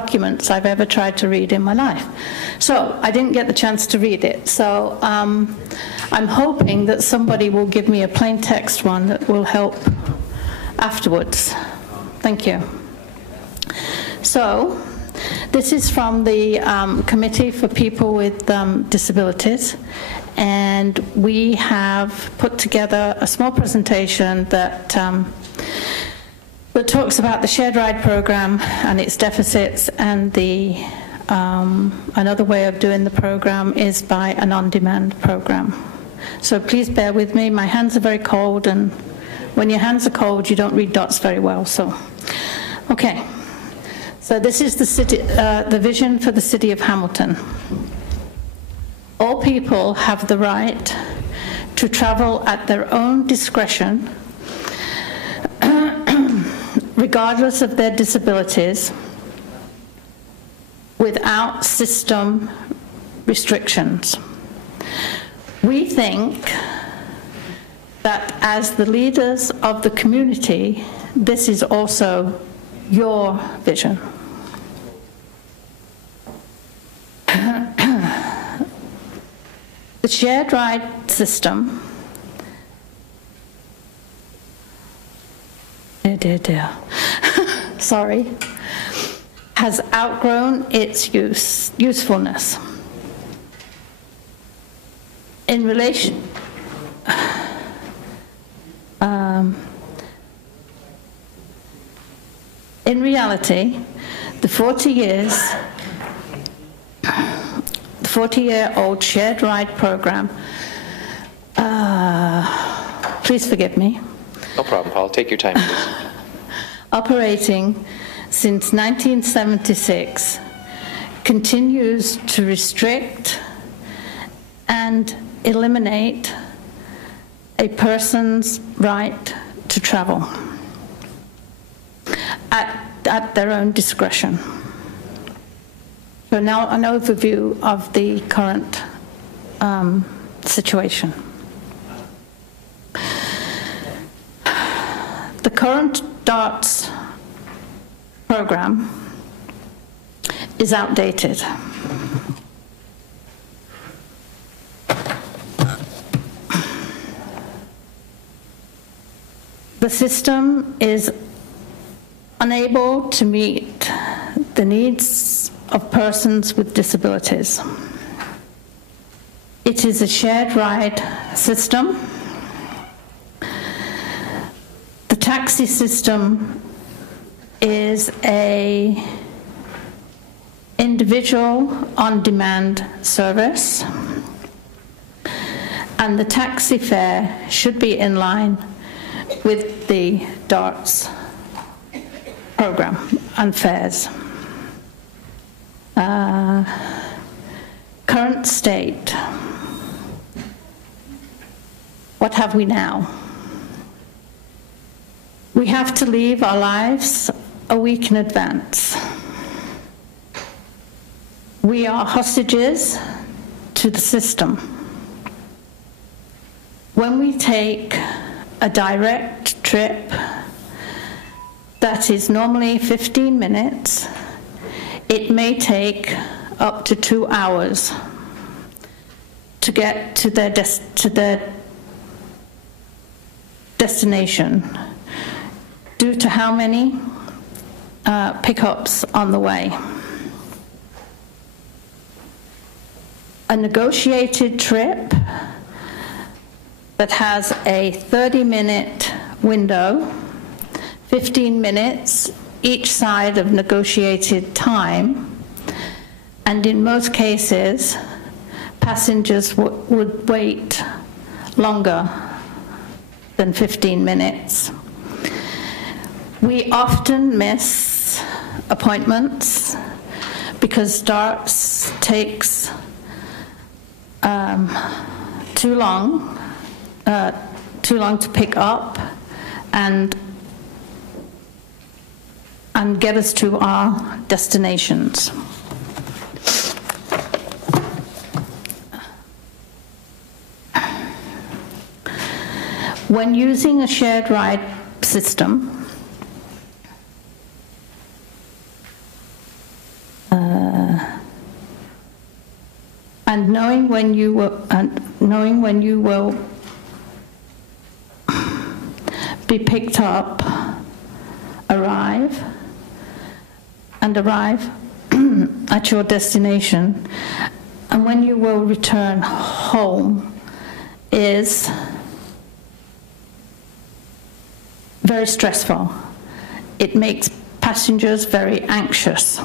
documents I've ever tried to read in my life. So I didn't get the chance to read it. So I'm hoping that somebody will give me a plain text one that will help afterwards. Thank you. So this is from the Committee for People with Disabilities, and we have put together a small presentation that talks about the shared ride program and its deficits, and the another way of doing the program is by an on-demand program. So please bear with me. My hands are very cold, and when your hands are cold, you don't read DARTS very well. So, okay. So this is the vision for the City of Hamilton. All people have the right to travel at their own discretion, regardless of their disabilities, without system restrictions. We think that as the leaders of the community, this is also your vision. The shared ride system sorry, has outgrown its usefulness. In relation, in reality, the 40-year-old shared ride program, please forgive me. No problem, Paul. Take your time, please. Operating since 1976, continues to restrict and eliminate a person's right to travel at their own discretion. So now an overview of the current situation. The current DARTS program is outdated. The system is unable to meet the needs of persons with disabilities. It is a shared ride system. The taxi system is an individual on-demand service, and the taxi fare should be in line with the DARTS program and fares. Current state. What have we now? We have to leave our lives a week in advance. We are hostages to the system. When we take a direct trip that is normally 15 minutes, it may take up to 2 hours to get to their destination, due to how many pickups on the way. A negotiated trip that has a 30-minute window, 15 minutes each side of negotiated time, and in most cases, passengers would wait longer than 15 minutes. We often miss appointments because DARTS takes too long to pick up and get us to our destinations. When using a shared ride system, and knowing when you will be picked up, arrive at your destination, and when you will return home is very stressful. It makes passengers very anxious.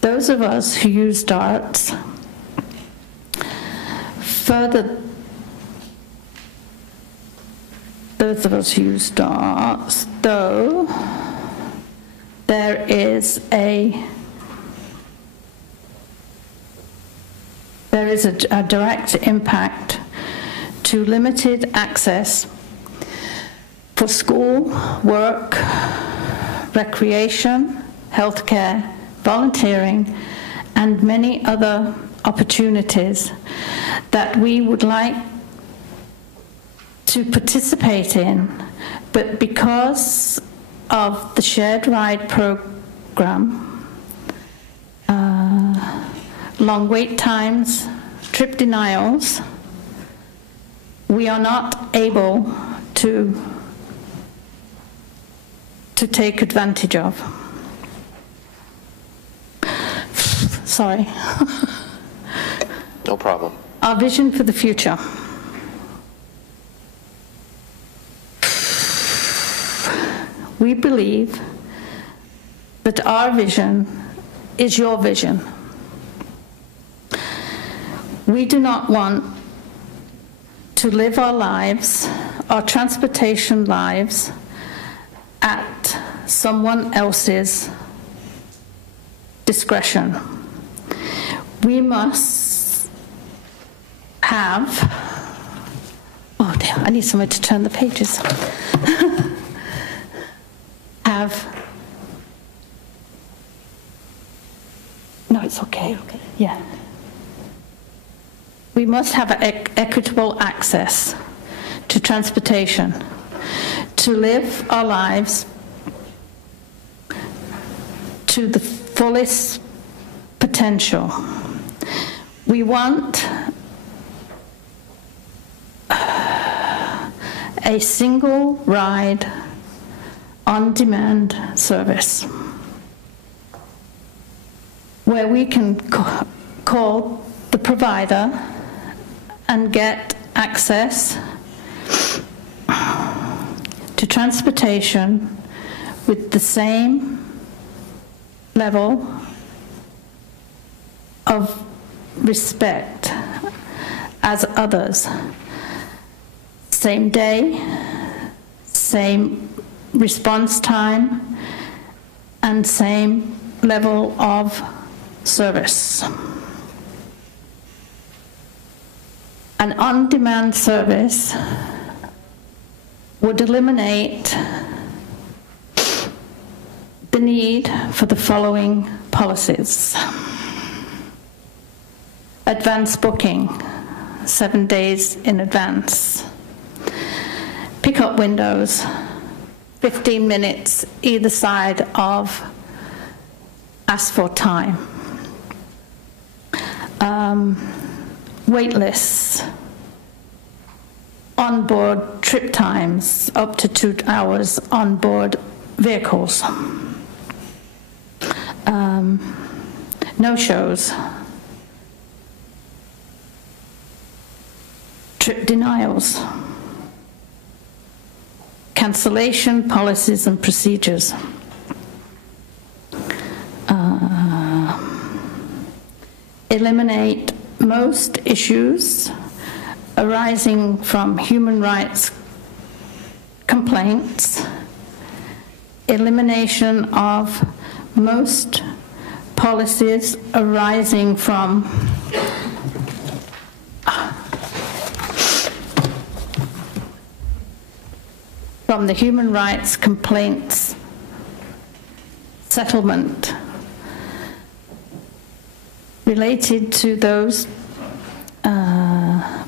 Those of us who use DARTS, though there is a direct impact to limited access for school, work, recreation, healthcare, volunteering, and many other opportunities that we would like to participate in, but because of the shared ride program, long wait times, trip denials, we are not able to take advantage of. Sorry. No problem. Our vision for the future. We believe that our vision is your vision. We do not want to live our lives, our transportation lives, at someone else's discretion. We must have, oh dear, I need somewhere to turn the pages. No, it's okay. Okay. Yeah. We must have equitable access to transportation, to live our lives to the fullest potential. We want a single ride on-demand service where we can call the provider and get access to transportation with the same level of respect as others. Same day, same response time, and same level of service. An on-demand service would eliminate the need for the following policies. Advance booking, 7 days in advance. Pickup windows, 15 minutes either side of ask for time. Wait lists, on-board trip times up to 2 hours on board vehicles. No-shows, trip denials, cancellation policies and procedures. Eliminate most issues arising from human rights complaints. Elimination of most policies arising from the human rights complaints settlement related to those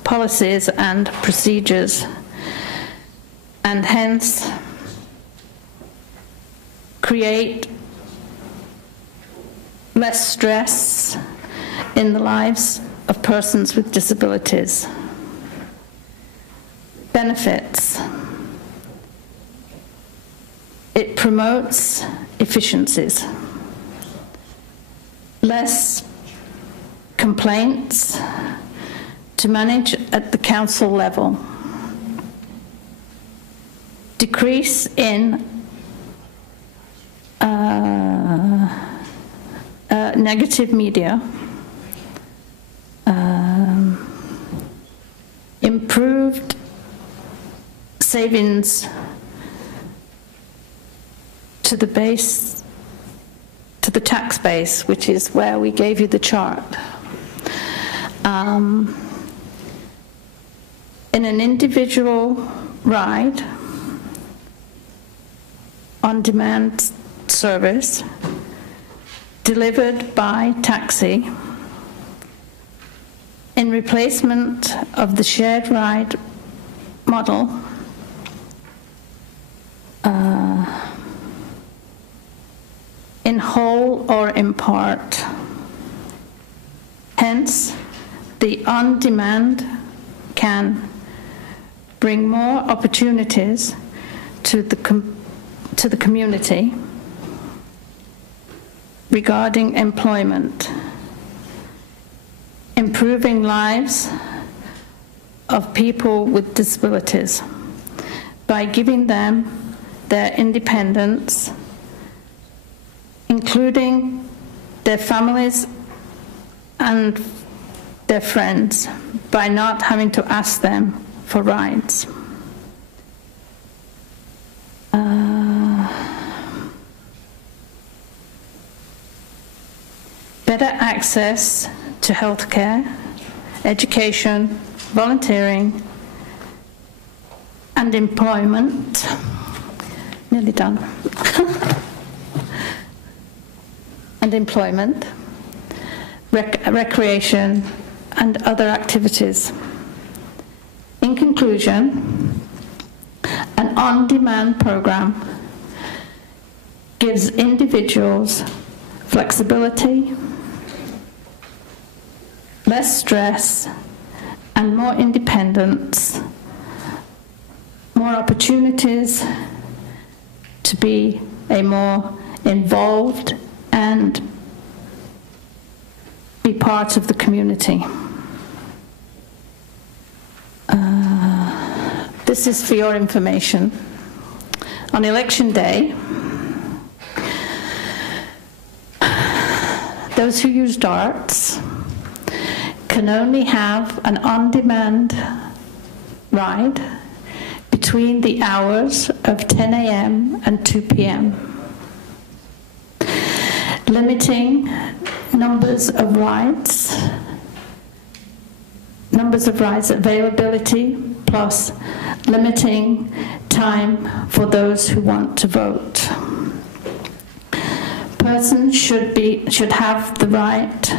policies and procedures, and hence create less stress in the lives of persons with disabilities. Benefits. It promotes efficiencies. Less complaints to manage at the council level. Decrease in negative media. Improved savings to the base, to the tax base, which is where we gave you the chart. In an individual ride, on-demand service, delivered by taxi, in replacement of the shared ride model, in whole or in part. Hence, the on-demand can bring more opportunities to the community regarding employment, improving lives of people with disabilities by giving them their independence, including their families and their friends, by not having to ask them for rides. Better access to healthcare, education, volunteering, and employment. Nearly done. And employment, recreation, and other activities. In conclusion, an on-demand program gives individuals flexibility, less stress, and more independence, more opportunities to be a more involved and be part of the community. This is for your information. On election day, those who use DARTS can only have an on-demand ride between the hours of 10 a.m. and 2 p.m. Limiting numbers of rides availability, plus limiting time for those who want to vote. Persons should have the right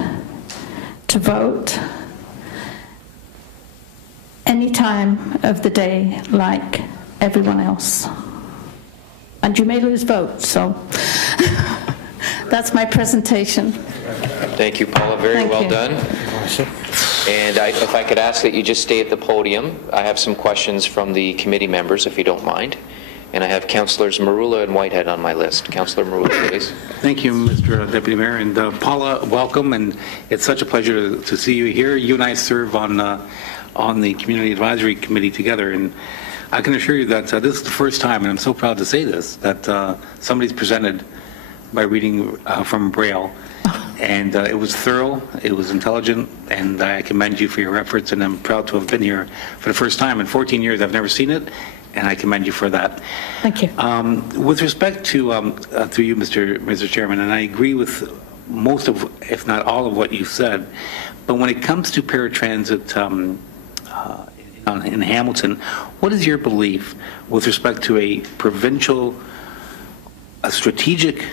to vote any time of the day like everyone else. And you may lose votes, so that's my presentation. Thank you, Paula. Very well done. And if I could ask that you just stay at the podium. I have some questions from the committee members, if you don't mind. And I have Councillors Marula and Whitehead on my list. Councillor Marula, please. Thank you, Mr. Deputy Mayor. And Paula, welcome. And it's such a pleasure to see you here. You and I serve on the Community Advisory Committee together. And I can assure you that this is the first time, and I'm so proud to say this, that somebody's presented by reading from Braille. And it was thorough, it was intelligent, and I commend you for your efforts, and I'm proud to have been here for the first time. In 14 years, I've never seen it, and I commend you for that. Thank you. With respect to you, Mr. Chairman, and I agree with most of, if not all of what you said, but when it comes to paratransit in Hamilton, what is your belief with respect to a provincial, a strategic,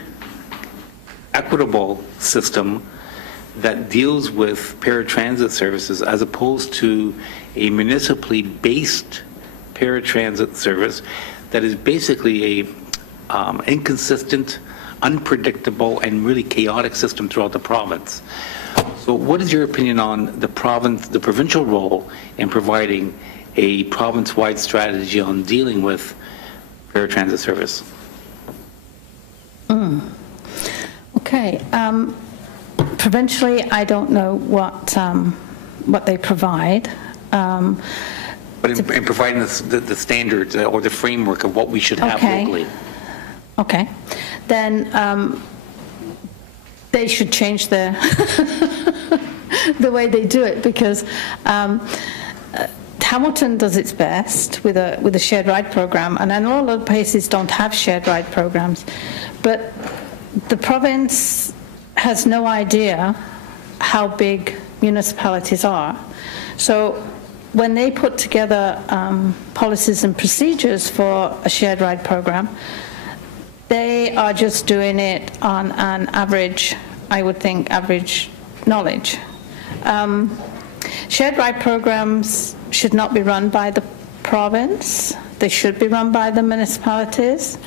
equitable system that deals with paratransit services as opposed to a municipally based paratransit service that is basically a inconsistent, unpredictable, and really chaotic system throughout the province. So what is your opinion on the provincial role in providing a province-wide strategy on dealing with paratransit service? Okay. Provincially, I don't know what they provide. But in providing the standards or the framework of what we should have locally. Okay. Then they should change the way they do it, because Hamilton does its best with a shared ride program, and I know a lot of places don't have shared ride programs, but the province has no idea how big municipalities are. So when they put together policies and procedures for a shared ride program, they are just doing it on an average, I would think, average knowledge. Shared ride programs should not be run by the province. They should be run by the municipalities.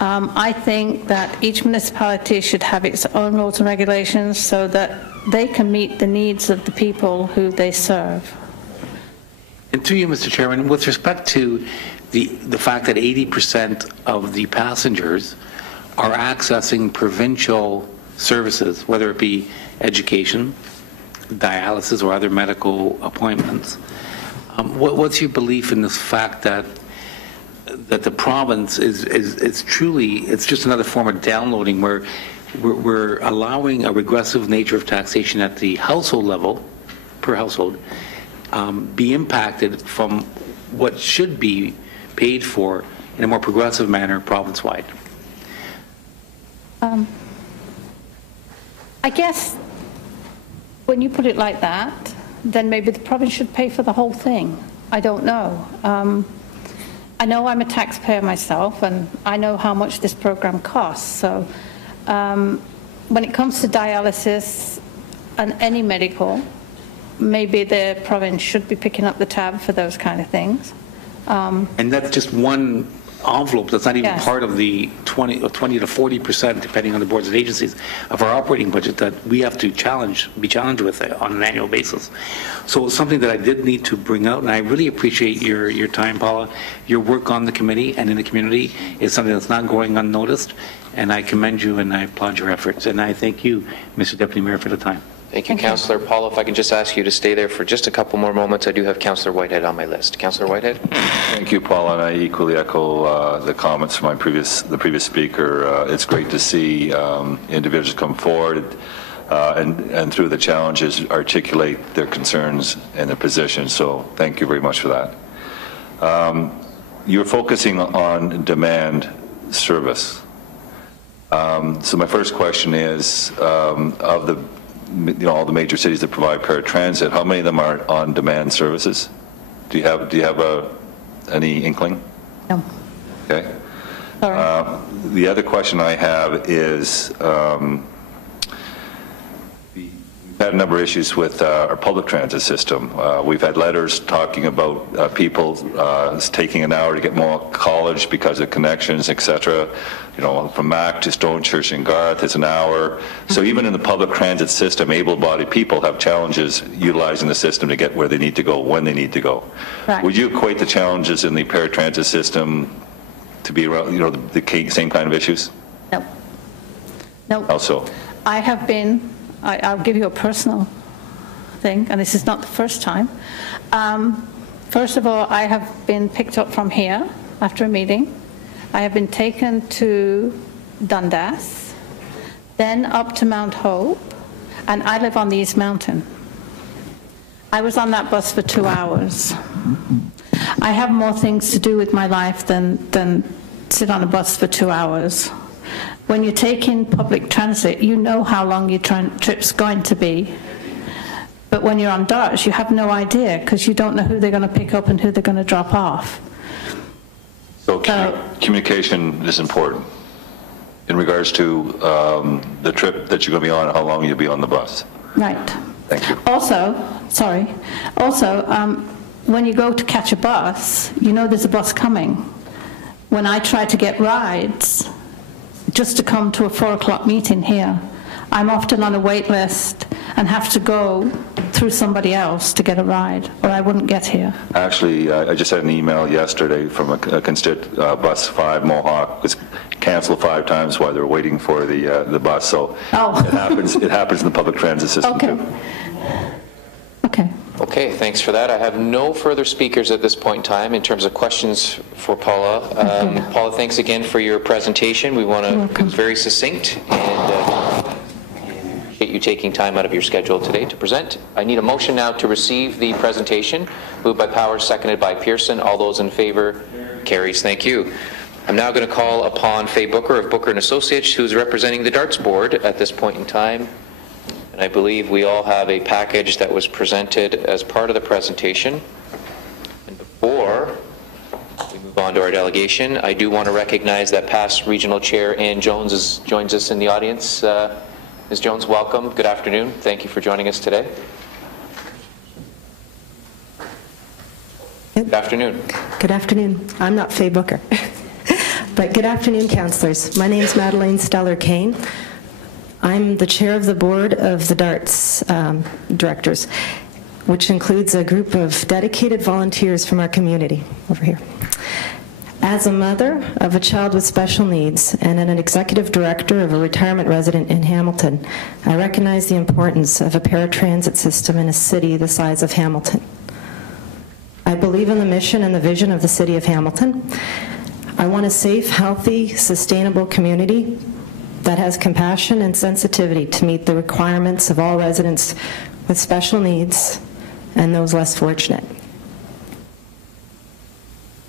I think that each municipality should have its own rules and regulations so that they can meet the needs of the people who they serve. And to you, Mr. Chairman, with respect to the fact that 80% of the passengers are accessing provincial services, whether it be education, dialysis, or other medical appointments, what's your belief in this fact that the province is truly, it's just another form of downloading where we're allowing a regressive nature of taxation at the household level, per household, be impacted from what should be paid for in a more progressive manner province-wide? I guess when you put it like that, then maybe the province should pay for the whole thing. I don't know. I know I'm a taxpayer myself, and I know how much this program costs. So when it comes to dialysis and any medical, maybe the province should be picking up the tab for those kind of things. And that's just one envelope. That's not even Yes. part of the 20 to 40%, depending on the boards and agencies, of our operating budget that we have to be challenged with on an annual basis. So it's something that I did need to bring out, and I really appreciate your time, Paula. Your work on the committee and in the community is something that's not going unnoticed, and I commend you and I applaud your efforts. And I thank you, Mr. Deputy Mayor, for the time. Thank you, Councillor. Paula, if I can just ask you to stay there for just a couple more moments. I do have Councillor Whitehead on my list. Councillor Whitehead? Thank you, Paula, and I equally echo the comments from the previous speaker. It's great to see individuals come forward and through the challenges articulate their concerns and their positions, so thank you very much for that. You're focusing on demand service. So my first question is, of the all the major cities that provide paratransit, how many of them are on-demand services? Do you have any inkling? No. Okay. Sorry. The other question I have is, we've had a number of issues with our public transit system. We've had letters talking about people taking an hour to get more college because of connections, etc. You know, from Mac to Stonechurch and Garth, it's an hour. So even in the public transit system, able-bodied people have challenges utilizing the system to get where they need to go, when they need to go. Right. Would you equate the challenges in the paratransit system to be around, the same kind of issues? No. No. How so? I have been, I'll give you a personal thing, and this is not the first time. First of all, I have been picked up from here after a meeting. I have been taken to Dundas, then up to Mount Hope, and I live on the East Mountain. I was on that bus for 2 hours. I have more things to do with my life than sit on a bus for 2 hours. When you're taking public transit, you know how long your trip's going to be. But when you're on DARTS, you have no idea, because you don't know who they're going to pick up and who they're going to drop off. So communication is important in regards to the trip that you're going to be on and how long you'll be on the bus. Right. Thank you. Also, sorry, also, when you go to catch a bus, you know there's a bus coming. When I try to get rides, just to come to a 4 o'clock meeting here, I'm often on a wait list and have to go through somebody else to get a ride, or I wouldn't get here. Actually, I just had an email yesterday from a constituent, bus 5 Mohawk was canceled 5 times while they're waiting for the bus. So it happens in the public transit system too. Okay. Okay, thanks for that. I have no further speakers at this point in time in terms of questions for Paula. Paula, thanks again for your presentation. We want to, it was very succinct, and appreciate you taking time out of your schedule today to present. I need a motion now to receive the presentation. Moved by Powers, seconded by Pearson. All those in favor? Carries. Thank you. I'm now going to call upon Faye Booker of Booker & Associates, who's representing the DARTS board at this point in time. And I believe we all have a package that was presented as part of the presentation. And before we move on to our delegation, I do want to recognize that past Regional Chair Ann Jones joins us in the audience. Ms. Jones, welcome. Good afternoon. Thank you for joining us today. Good afternoon. Good afternoon. I'm not Faye Booker. But good afternoon, councillors. My name is Madeleine Steller-Kane. I'm the chair of the board of the DARTS directors, which includes a group of dedicated volunteers from our community over here. As a mother of a child with special needs and an executive director of a retirement resident in Hamilton, I recognize the importance of a paratransit system in a city the size of Hamilton. I believe in the mission and the vision of the city of Hamilton. I want a safe, healthy, sustainable community that has compassion and sensitivity to meet the requirements of all residents with special needs and those less fortunate.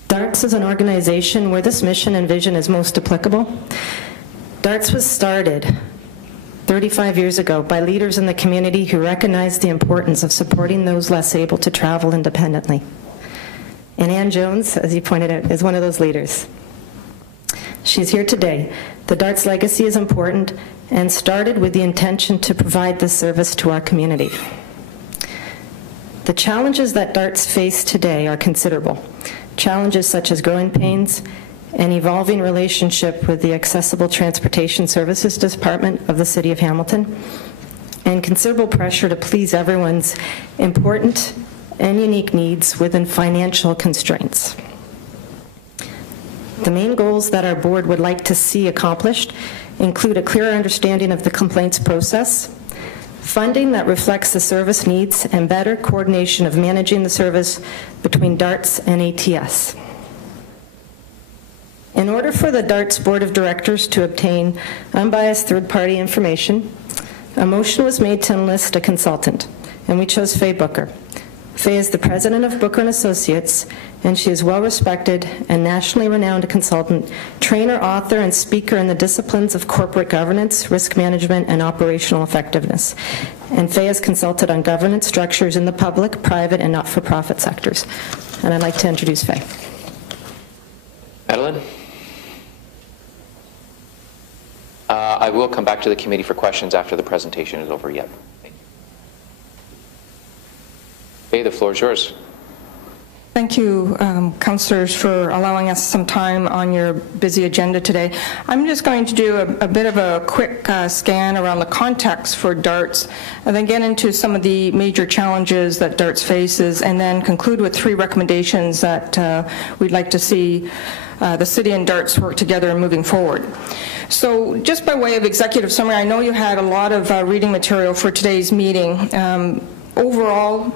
DARTS is an organization where this mission and vision is most applicable. DARTS was started 35 years ago by leaders in the community who recognized the importance of supporting those less able to travel independently. And Ann Jones, as you pointed out, is one of those leaders. She's here today. The DARTS legacy is important and started with the intention to provide this service to our community. The challenges that DARTS face today are considerable. Challenges such as growing pains, an evolving relationship with the Accessible Transportation Services Department of the City of Hamilton, and considerable pressure to please everyone's important and unique needs within financial constraints. The main goals that our board would like to see accomplished include a clearer understanding of the complaints process, funding that reflects the service needs, and better coordination of managing the service between DARTS and ATS. In order for the DARTS Board of Directors to obtain unbiased third-party information, a motion was made to enlist a consultant, and we chose Faye Booker. Faye is the president of Booker & Associates, and she is well-respected and nationally renowned consultant, trainer, author, and speaker in the disciplines of corporate governance, risk management, and operational effectiveness. And Faye has consulted on governance structures in the public, private, and not-for-profit sectors. And I'd like to introduce Faye. Madeline? I will come back to the committee for questions after the presentation is over. Yep. Okay, the floor is yours. Thank you, councillors, for allowing us some time on your busy agenda today. I'm just going to do a bit of a quick scan around the context for DARTS, and then get into some of the major challenges that DARTS faces, and then conclude with 3 recommendations that we'd like to see the city and DARTS work together in moving forward. So just by way of executive summary, I know you had a lot of reading material for today's meeting. Overall,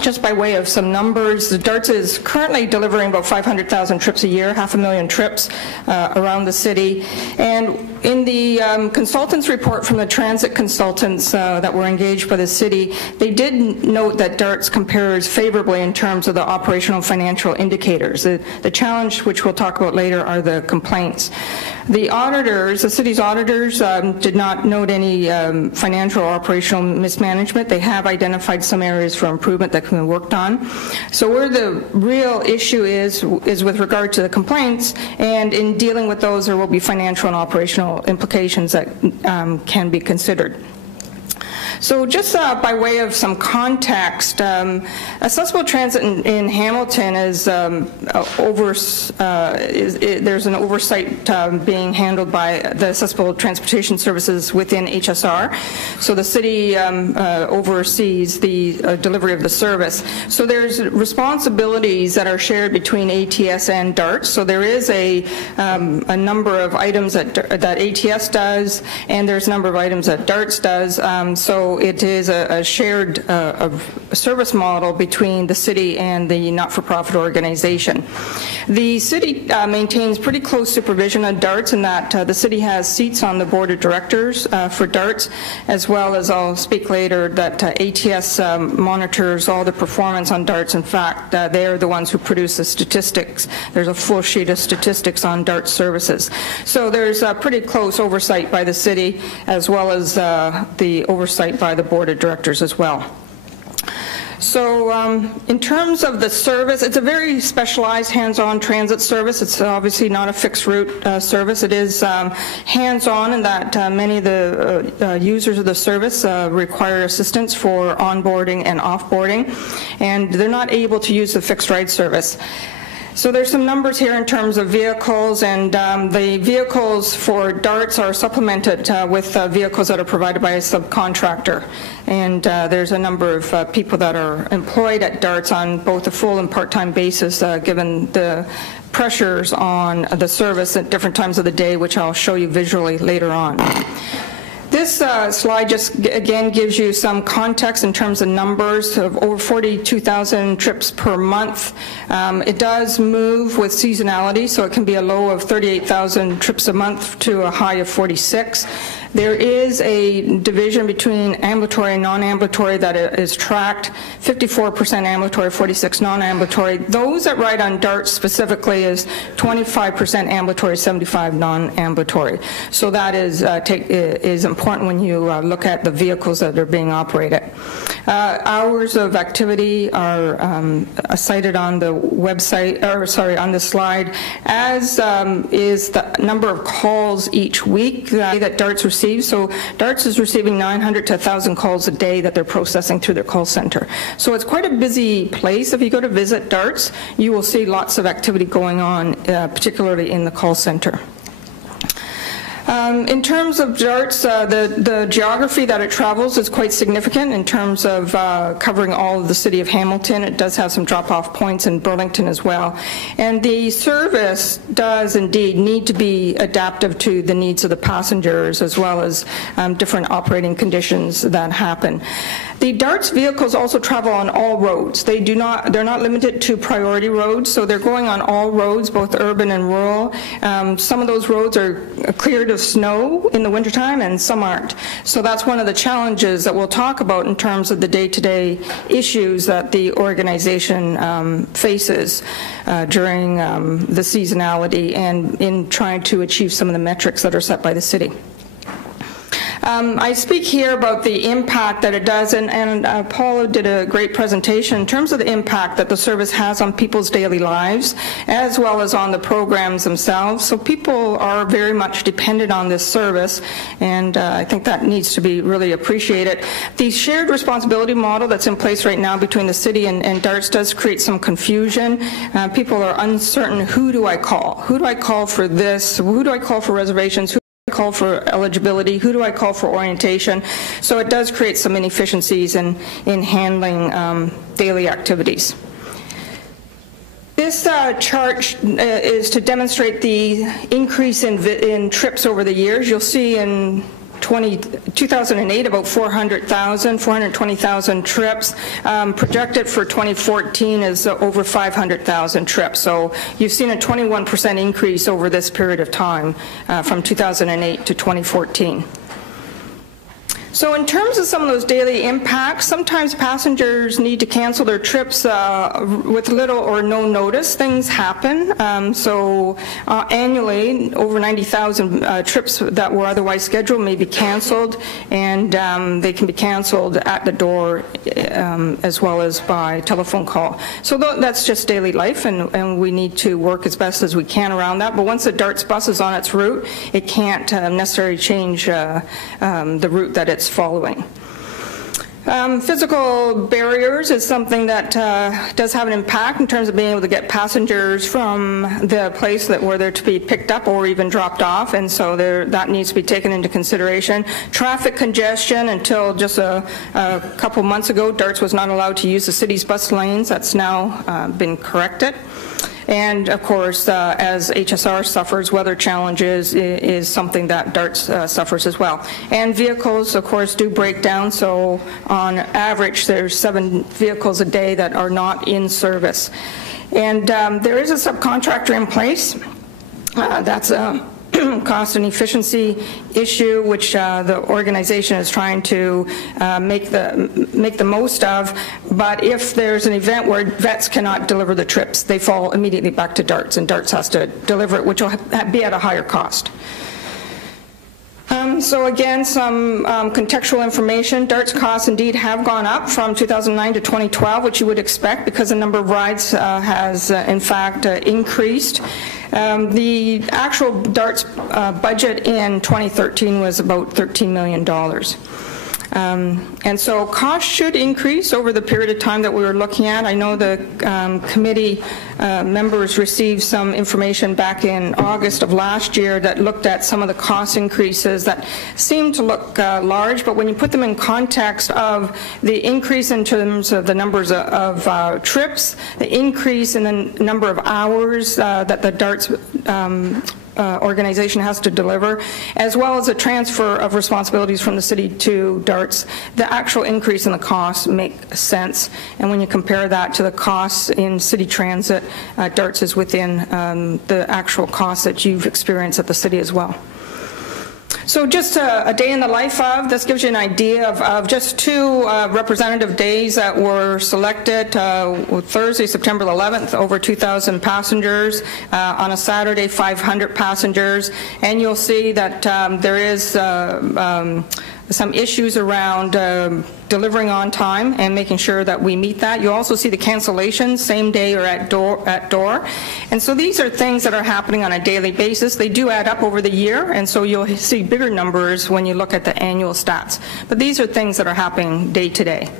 just by way of some numbers, the DARTS is currently delivering about 500,000 trips a year, 500,000 trips around the city. And in the consultants report from the transit consultants that were engaged by the city, they did note that DARTS compares favorably in terms of the operational financial indicators. The challenge, which we'll talk about later, are the complaints. The auditors, the city's auditors, did not note any financial or operational mismanagement. They have identified some areas for improvement that can be worked on. So where the real issue is with regard to the complaints, and in dealing with those, there will be financial and operational implications that can be considered. So just by way of some context, accessible transit in Hamilton is there's an oversight being handled by the Accessible Transportation Services within HSR. So the city oversees the delivery of the service. So there's responsibilities that are shared between ATS and DARTS. So there is a number of items that ATS does, and there's a number of items that DARTS does. So it is a shared service model between the city and the not-for-profit organization. The city maintains pretty close supervision of DARTS in that the city has seats on the board of directors for DARTS, as well as, I'll speak later, that ATS monitors all the performance on DARTS. In fact, they're the ones who produce the statistics. There's a full sheet of statistics on DARTS services. So there's pretty close oversight by the city, as well as the oversight by the board of directors as well. So in terms of the service, it's a very specialized hands-on transit service. It's obviously not a fixed route service. It is hands-on in that many of the users of the service require assistance for onboarding and offboarding, and they're not able to use the fixed ride service. So there's some numbers here in terms of vehicles, and the vehicles for DARTS are supplemented with vehicles that are provided by a subcontractor. And there's a number of people that are employed at DARTS on both a full and part-time basis, given the pressures on the service at different times of the day, which I'll show you visually later on. This slide just, again, gives you some context in terms of numbers of over 42,000 trips per month. It does move with seasonality, so it can be a low of 38,000 trips a month to a high of 46. There is a division between ambulatory and non-ambulatory that is tracked, 54% ambulatory, 46 non-ambulatory. Those that ride on DARTS specifically is 25% ambulatory, 75 non-ambulatory. So that is important when you look at the vehicles that are being operated. Hours of activity are cited on the website, or sorry, on the slide, as is the number of calls each week that DARTS receives. So DARTS is receiving 900 to 1,000 calls a day that they're processing through their call center. So it's quite a busy place. If you go to visit DARTS, you will see lots of activity going on, particularly in the call center. In terms of DARTS, the geography that it travels is quite significant in terms of covering all of the city of Hamilton. It does have some drop-off points in Burlington as well. And the service does indeed need to be adaptive to the needs of the passengers, as well as different operating conditions that happen. The DARTS vehicles also travel on all roads. They're not limited to priority roads, so they're going on all roads, both urban and rural. Some of those roads are cleared of snow in the wintertime, and some aren't. So that's one of the challenges that we'll talk about in terms of the day-to-day issues that the organization faces during the seasonality and in trying to achieve some of the metrics that are set by the city. I speak here about the impact that it does, and Paula did a great presentation in terms of the impact that the service has on people's daily lives, as well as on the programs themselves. So people are very much dependent on this service, and I think that needs to be really appreciated. The shared responsibility model that's in place right now between the city and DARTS does create some confusion. People are uncertain, who do I call? Who do I call for this? Who do I call for reservations? Call for eligibility, who do I call for orientation? So it does create some inefficiencies in handling daily activities. This chart is to demonstrate the increase in trips over the years. You'll see in 2008 about 420,000 trips. Projected for 2014 is over 500,000 trips. So you've seen a 21% increase over this period of time from 2008 to 2014. So in terms of some of those daily impacts, sometimes passengers need to cancel their trips with little or no notice. Things happen. Annually, over 90,000 trips that were otherwise scheduled may be canceled, and they can be canceled at the door as well as by telephone call. So that's just daily life, and we need to work as best as we can around that. But once the DARTS bus is on its route, it can't necessarily change the route that it's following. Physical barriers is something that does have an impact in terms of being able to get passengers from the place where they're to be picked up or even dropped off, and so that needs to be taken into consideration. Traffic congestion, until just a couple months ago, DARTS was not allowed to use the city's bus lanes. That's now been corrected. And of course, as HSR suffers, weather challenges is something that DARTS suffers as well. And vehicles, of course, do break down. So on average, there's 7 vehicles a day that are not in service. And there is a subcontractor in place. That's a cost and efficiency issue, which the organization is trying to make the most of. But if there's an event where vets cannot deliver the trips, they fall immediately back to DARTS, and DARTS has to deliver it, which will be at a higher cost. So again, some contextual information. DARTS costs indeed have gone up from 2009 to 2012, which you would expect because the number of rides has in fact increased. The actual DARTS budget in 2013 was about $13 million. And so costs should increase over the period of time that we were looking at. I know the committee members received some information back in August of last year that looked at some of the cost increases that seemed to look large, but when you put them in context of the increase in terms of the numbers of trips, the increase in the number of hours that the DARTS organization has to deliver, as well as a transfer of responsibilities from the city to DARTS, the actual increase in the costs make sense. And when you compare that to the costs in city transit, DARTS is within the actual costs that you've experienced at the city as well. So just a day in the life of, this gives you an idea of just 2 representative days that were selected. Thursday, September 11th, over 2,000 passengers. On a Saturday, 500 passengers. And you'll see that there is some issues around delivering on time and making sure that we meet that. You also see the cancellations, same day or at door. And so these are things that are happening on a daily basis. They do add up over the year, and so you'll see bigger numbers when you look at the annual stats. But these are things that are happening day to day.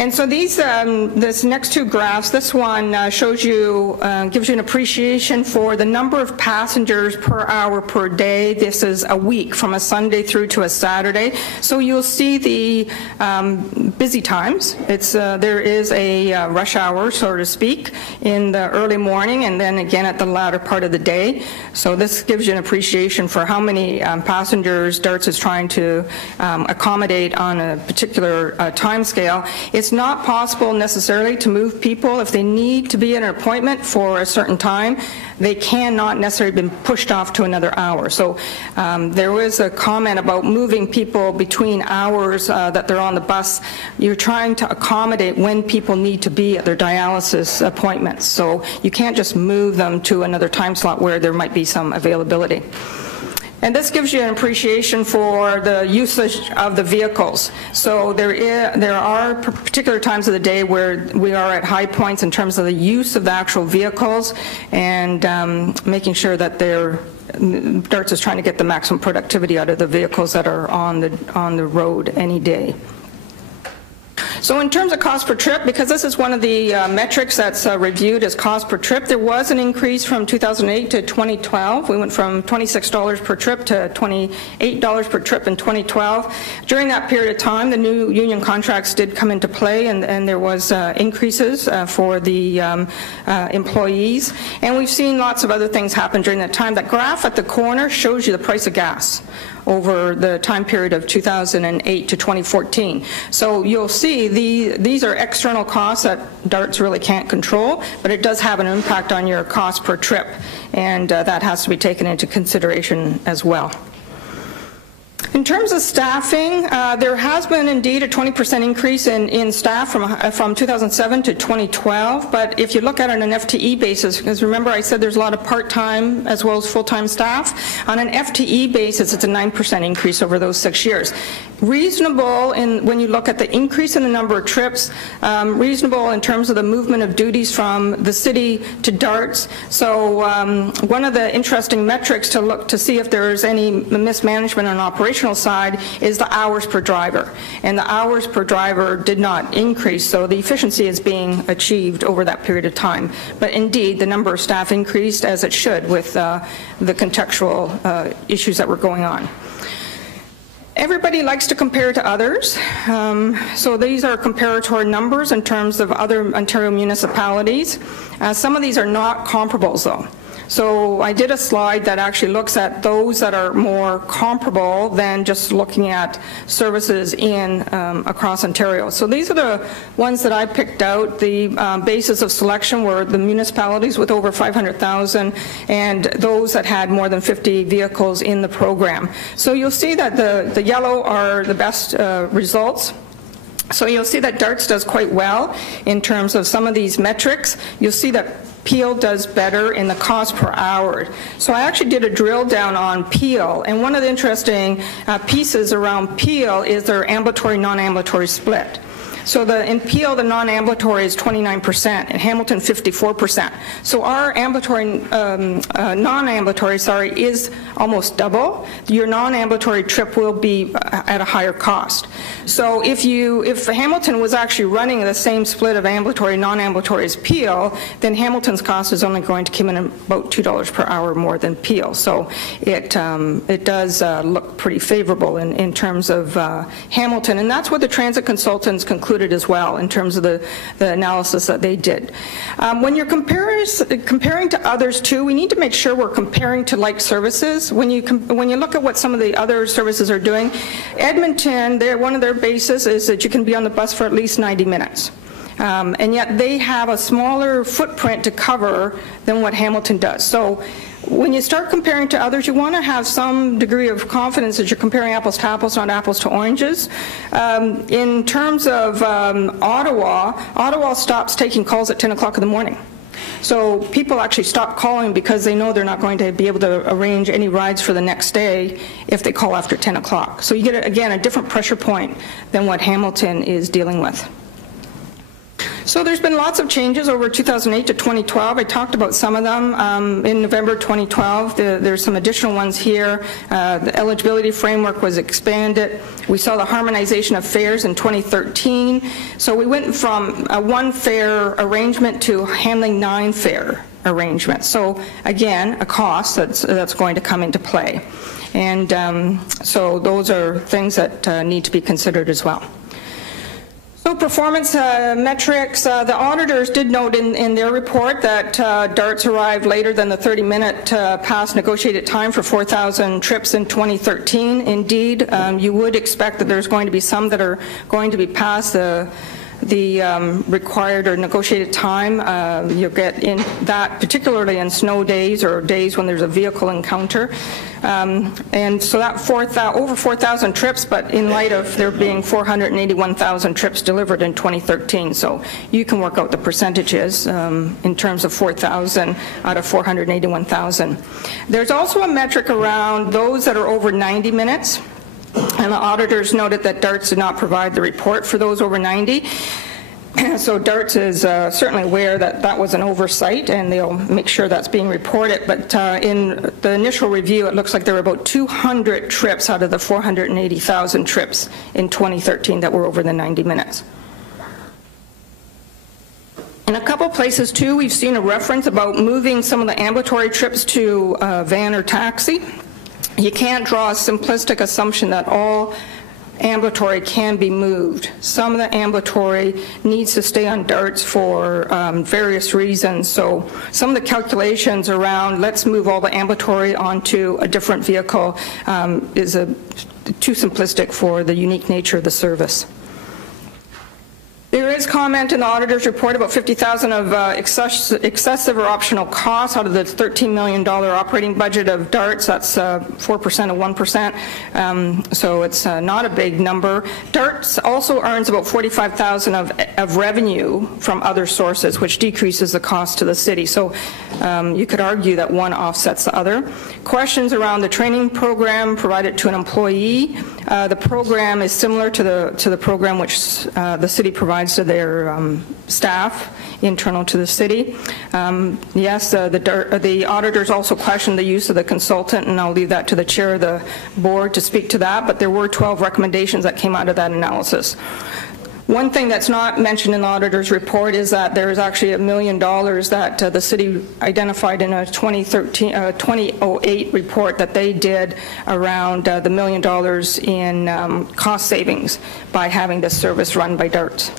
And so these, this next 2 graphs, this one shows you, gives you an appreciation for the number of passengers per hour per day. This is a week from a Sunday through to a Saturday. So you'll see the busy times. There is a rush hour, so to speak, in the early morning and then again at the latter part of the day. So this gives you an appreciation for how many passengers DARTS is trying to accommodate on a particular time scale. It's not possible necessarily to move people if they need to be at an appointment for a certain time. They cannot necessarily be pushed off to another hour. So there was a comment about moving people between hours that they're on the bus. You're trying to accommodate when people need to be at their dialysis appointments. So you can't just move them to another time slot where there might be some availability. And this gives you an appreciation for the usage of the vehicles. So there are particular times of the day where we are at high points in terms of the use of the actual vehicles and making sure that DARTS is trying to get the maximum productivity out of the vehicles that are on the road any day. So in terms of cost per trip, because this is one of the metrics that's reviewed as cost per trip, there was an increase from 2008 to 2012. We went from $26 per trip to $28 per trip in 2012. During that period of time, the new union contracts did come into play, and there was increases for the employees. And we've seen lots of other things happen during that time. That graph at the corner shows you the price of gas over the time period of 2008 to 2014. So you'll see these are external costs that DARTS really can't control, but it does have an impact on your cost per trip, and that has to be taken into consideration as well. In terms of staffing, there has been indeed a 20% increase in staff from 2007 to 2012, but if you look at it on an FTE basis, because remember I said there's a lot of part-time as well as full-time staff, on an FTE basis it's a 9% increase over those 6 years. reasonable when you look at the increase in the number of trips, reasonable in terms of the movement of duties from the city to DARTS. So one of the interesting metrics to look to see if there is any mismanagement on the operational side is the hours per driver. And the hours per driver did not increase, so the efficiency is being achieved over that period of time. But indeed, the number of staff increased as it should with the contextual issues that were going on. Everybody likes to compare to others, so these are comparator numbers in terms of other Ontario municipalities. Some of these are not comparables though. So I did a slide that actually looks at those that are more comparable than just looking at services in across Ontario. So these are the ones that I picked out. The basis of selection were the municipalities with over 500,000 and those that had more than 50 vehicles in the program. So you'll see that the yellow are the best results. So you'll see that DARTS does quite well in terms of some of these metrics. You'll see that Peel does better in the cost per hour. So I actually did a drill down on Peel, and one of the interesting pieces around Peel is their ambulatory, non-ambulatory split. So in Peel, the non-ambulatory is 29%, in Hamilton 54%. So our ambulatory, non-ambulatory, is almost double. Your non-ambulatory trip will be at a higher cost. So if Hamilton was actually running the same split of ambulatory, non-ambulatory as Peel, then Hamilton's cost is only going to come in about $2 per hour more than Peel. So it does look pretty favorable in terms of Hamilton, and that's what the transit consultants concluded as well in terms of the analysis that they did. When you're comparing to others too, we need to make sure we're comparing to like services. When you look at what some of the other services are doing, Edmonton, one of their bases is that you can be on the bus for at least 90 minutes. And yet they have a smaller footprint to cover than what Hamilton does. So when you start comparing to others, you want to have some degree of confidence that you're comparing apples to apples, not apples to oranges. In terms of Ottawa stops taking calls at 10 o'clock in the morning. So people actually stop calling because they know they're not going to be able to arrange any rides for the next day if they call after 10 o'clock. So you get, again, a different pressure point than what Hamilton is dealing with. So there's been lots of changes over 2008 to 2012. I talked about some of them. In November 2012, there's some additional ones here. The eligibility framework was expanded. We saw the harmonization of fares in 2013. So we went from a one fare arrangement to handling 9 fare arrangements. So again, a cost that's going to come into play. And so those are things that need to be considered as well. So performance metrics, the auditors did note in their report that DARTS arrived later than the 30-minute past negotiated time for 4,000 trips in 2013. Indeed, you would expect that there's going to be some that are going to be past the required or negotiated time. You'll get in that, particularly in snow days or days when there's a vehicle encounter. And so that over 4,000 trips, but in light of there being 481,000 trips delivered in 2013. So you can work out the percentages in terms of 4,000 out of 481,000. There's also a metric around those that are over 90 minutes. And the auditors noted that DARTS did not provide the report for those over 90. So DARTS is certainly aware that that was an oversight, and they'll make sure that's being reported. But in the initial review, it looks like there were about 200 trips out of the 480,000 trips in 2013 that were over the 90 minutes. In a couple places, too, we've seen a reference about moving some of the ambulatory trips to van or taxi. You can't draw a simplistic assumption that all ambulatory can be moved. Some of the ambulatory needs to stay on DARTS for various reasons. So some of the calculations around let's move all the ambulatory onto a different vehicle is too simplistic for the unique nature of the service. There is comment in the auditor's report about 50,000 of excessive or optional costs out of the $13 million operating budget of DARTS. That's 4% of 1%, so it's not a big number. DARTS also earns about 45,000 of revenue from other sources, which decreases the cost to the city. So you could argue that one offsets the other. Questions around the training program provided to an employee. The program is similar to the program which the city provides to their staff, internal to the city. Yes, the auditors also questioned the use of the consultant, and I'll leave that to the chair of the board to speak to that, but there were 12 recommendations that came out of that analysis. One thing that's not mentioned in the auditor's report is that there is actually $1 million that the city identified in a 2008 report that they did around the $1 million in cost savings by having this service run by DARTS.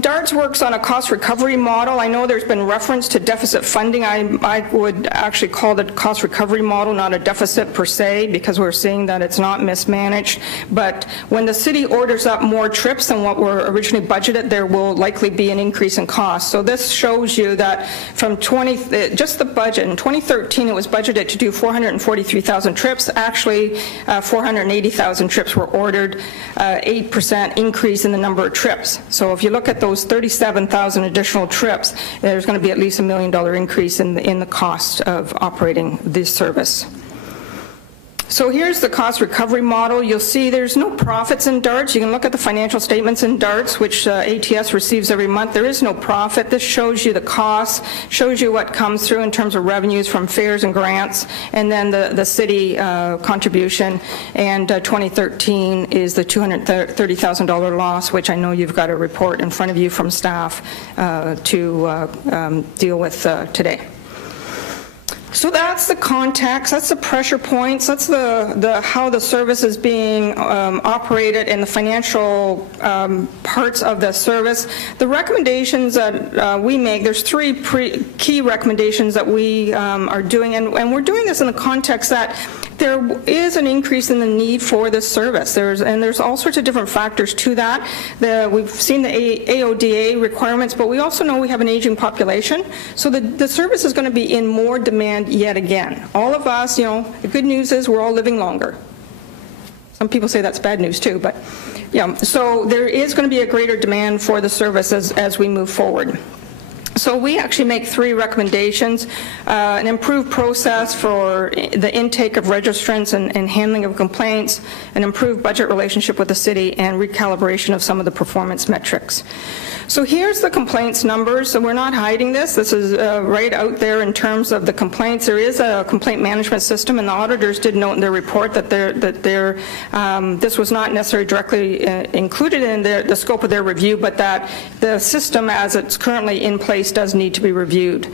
DARTS works on a cost recovery model. I know there's been reference to deficit funding. I would actually call the cost recovery model not a deficit per se, because we're seeing that it's not mismanaged. But when the city orders up more trips than what were originally budgeted, there will likely be an increase in cost. So this shows you that from just the budget, in 2013 it was budgeted to do 443,000 trips. Actually, 480,000 trips were ordered, 8% increase in the number of trips. So if you look at those 37,000 additional trips, there's going to be at least $1 million increase in the cost of operating this service. So here's the cost recovery model. You'll see there's no profits in DARTS. You can look at the financial statements in DARTS, which ATS receives every month. There is no profit. This shows you the costs, shows you what comes through in terms of revenues from fares and grants, and then the city contribution. And 2013 is the $230,000 loss, which I know you've got a report in front of you from staff to deal with today. So that's the context, that's the pressure points, that's the how the service is being operated and the financial parts of the service. The recommendations that we make, there's three key recommendations that we are doing, and we're doing this in the context that there is an increase in the need for this service. There's all sorts of different factors to that. We've seen the AODA requirements, but we also know we have an aging population, so the service is going to be in more demand yet again. All of us, the good news is we're all living longer. Some people say that's bad news too, but yeah. So there is going to be a greater demand for the service as we move forward. So we actually make three recommendations: an improved process for the intake of registrants and handling of complaints, an improved budget relationship with the city, and recalibration of some of the performance metrics. So here's the complaints numbers. So we're not hiding this. This is right out there in terms of the complaints. There is a complaint management system, and the auditors did note in their report that this was not necessarily directly included in the scope of their review, but that the system as it's currently in place does need to be reviewed.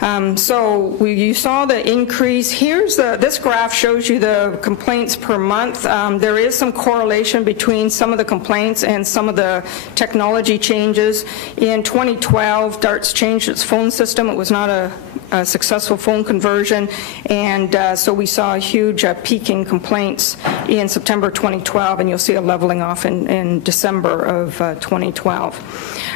You saw the increase. This graph shows you the complaints per month. There is some correlation between some of the complaints and some of the technology changes. In 2012, DARTS changed its phone system. It was not a successful phone conversion, and so we saw a huge peak in complaints in September 2012, and you'll see a leveling off in December of 2012.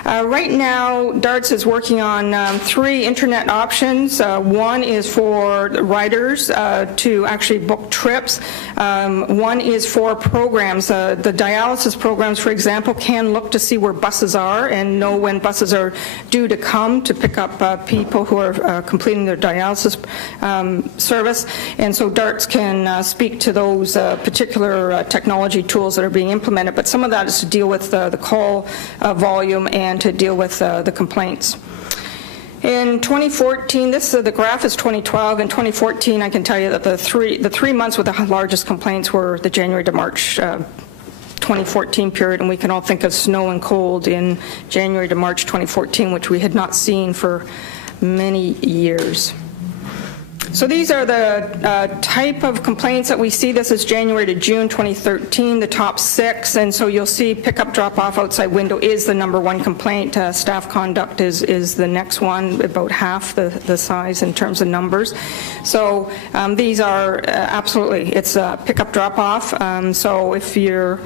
Right now, DARTS is working on three internet options. One is for riders to actually book trips. One is for programs. The dialysis programs, for example, can look to see where buses are and know when buses are due to come to pick up people who are completing their dialysis service. And so DARTS can speak to those particular technology tools that are being implemented, but some of that is to deal with the call volume and to deal with the complaints. In 2014, the graph is 2012. In 2014, I can tell you that the three months with the largest complaints were the January to March 2014 period, and we can all think of snow and cold in January to March 2014, which we had not seen for many years. So these are the type of complaints that we see. This is January to June 2013, the top 6, and so you'll see pickup drop-off outside window is the #1 complaint. Staff conduct is the next one, about half the size in terms of numbers. So these are absolutely, it's pickup drop-off. So if you're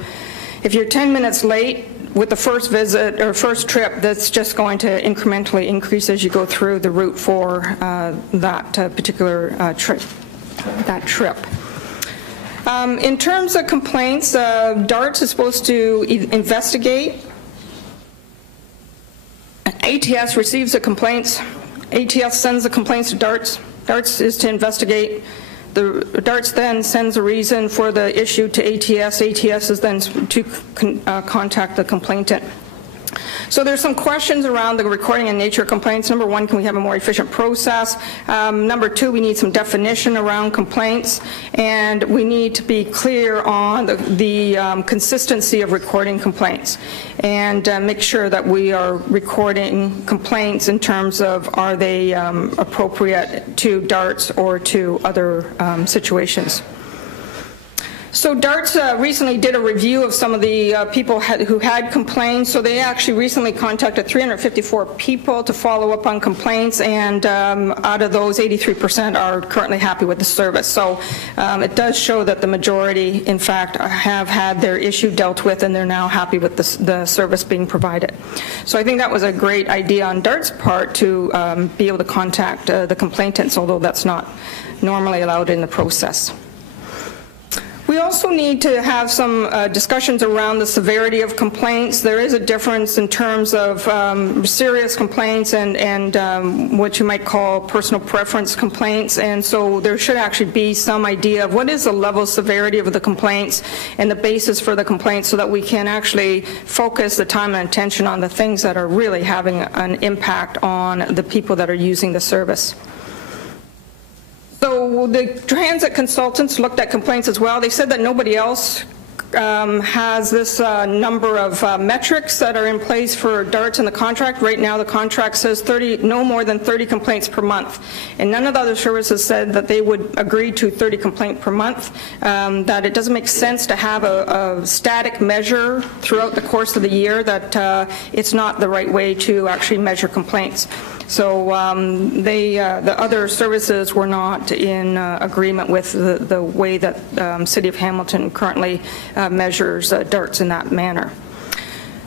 10 minutes late with the first visit or first trip, that's just going to incrementally increase as you go through the route for that particular trip. In terms of complaints, DARTS is supposed to investigate. ATS receives the complaints. ATS sends the complaints to DARTS. DARTS is to investigate The DARTS then sends a reason for the issue to ATS. ATS is then to contact the complainant. So there's some questions around the recording and nature of complaints. Number one, can we have a more efficient process? Number two, we need some definition around complaints, and we need to be clear on the consistency of recording complaints, and make sure that we are recording complaints in terms of are they appropriate to DARTS or to other situations. So DARTS recently did a review of some of the people who had complaints. So they actually recently contacted 354 people to follow up on complaints, and out of those, 83% are currently happy with the service. So it does show that the majority, in fact, have had their issue dealt with, and they're now happy with the service being provided. So I think that was a great idea on DARTS' part to be able to contact the complainants, although that's not normally allowed in the process. We also need to have some discussions around the severity of complaints. There is a difference in terms of serious complaints and what you might call personal preference complaints, and so there should actually be some idea of what is the level of severity of the complaints and the basis for the complaints, so that we can actually focus the time and attention on the things that are really having an impact on the people that are using the service. So the transit consultants looked at complaints as well. They said that nobody else has this number of metrics that are in place for DARTS in the contract. Right now the contract says no more than 30 complaints per month, and none of the other services said that they would agree to 30 complaints per month, that it doesn't make sense to have a static measure throughout the course of the year, that it's not the right way to actually measure complaints. So the other services were not in agreement with the way that City of Hamilton currently measures DARTS in that manner.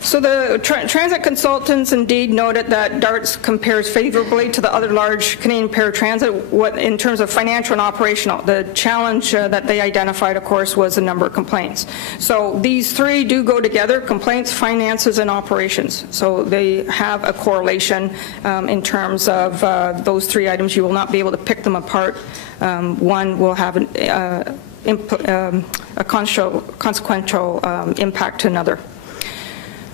So the transit consultants indeed noted that DARTS compares favorably to the other large Canadian paratransit in terms of financial and operational. The challenge that they identified, of course, was the number of complaints. So these three do go together: complaints, finances, and operations. So they have a correlation in terms of those three items. You will not be able to pick them apart. One will have a consequential impact to another.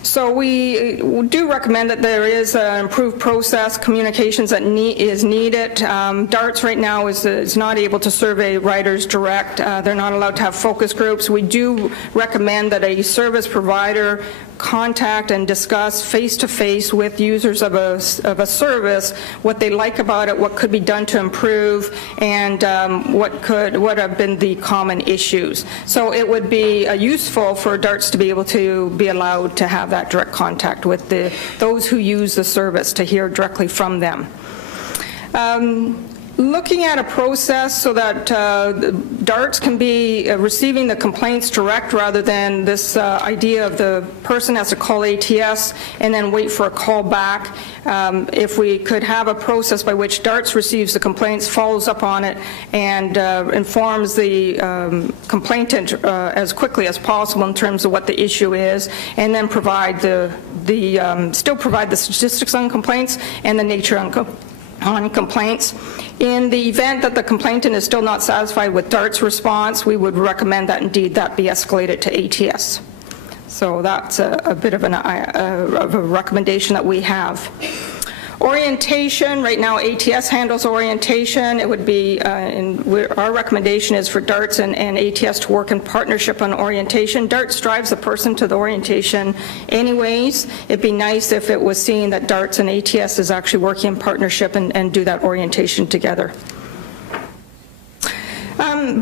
So we do recommend that there is an improved process, communications that is needed. DARTS right now is not able to survey riders direct. They're not allowed to have focus groups. We do recommend that a service provider contact and discuss face-to-face with users of a service what they like about it, what could be done to improve, and what have been the common issues. So it would be useful for DARTS to be able to be allowed to have that direct contact with those who use the service, to hear directly from them. Looking at a process so that DARTS can be receiving the complaints direct, rather than this idea of the person has to call ATS and then wait for a call back. If we could have a process by which DARTS receives the complaints, follows up on it, and informs the complainant as quickly as possible in terms of what the issue is, and then provide still provide the statistics on complaints and the nature on complaints. In the event that the complainant is still not satisfied with DARTS response, we would recommend that indeed that be escalated to ATS. So that's a bit of a recommendation that we have. Orientation, right now ATS handles orientation. It would be, our recommendation is for DARTS and ATS to work in partnership on orientation. DARTS drives the person to the orientation anyways. It'd be nice if it was seen that DARTS and ATS is actually working in partnership and do that orientation together.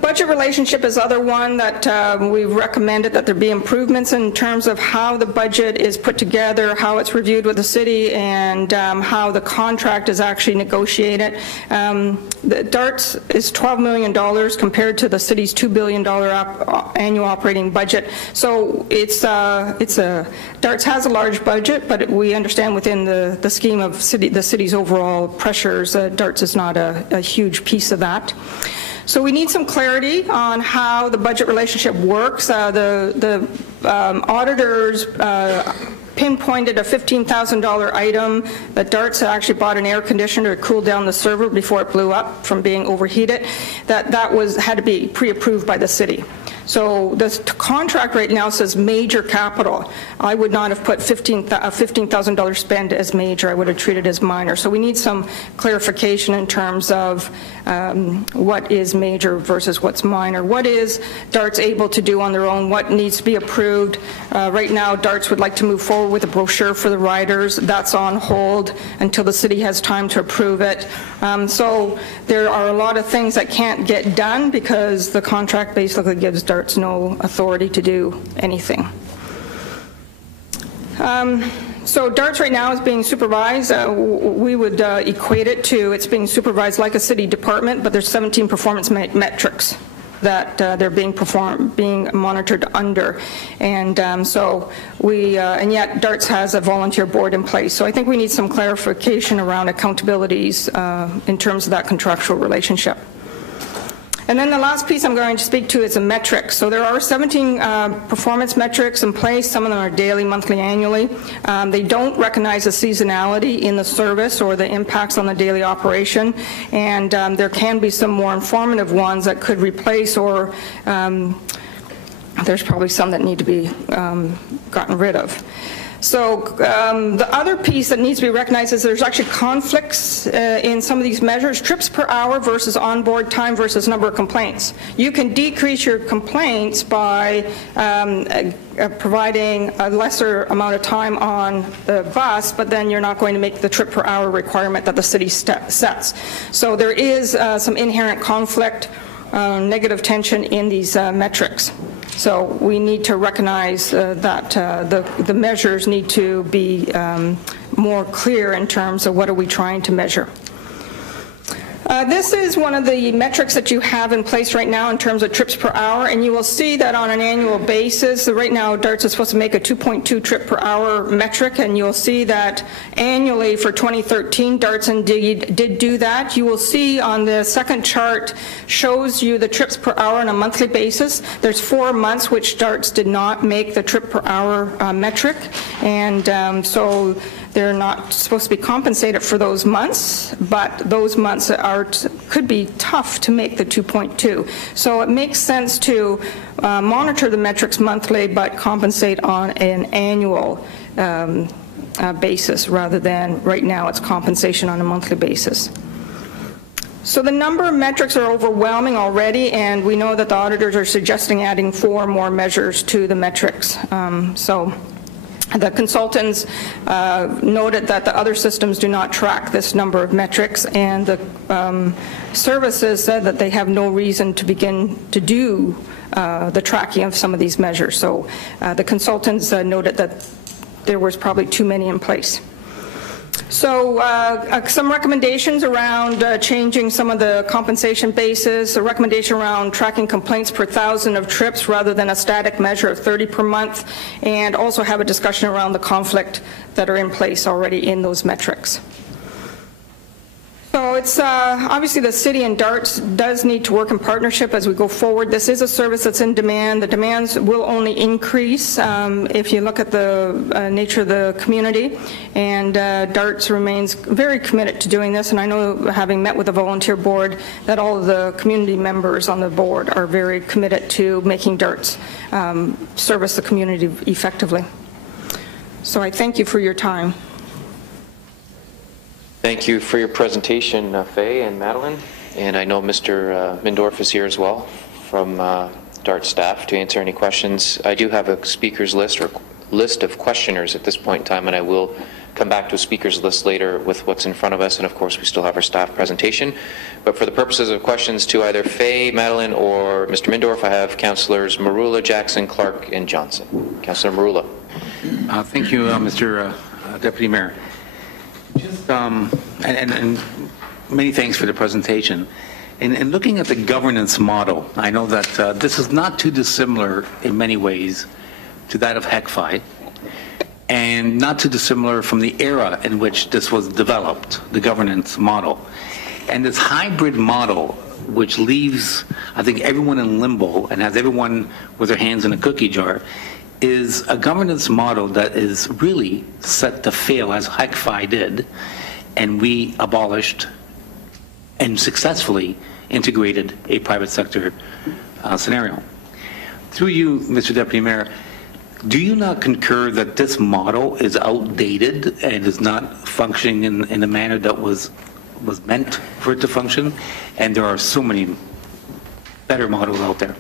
Budget relationship is other one that we've recommended that there be improvements in terms of how the budget is put together, how it's reviewed with the city, and how the contract is actually negotiated. The DARTS is $12 million compared to the city's $2 billion annual operating budget. So DARTS has a large budget, but we understand within the scheme of the city's overall pressures, DARTS is not a huge piece of that. So we need some clarity on how the budget relationship works. The auditors pinpointed a $15,000 item that DARTS had actually bought an air conditioner to cool down the server before it blew up from being overheated, that had to be pre-approved by the city. So the contract right now says major capital. I would not have put $15,000 spend as major. I would have treated it as minor. So we need some clarification in terms of what is major versus what's minor. What is DARTS able to do on their own? What needs to be approved? Right now, DARTS would like to move forward with a brochure for the riders. That's on hold until the city has time to approve it. So there are a lot of things that can't get done because the contract basically gives DARTS no authority to do anything. So DARTS right now is being supervised. We would equate it to it's being supervised like a city department, but there's 17 performance metrics that they're being monitored under, and so and yet DARTS has a volunteer board in place. So I think we need some clarification around accountabilities in terms of that contractual relationship. And then the last piece I'm going to speak to is the metrics. So there are 17 performance metrics in place. Some of them are daily, monthly, annually. They don't recognize the seasonality in the service or the impacts on the daily operation. And there can be some more informative ones that could replace or there's probably some that need to be gotten rid of. So the other piece that needs to be recognized is there's actually conflicts in some of these measures, trips per hour versus onboard time versus number of complaints. You can decrease your complaints by providing a lesser amount of time on the bus, but then you're not going to make the trip per hour requirement that the city sets. So there is some inherent conflict, negative tension in these metrics. So we need to recognize that the measures need to be more clear in terms of what are we trying to measure. This is one of the metrics that you have in place right now in terms of trips per hour, and you will see that on an annual basis. So right now, DARTS is supposed to make a 2.2 trip per hour metric, and you'll see that annually for 2013, DARTS indeed did do that. You will see on the second chart shows you the trips per hour on a monthly basis. There's 4 months which DARTS did not make the trip per hour metric, and so they're not supposed to be compensated for those months, but those months could be tough to make the 2.2. So it makes sense to monitor the metrics monthly, but compensate on an annual basis rather than right now it's compensation on a monthly basis. So the number of metrics are overwhelming already, and we know that the auditors are suggesting adding 4 more measures to the metrics. The consultants noted that the other systems do not track this number of metrics, and the services said that they have no reason to begin to do the tracking of some of these measures. So the consultants noted that there was probably too many in place. So some recommendations around changing some of the compensation basis, a recommendation around tracking complaints per 1,000 of trips rather than a static measure of 30 per month, and also have a discussion around the conflict that are in place already in those metrics. So it's obviously the city and DARTS does need to work in partnership as we go forward. This is a service that's in demand. The demands will only increase if you look at the nature of the community, and DARTS remains very committed to doing this, and I know, having met with the volunteer board, that all of the community members on the board are very committed to making DARTS service the community effectively. So I thank you for your time. Thank you for your presentation, Faye and Madeline. And I know Mr. Mindorf is here as well from DARTS staff to answer any questions. I do have a speakers list or list of questioners at this point in time, and I will come back to a speakers list later with what's in front of us. And of course, we still have our staff presentation. But for the purposes of questions to either Faye, Madeline, or Mr. Mindorf, I have Councillors Marula, Jackson, Clark, and Johnson. Councillor Marula. Thank you, Mr. Deputy Mayor. Just, and many thanks for the presentation. And looking at the governance model, I know that this is not too dissimilar in many ways to that of HECFI, and not too dissimilar from the era in which this was developed, the governance model. And this hybrid model, which leaves, I think, everyone in limbo and has everyone with their hands in a cookie jar, is a governance model that is really set to fail, as HIC-FI did, and we abolished and successfully integrated a private sector scenario. Through you, Mr. Deputy Mayor, do you not concur that this model is outdated and is not functioning in the manner that was meant for it to function? And there are so many better models out there.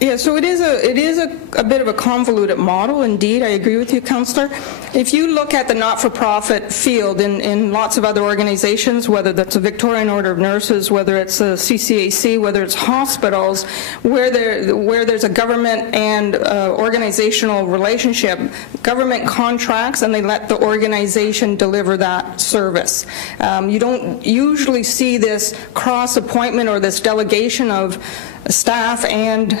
Yeah, so it is a bit of a convoluted model, indeed. I agree with you, Councillor. If you look at the not-for-profit field in lots of other organizations, whether that's a Victorian Order of Nurses, whether it's a CCAC, whether it's hospitals, where there's a government and organizational relationship, government contracts and they let the organization deliver that service. You don't usually see this cross-appointment or this delegation of staff and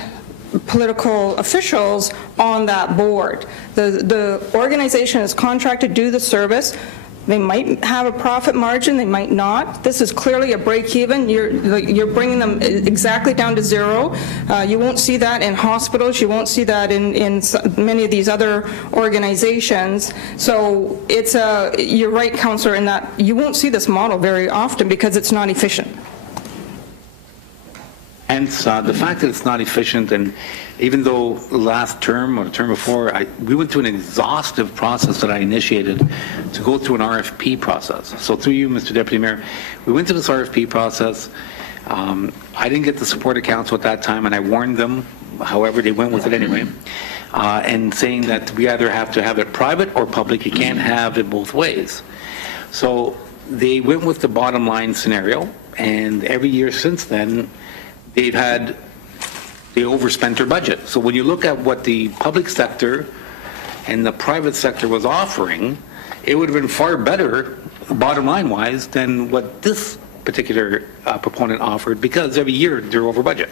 political officials on that board. The organization is contracted to do the service. They might have a profit margin, they might not. This is clearly a break-even. You're bringing them exactly down to zero. You won't see that in hospitals. You won't see that in many of these other organizations. So you're right, Councillor, in that you won't see this model very often because it's not efficient. Hence, the fact that it's not efficient, and even though last term or the term before, we went through an exhaustive process that I initiated to go through an RFP process. So through you, Mr. Deputy Mayor, we went through this RFP process. I didn't get the support of council at that time, and I warned them. However, they went with it anyway, and saying that we either have to have it private or public. You can't have it both ways. So they went with the bottom line scenario, and every year since then, they overspent their budget. So when you look at what the public sector and the private sector was offering, it would have been far better, bottom line wise, than what this particular proponent offered, because every year they're over budget.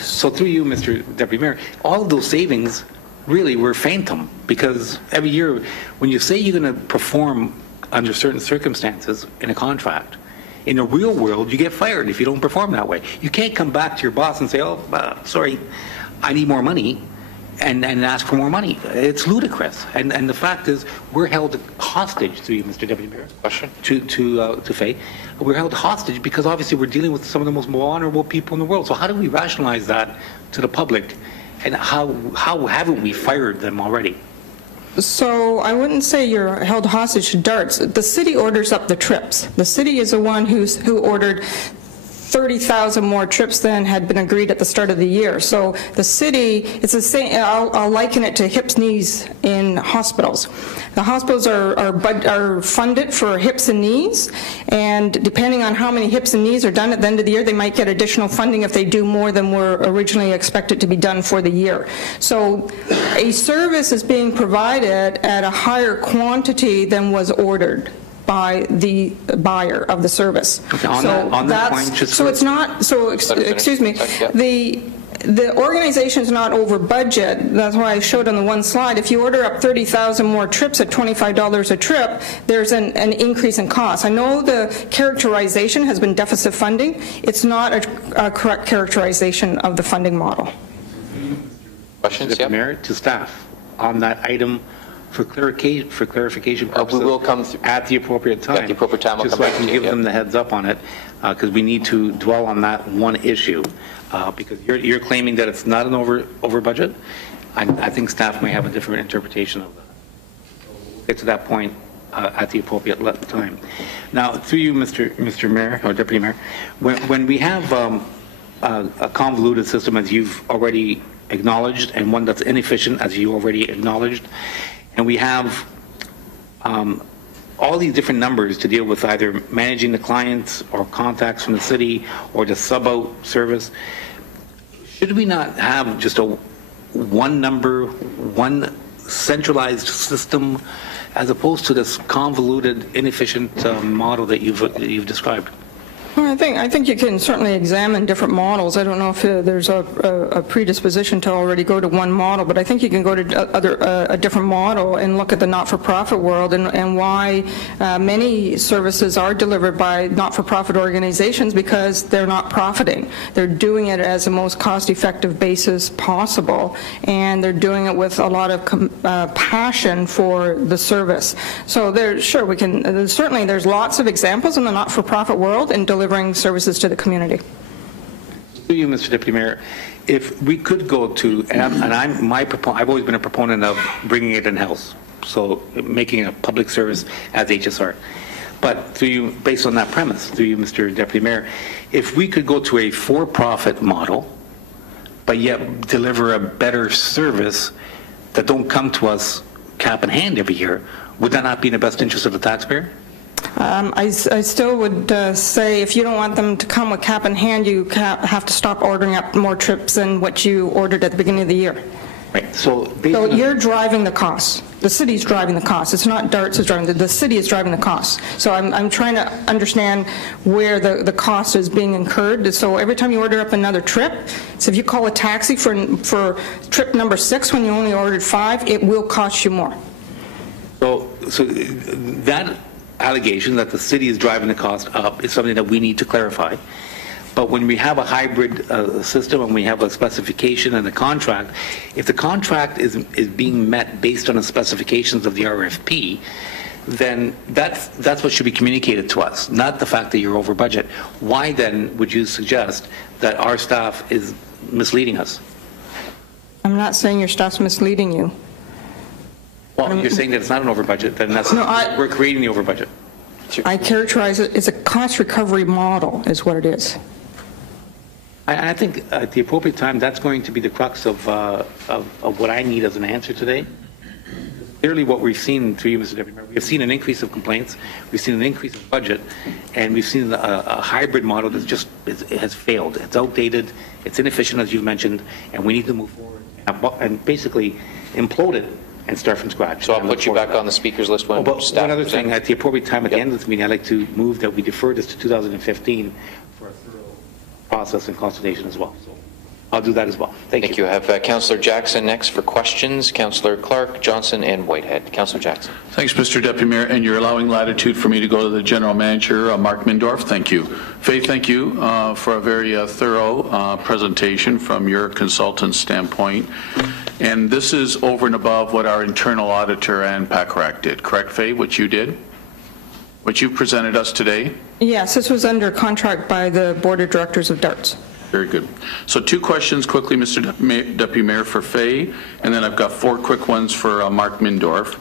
So through you, Mr. Deputy Mayor, all of those savings really were phantom, because every year when you say you're going to perform under certain circumstances in a contract, in the real world, you get fired if you don't perform that way. You can't come back to your boss and say, oh, sorry, I need more money, and ask for more money. It's ludicrous. And the fact is, we're held hostage, through you, Mr. Deputy Mayor, Question? to Faye. We're held hostage because obviously we're dealing with some of the most vulnerable people in the world. So how do we rationalize that to the public? And how haven't we fired them already? So I wouldn't say you're held hostage to DARTS. The city orders up the trips. The city is the one who ordered 30,000 more trips than had been agreed at the start of the year. So the city, it's the same. I'll liken it to hips, knees in hospitals. The hospitals are funded for hips and knees, and depending on how many hips and knees are done at the end of the year, they might get additional funding if they do more than were originally expected to be done for the year. So a service is being provided at a higher quantity than was ordered by the buyer of the service. Okay, on that point, just so it's not, so excuse me, the organization's not over budget. That's why I showed on the one slide, if you order up 30,000 more trips at $25 a trip, there's an increase in cost. I know the characterization has been deficit funding. It's not a correct characterization of the funding model. Questions? Deputy Mayor, to staff on that item for clarification purposes. We will come at the appropriate time. At the appropriate time, we'll just come so back I can to you, give them the heads up on it, because we need to dwell on that one issue, because you're claiming that it's not an over budget. I think staff may have a different interpretation of that. We'll get to that point at the appropriate time. Now, through you, Mr. Mayor or Deputy Mayor, when we have a convoluted system, as you've already acknowledged, and one that's inefficient, as you already acknowledged, and we have all these different numbers to deal with, either managing the clients or contacts from the city or the sub-out service. Should we not have just one number, one centralized system, as opposed to this convoluted, inefficient model that you've described? Well, I think you can certainly examine different models. I don't know if there's a predisposition to already go to one model, but I think you can go to a different model and look at the not-for-profit world and why many services are delivered by not-for-profit organizations, because they're not profiting. They're doing it as the most cost-effective basis possible, and they're doing it with a lot of passion for the service. So sure, we can, certainly there's lots of examples in the not-for-profit world in delivering services to the community. To you, Mr. Deputy Mayor, if we could go to, and I've always been a proponent of bringing it in-house, so making it a public service as HSR. But through you, based on that premise, through you, Mr. Deputy Mayor, if we could go to a for-profit model, but yet deliver a better service that don't come to us cap in hand every year, would that not be in the best interest of the taxpayer? I still would say if you don't want them to come with cap in hand, you have to stop ordering up more trips than what you ordered at the beginning of the year. Right. So you're driving the costs. The city's driving the costs. It's not DARTS is driving, the city is driving the costs. So I'm trying to understand where the cost is being incurred. So every time you order up another trip, so if you call a taxi for trip number 6 when you only ordered 5, it will cost you more. So that allegation that the city is driving the cost up is something that we need to clarify. But when we have a hybrid system and we have a specification and a contract, if the contract is being met based on the specifications of the RFP, then that's what should be communicated to us, not the fact that you're over budget. Why then would you suggest that our staff is misleading us? I'm not saying your staff's misleading you. Well, you're saying that it's not an over budget, then that's, no, we're creating the over budget. I characterize it as a cost recovery model is what it is. I think at the appropriate time, that's going to be the crux of what I need as an answer today. Clearly what we've seen through you, Mr. Deputy Mayor, we've seen an increase of complaints, we've seen an increase of budget, and we've seen a hybrid model that just has failed. It's outdated, it's inefficient, as you've mentioned, and we need to move forward and basically implode it and start from scratch. So I'll put you back on the speaker's list when staff. One other thing, at the appropriate time at the end of this meeting, I'd like to move that we defer this to 2015 for a thorough process and consultation as well. So I'll do that as well. Thank you. I have Councillor Jackson next for questions. Councillor Clark, Johnson, and Whitehead. Councillor Jackson. Thanks, Mr. Deputy Mayor, and you're allowing latitude for me to go to the General Manager, Mark Mindorf. Thank you. Faith, thank you for a very thorough presentation from your consultant's standpoint. And this is over and above what our internal auditor and PACRAC did, correct, Faye, what you did? What you presented us today? Yes, this was under contract by the Board of Directors of DARTS. Very good. So 2 questions quickly, Mr. Deputy Mayor, for Faye, and then I've got 4 quick ones for Mark Mindorf.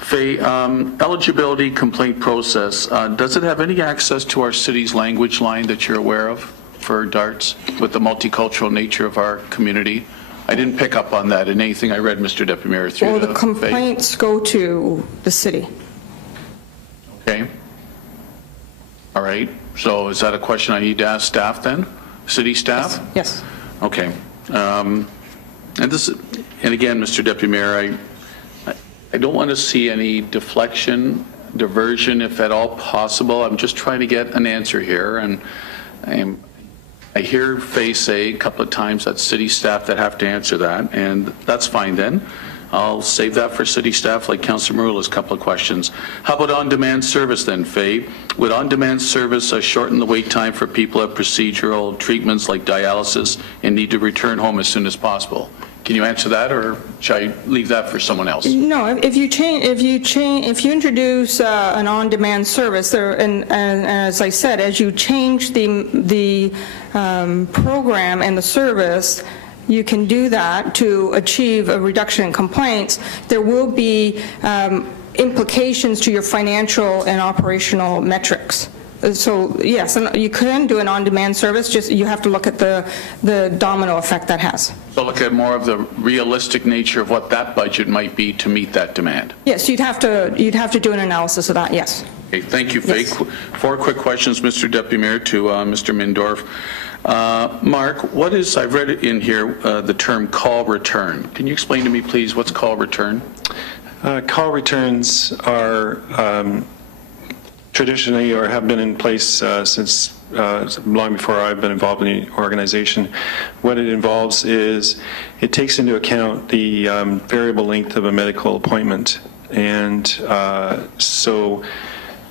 Faye, eligibility complaint process, does it have any access to our city's language line that you're aware of for DARTS with the multicultural nature of our community? I didn't pick up on that in anything I read, Mr. Deputy Mayor, through the complaints go to the city. Okay. All right. So is that a question I need to ask staff then? City staff? Yes. Okay. And again, Mr. Deputy Mayor, I don't want to see any deflection, diversion, if at all possible. I'm just trying to get an answer here, and I hear Faye say a couple of times that city staff that have to answer that, and that's fine then. I'll save that for city staff, like Councillor Marula's couple of questions. How about on-demand service then, Faye? Would on-demand service shorten the wait time for people at procedural treatments like dialysis and need to return home as soon as possible? Can you answer that, or should I leave that for someone else? No. If you introduce an on-demand service, there, and as I said, as you change the program and the service, you can do that to achieve a reduction in complaints. There will be implications to your financial and operational metrics. So yes, and you can do an on-demand service, just you have to look at the domino effect that has. So look at more of the realistic nature of what that budget might be to meet that demand. Yes, you'd have to do an analysis of that, yes. Okay, thank you, Faye. Yes. 4 quick questions, Mr. Deputy Mayor, to Mr. Mindorf. Mark, what is, I've read it in here, the term call return. Can you explain to me, please, what's call return? Call returns are traditionally or have been in place since long before I've been involved in the organization. What it involves is it takes into account the variable length of a medical appointment. And so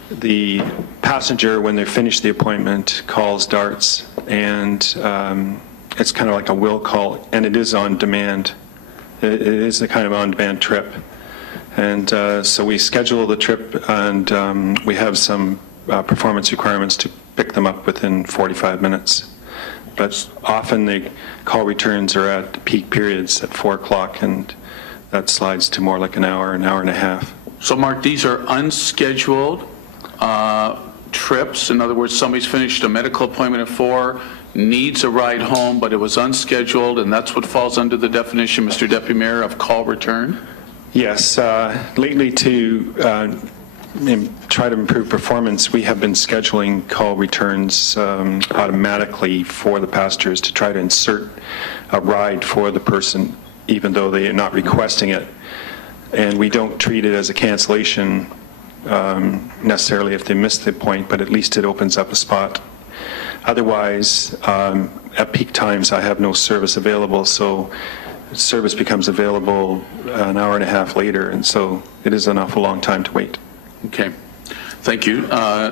the passenger, when they finish the appointment, calls DARTS, and it's kind of like a will call, and it is on demand. It is a kind of on-demand trip. And so we schedule the trip, and we have some performance requirements to pick them up within 45 minutes. But often the call returns are at peak periods at 4 o'clock, and that slides to more like an hour and a half. So, Mark, these are unscheduled trips. In other words, somebody's finished a medical appointment at 4, needs a ride home, but it was unscheduled, and that's what falls under the definition, Mr. Deputy Mayor, of call return? Yes. Lately, to try to improve performance, we have been scheduling call returns automatically for the passengers to try to insert a ride for the person, even though they are not requesting it. And we don't treat it as a cancellation necessarily if they miss the point, but at least it opens up a spot. Otherwise, at peak times, I have no service available, so service becomes available an hour and a half later, and so it is an awful long time to wait. Okay. Thank you.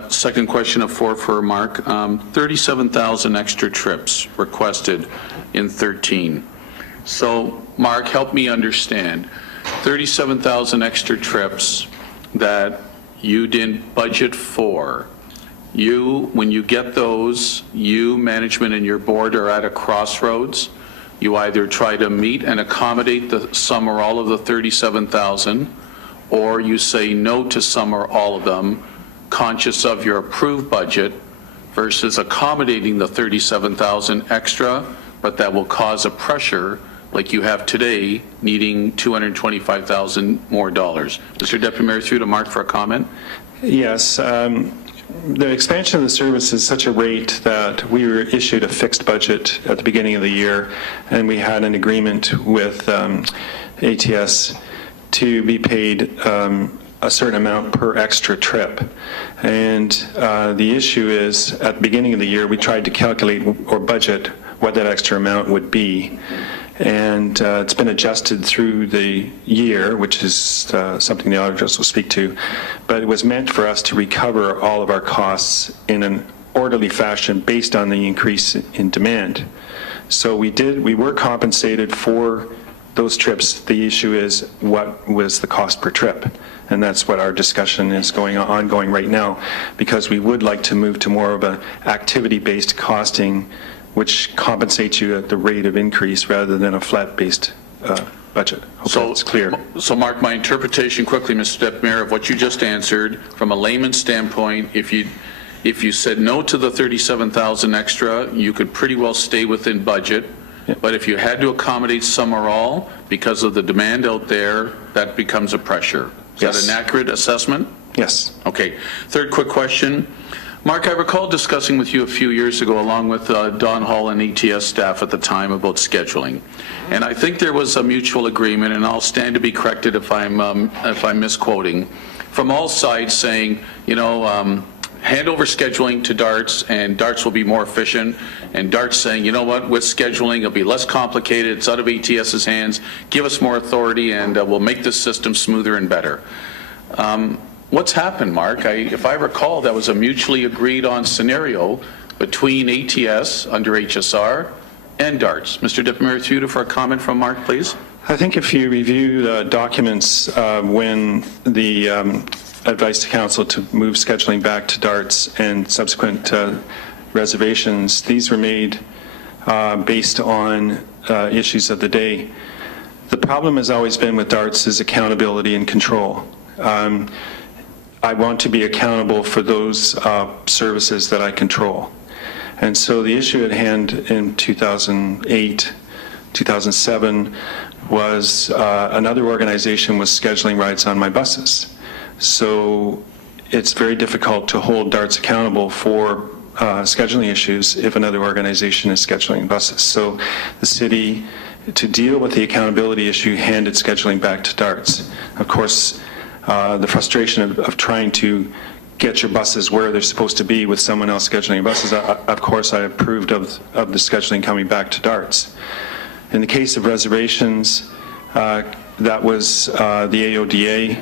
Second question of 4 for Mark. 37,000 extra trips requested in 13. So, Mark, help me understand. 37,000 extra trips that you didn't budget for. When you get those, you, management, and your board are at a crossroads. You either try to meet and accommodate some or all of the 37,000, or you say no to some or all of them, conscious of your approved budget, versus accommodating the 37,000 extra, but that will cause a pressure like you have today, needing $225,000 more dollars. Mr. Deputy Mayor, through to Mark for a comment. Yes. The expansion of the service is such a rate that we were issued a fixed budget at the beginning of the year, and we had an agreement with ATS to be paid a certain amount per extra trip. And the issue is, at the beginning of the year, we tried to calculate or budget what that extra amount would be. And it's been adjusted through the year, which is something the auditors will speak to. But it was meant for us to recover all of our costs in an orderly fashion based on the increase in demand. So we were compensated for those trips. The issue is, what was the cost per trip? And that's what our discussion is ongoing right now, because we would like to move to more of an activity-based costing, which compensates you at the rate of increase rather than a flat-based budget. Hope that's clear. So, Mark, my interpretation quickly, Mr. Deputy Mayor, of what you just answered, from a layman's standpoint, if you said no to the 37,000 extra, you could pretty well stay within budget. Yeah. But if you had to accommodate some or all because of the demand out there, that becomes a pressure. Is that an accurate assessment? Yes. Okay. Third quick question. Mark, I recall discussing with you a few years ago, along with Don Hall and ETS staff at the time, about scheduling. And I think there was a mutual agreement, and I'll stand to be corrected if I'm misquoting, from all sides saying, hand over scheduling to DARTS, and DARTS will be more efficient, and DARTS saying, you know what, with scheduling, it'll be less complicated, it's out of ATS's hands, give us more authority, and we'll make this system smoother and better. What's happened, Mark? If I recall, that was a mutually agreed on scenario between ATS under HSR and DARTS. Mr. Deputy Mayor Thuda, for a comment from Mark, please. I think if you review the documents when the advice to council to move scheduling back to DARTS and subsequent reservations, these were made based on issues of the day. The problem has always been with DARTS is accountability and control. I want to be accountable for those services that I control. And so the issue at hand in 2008, 2007 was another organization was scheduling rides on my buses. So it's very difficult to hold DARTS accountable for scheduling issues if another organization is scheduling buses. So the city, to deal with the accountability issue, handed scheduling back to DARTS. Of course, the frustration of trying to get your buses where they're supposed to be with someone else scheduling buses, of course I approved of the scheduling coming back to DARTS. In the case of reservations, that was the AODA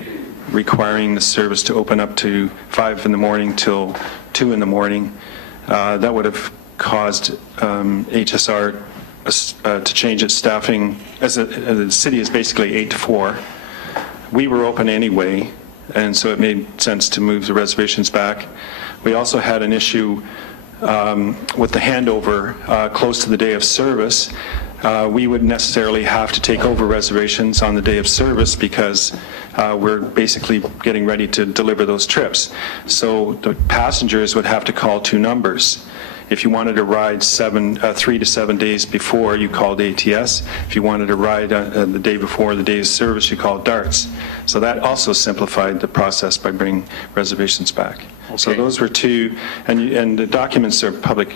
requiring the service to open up to 5 in the morning till 2 in the morning. That would have caused HSR to change its staffing, as the city is basically 8 to 4. We were open anyway, and so it made sense to move the reservations back. We also had an issue with the handover close to the day of service. We would necessarily have to take over reservations on the day of service because we're basically getting ready to deliver those trips. So the passengers would have to call 2 numbers. If you wanted to ride 3 to 7 days before, you called ATS. If you wanted to ride the day before the day's service, you called DARTS. So that also simplified the process by bringing reservations back. Okay. So those were 2, and the documents are public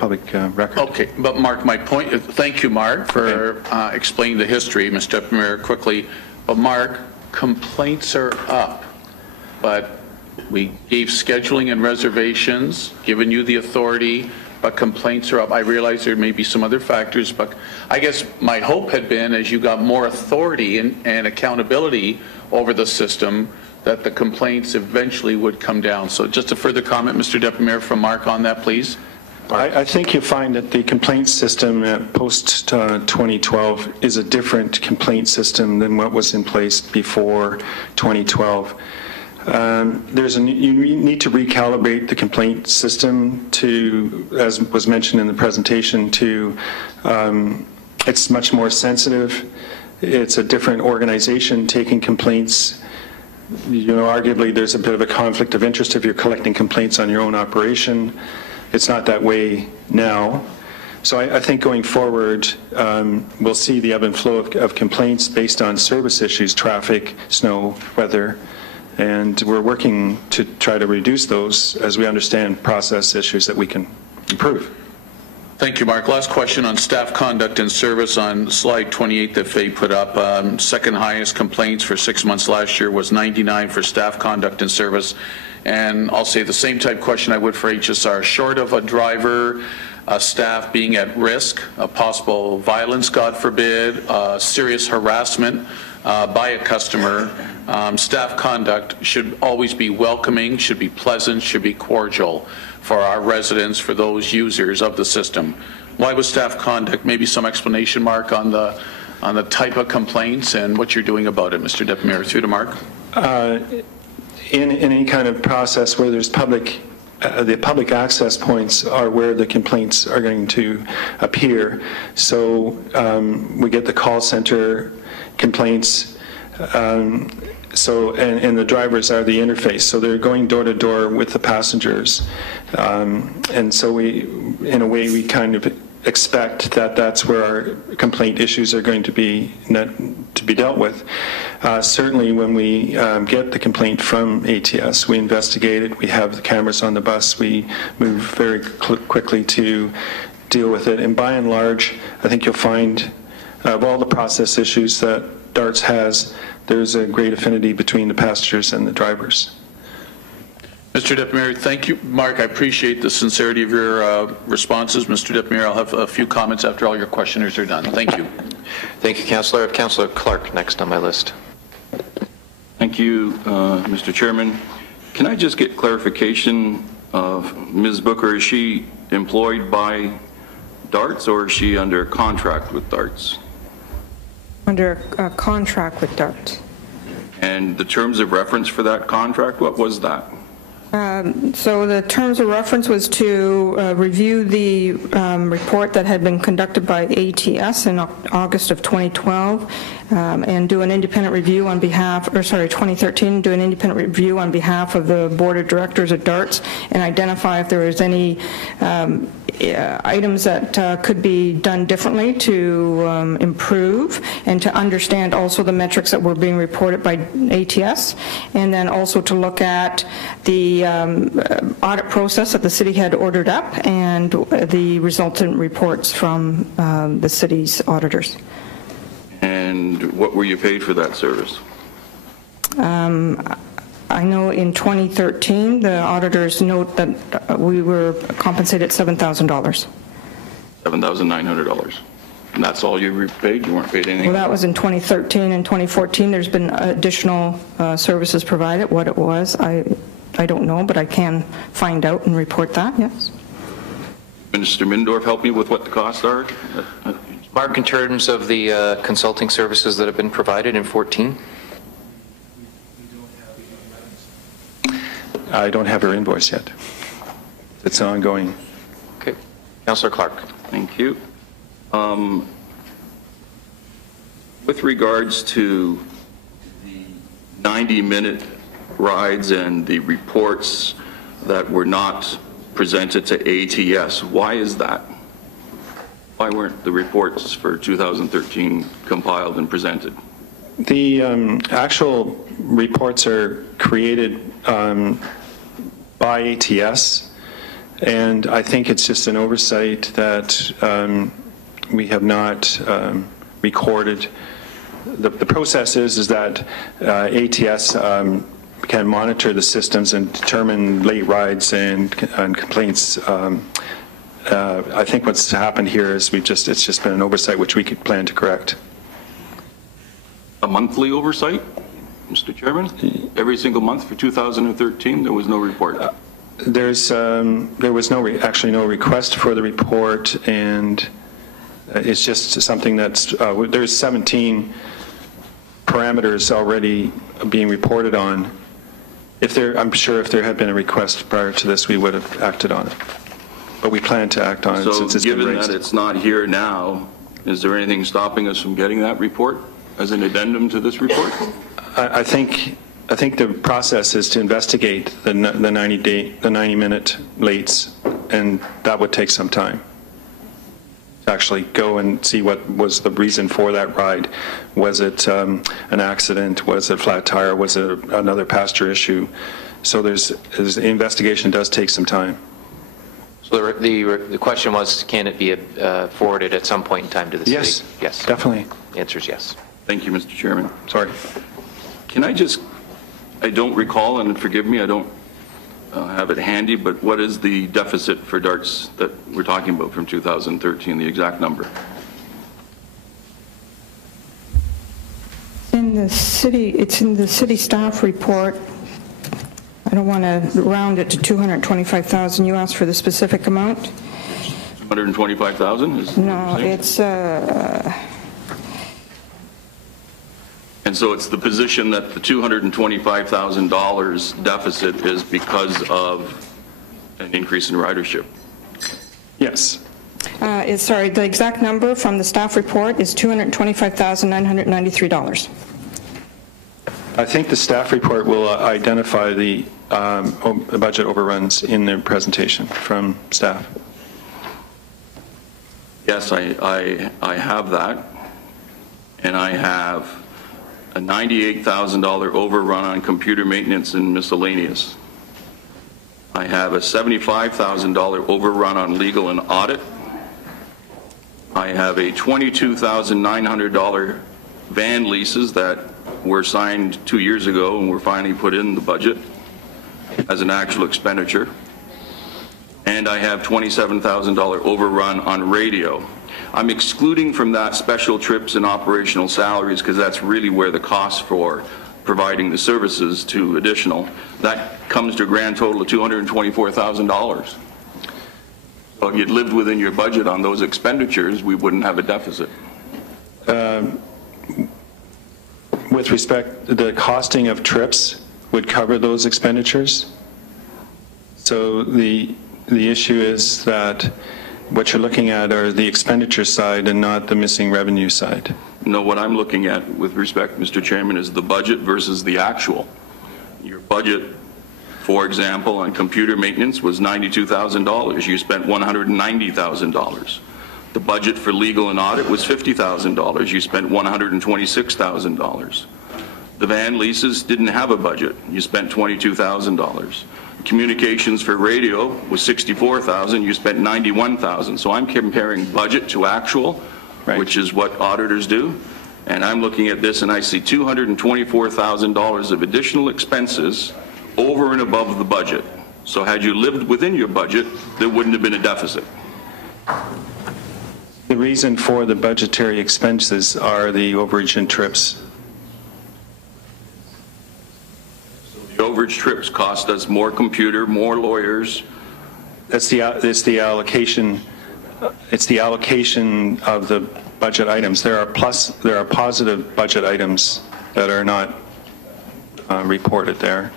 record. Okay, but Mark, my point, thank you, Mark, for explaining the history, Mr. Deputy Mayor, quickly. But Mark, complaints are up, but we gave scheduling and reservations, given you the authority, but complaints are up. I realize there may be some other factors, but I guess my hope had been as you got more authority and accountability over the system, that the complaints eventually would come down. So just a further comment, Mr. Deputy Mayor, from Mark on that, please. I think you'll find that the complaint system post-2012 is a different complaint system than what was in place before 2012. You need to recalibrate the complaint system to, as was mentioned in the presentation, to it's much more sensitive. It's a different organization taking complaints. You know, arguably there's a bit of a conflict of interest if you're collecting complaints on your own operation. It's not that way now. So I think going forward, we'll see the ebb and flow of complaints based on service issues, traffic, snow, weather, and we're working to try to reduce those as we understand process issues that we can improve. Thank you, Mark. Last question on staff conduct and service on slide 28 that Faye put up. Second highest complaints for 6 months last year was 99 for staff conduct and service. And I'll say the same type question I would for HSR. Short of a driver, staff being at risk, a possible violence, God forbid, serious harassment by a customer, staff conduct should always be welcoming, should be pleasant, should be cordial for our residents, for those users of the system. Why was staff conduct? Maybe some explanation, Mark, on the type of complaints and what you're doing about it, Mr. Deputy Mayor. Through to Mark. In any kind of process where there's the public access points are where the complaints are going to appear. So we get the call center complaints. And the drivers are the interface, so they're going door to door with the passengers, and so in a way, we kind of expect that that's where our complaint issues are going to be dealt with. Certainly, when we get the complaint from ATS, we investigate it. We have the cameras on the bus. We move very quickly to deal with it. And by and large, I think you'll find of all the process issues that DARTS has, there's a great affinity between the passengers and the drivers. Mr. Deputy Mayor, thank you. Mark, I appreciate the sincerity of your responses. Mr. Deputy Mayor, I'll have a few comments after all your questioners are done. Thank you. Thank you, Councillor. I have Councillor Clark next on my list. Thank you, Mr. Chairman. Can I just get clarification of Ms. Booker? Is she employed by DARTS or is she under contract with DARTS? Under a contract with DARTS. And the terms of reference for that contract, what was that? So the terms of reference was to review the report that had been conducted by ATS in August of 2012 and do an independent review on behalf, 2013, do an independent review on behalf of the Board of Directors at DARTS and identify if there was any items that could be done differently to improve and to understand also the metrics that were being reported by ATS, and then also to look at the audit process that the city had ordered up and the resultant reports from the city's auditors. And what were you paid for that service? I know in 2013, the auditors note that we were compensated $7,000. $7,900. And that's all you were paid? You weren't paid anything? Well, that was in 2013. In 2014, there's been additional services provided. What it was, I don't know, but I can find out and report that, yes. Minister Mindorf, help me with what the costs are? Mark, in terms of the consulting services that have been provided in 14? I don't have her invoice yet. It's ongoing. Okay. Councillor Clark. Thank you. With regards to the 90-minute rides and the reports that were not presented to ATS, why is that? Why weren't the reports for 2013 compiled and presented? The actual reports are created by ATS, and I think it's just an oversight that we have not recorded. The process is that ATS can monitor the systems and determine late rides and complaints. I think what's happened here is it's just been an oversight which we could plan to correct. A monthly oversight, Mr. Chairman? Every single month for 2013, there was no report. There was actually no request for the report, and it's just something that's there's 17 parameters already being reported on. I'm sure if there had been a request prior to this, we would have acted on it. But we plan to act on it since it's been raised. So given that it's not here now, is there anything stopping us from getting that report as an addendum to this report? I think the process is to investigate the 90-minute lates, and that would take some time. To actually go and see what was the reason for that ride. Was it an accident? Was it a flat tire? Was it another passenger issue? So the investigation does take some time. So the question was, can it be forwarded at some point in time to the city? Yes. Yes. Definitely. The answer is yes. Thank you, Mr. Chairman. Sorry. Can I don't recall, and forgive me, I don't have it handy, but what is the deficit for DARTS that we're talking about from 2013, the exact number? It's in the city staff report. I don't want to round it to 225,000. You asked for the specific amount? 125,000? No, it's... And so it's the position that the $225,000 deficit is because of an increase in ridership. Yes. Sorry, the exact number from the staff report is $225,993. I think the staff report will identify the budget overruns in their presentation from staff. Yes, I have that, and I have a $98,000 overrun on computer maintenance and miscellaneous. I have a $75,000 overrun on legal and audit. I have a $22,900 van leases that were signed 2 years ago and were finally put in the budget as an actual expenditure. And I have $27,000 overrun on radio. I'm excluding from that special trips and operational salaries because that's really where the cost for providing the services to additional. That comes to a grand total of $224,000. So if you'd lived within your budget on those expenditures, we wouldn't have a deficit. With respect, the costing of trips would cover those expenditures. So the issue is that what you're looking at are the expenditure side and not the missing revenue side. No, what I'm looking at with respect, Mr. Chairman, is the budget versus the actual. Your budget, for example, on computer maintenance was $92,000. You spent $190,000. The budget for legal and audit was $50,000. You spent $126,000. The van leases didn't have a budget. You spent $22,000. Communications for radio was $64,000. You spent $91,000. So I'm comparing budget to actual, right, which is what auditors do. And I'm looking at this and I see $224,000 of additional expenses over and above the budget. So had you lived within your budget, there wouldn't have been a deficit. The reason for the budgetary expenses are the overage and trips. The overage trips cost us more computer, more lawyers. It's the allocation. It's the allocation of the budget items. There are positive budget items that are not reported there.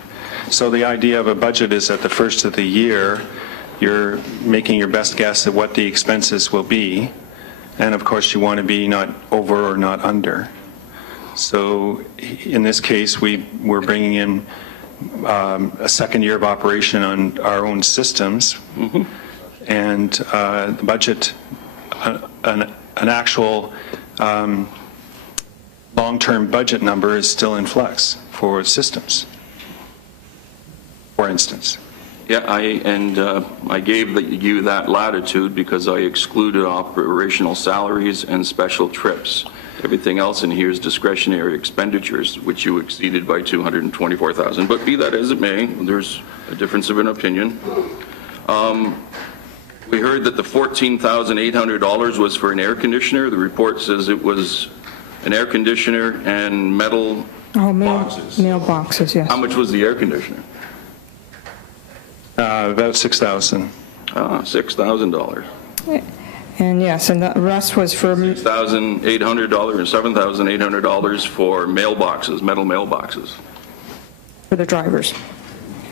So the idea of a budget is at the first of the year, you're making your best guess at what the expenses will be, and of course you want to be not over or not under. So in this case, we're bringing in a second year of operation on our own systems, and the budget, an actual long-term budget number is still in flux for systems, for instance. Yeah, I gave you that latitude because I excluded operational salaries and special trips. Everything else in here is discretionary expenditures, which you exceeded by $224,000. But be that as it may, there's a difference of an opinion. We heard that the $14,800 was for an air conditioner. The report says it was an air conditioner and metal boxes. Mailboxes, yes. How much was the air conditioner? About $6,000. $6,000. And yes, and the rest was for... $6,800 and $7,800 for mailboxes, metal mailboxes. For the drivers.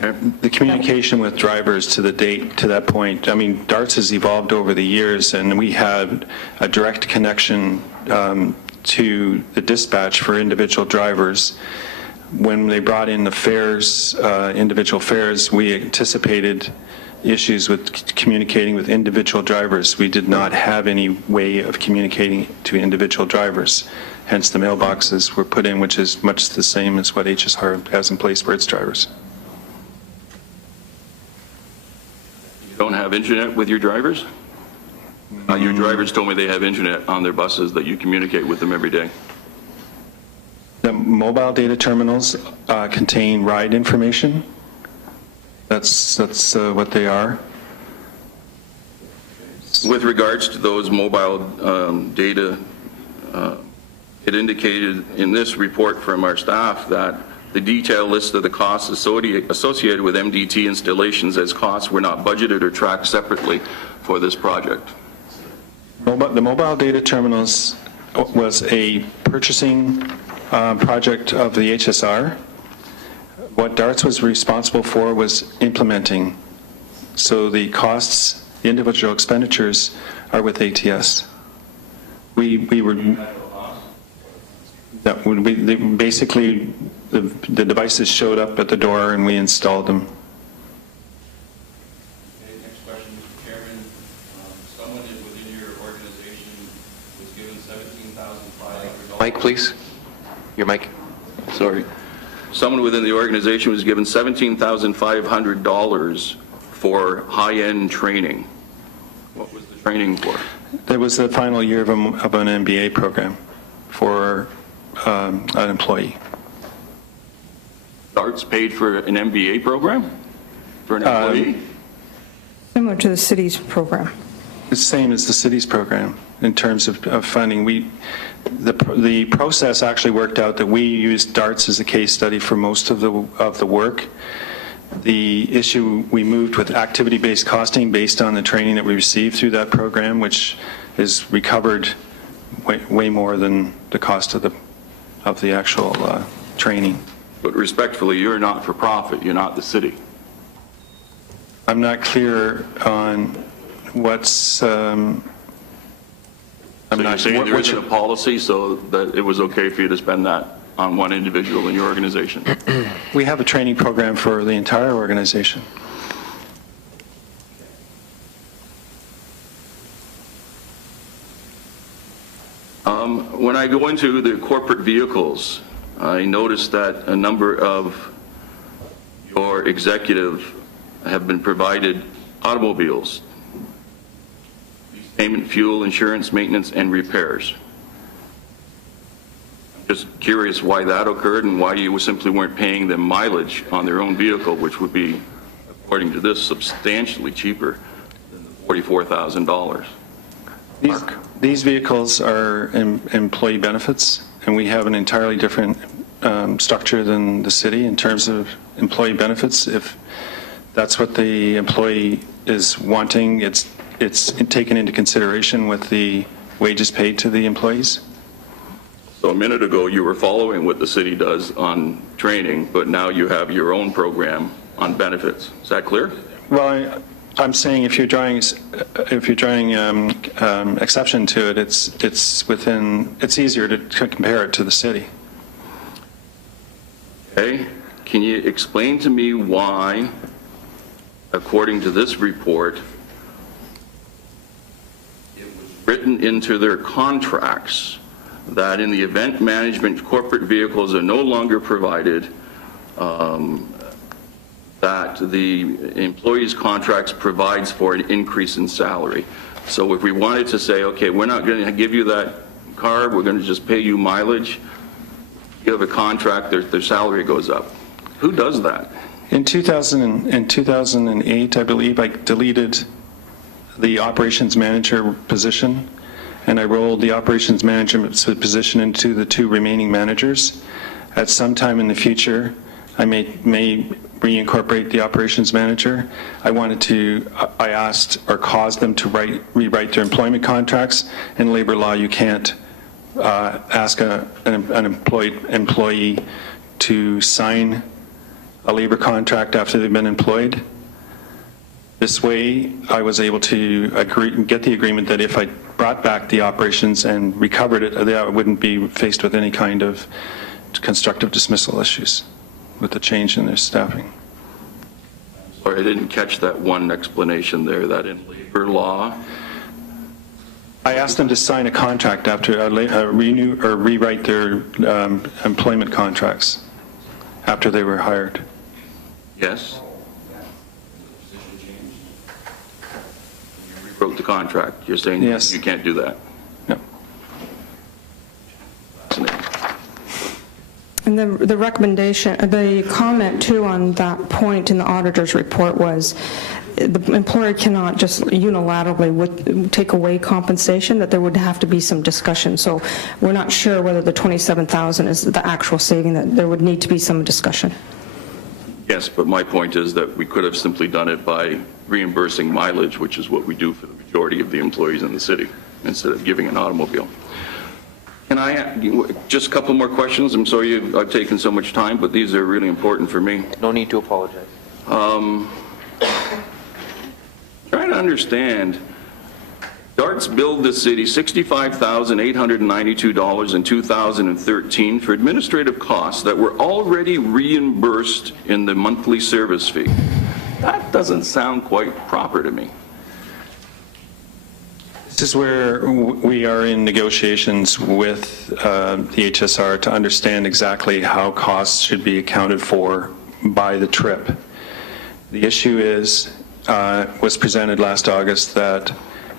Okay. The communication with drivers to that point, I mean, DARTS has evolved over the years, and we had a direct connection to the dispatch for individual drivers. When they brought in the fares, individual fares, we anticipated issues with communicating with individual drivers. We did not have any way of communicating to individual drivers. Hence the mailboxes were put in, which is much the same as what HSR has in place for its drivers. You don't have internet with your drivers? Your drivers told me they have internet on their buses, that you communicate with them every day. The mobile data terminals contain ride information. That's what they are. With regards to those mobile data, it indicated in this report from our staff that the detailed list of the costs associated with MDT installations as costs were not budgeted or tracked separately for this project. The mobile data terminals was a purchasing project of the HSR. What DARTS was responsible for was implementing. So the costs, the individual expenditures are with ATS. We were, that would be, basically the devices showed up at the door and we installed them. Okay, next question, Mr. Chairman. Someone within your organization was given $17,500. Mike, please. Your mic. Sorry. Someone within the organization was given $17,500 for high-end training. What was the training for? That was the final year of an MBA program for an employee. DARTS paid for an MBA program for an employee? Similar to the city's program. It's the same as the city's program in terms of funding. The process actually worked out that we used DARTS as a case study for most of the work. The issue, we moved with activity-based costing based on the training that we received through that program, which is recovered way more than the cost of the actual training. But respectfully, you're not for profit. You're not the city. I'm not clear on what's. I'm not saying there isn't a policy so that it was okay for you to spend that on one individual in your organization. We have a training program for the entire organization. When I go into the corporate vehicles, I noticed that a number of your executives have been provided automobiles, payment, fuel, insurance, maintenance, and repairs. just curious why that occurred and why you simply weren't paying them mileage on their own vehicle, which would be, according to this, substantially cheaper than the $44,000. These vehicles are employee benefits, and we have an entirely different structure than the city in terms of employee benefits. If that's what the employee is wanting, it's taken into consideration with the wages paid to the employees. So a minute ago, you were following what the city does on training, but now you have your own program on benefits. Is that clear? Well, I'm saying if you're drawing exception to it, it's easier to compare it to the city. Okay. Can you explain to me why, according to this report, it was written into their contracts that in the event management corporate vehicles are no longer provided, that the employee's contracts provides for an increase in salary. So if we wanted to say, okay, we're not going to give you that car, we're going to just pay you mileage, you have a contract, their salary goes up. Who does that? In 2008, I believe, I deleted the operations manager position, and I rolled the operations manager position into the two remaining managers. At some time in the future, I may reincorporate the operations manager. I asked or caused them to rewrite their employment contracts. In labor law, you can't ask an employee to sign a labor contract after they've been employed. This way, I was able to get the agreement that if I brought back the operations and recovered it, I wouldn't be faced with any kind of constructive dismissal issues with the change in their staffing. Sorry, I didn't catch that one explanation there, that in labor law. I asked them to sign a contract after renew or rewrite their employment contracts after they were hired. Yes. You rewrote the contract. You're saying yes. You can't do that? No. Fascinating. And the recommendation, the comment too on that point in the auditor's report was the employer cannot just unilaterally take away compensation, that there would have to be some discussion. So we're not sure whether the $27,000 is the actual saving, that there would need to be some discussion. Yes, but my point is that we could have simply done it by reimbursing mileage, which is what we do for the majority of the employees in the city, instead of giving an automobile. Can I just a couple more questions? I'm sorry I've taken so much time, but these are really important for me. No need to apologize. Trying to understand, DARTS billed the city $65,892 in 2013 for administrative costs that were already reimbursed in the monthly service fee. That doesn't sound quite proper to me. This is where we are in negotiations with the HSR to understand exactly how costs should be accounted for by the trip. The issue was presented last August that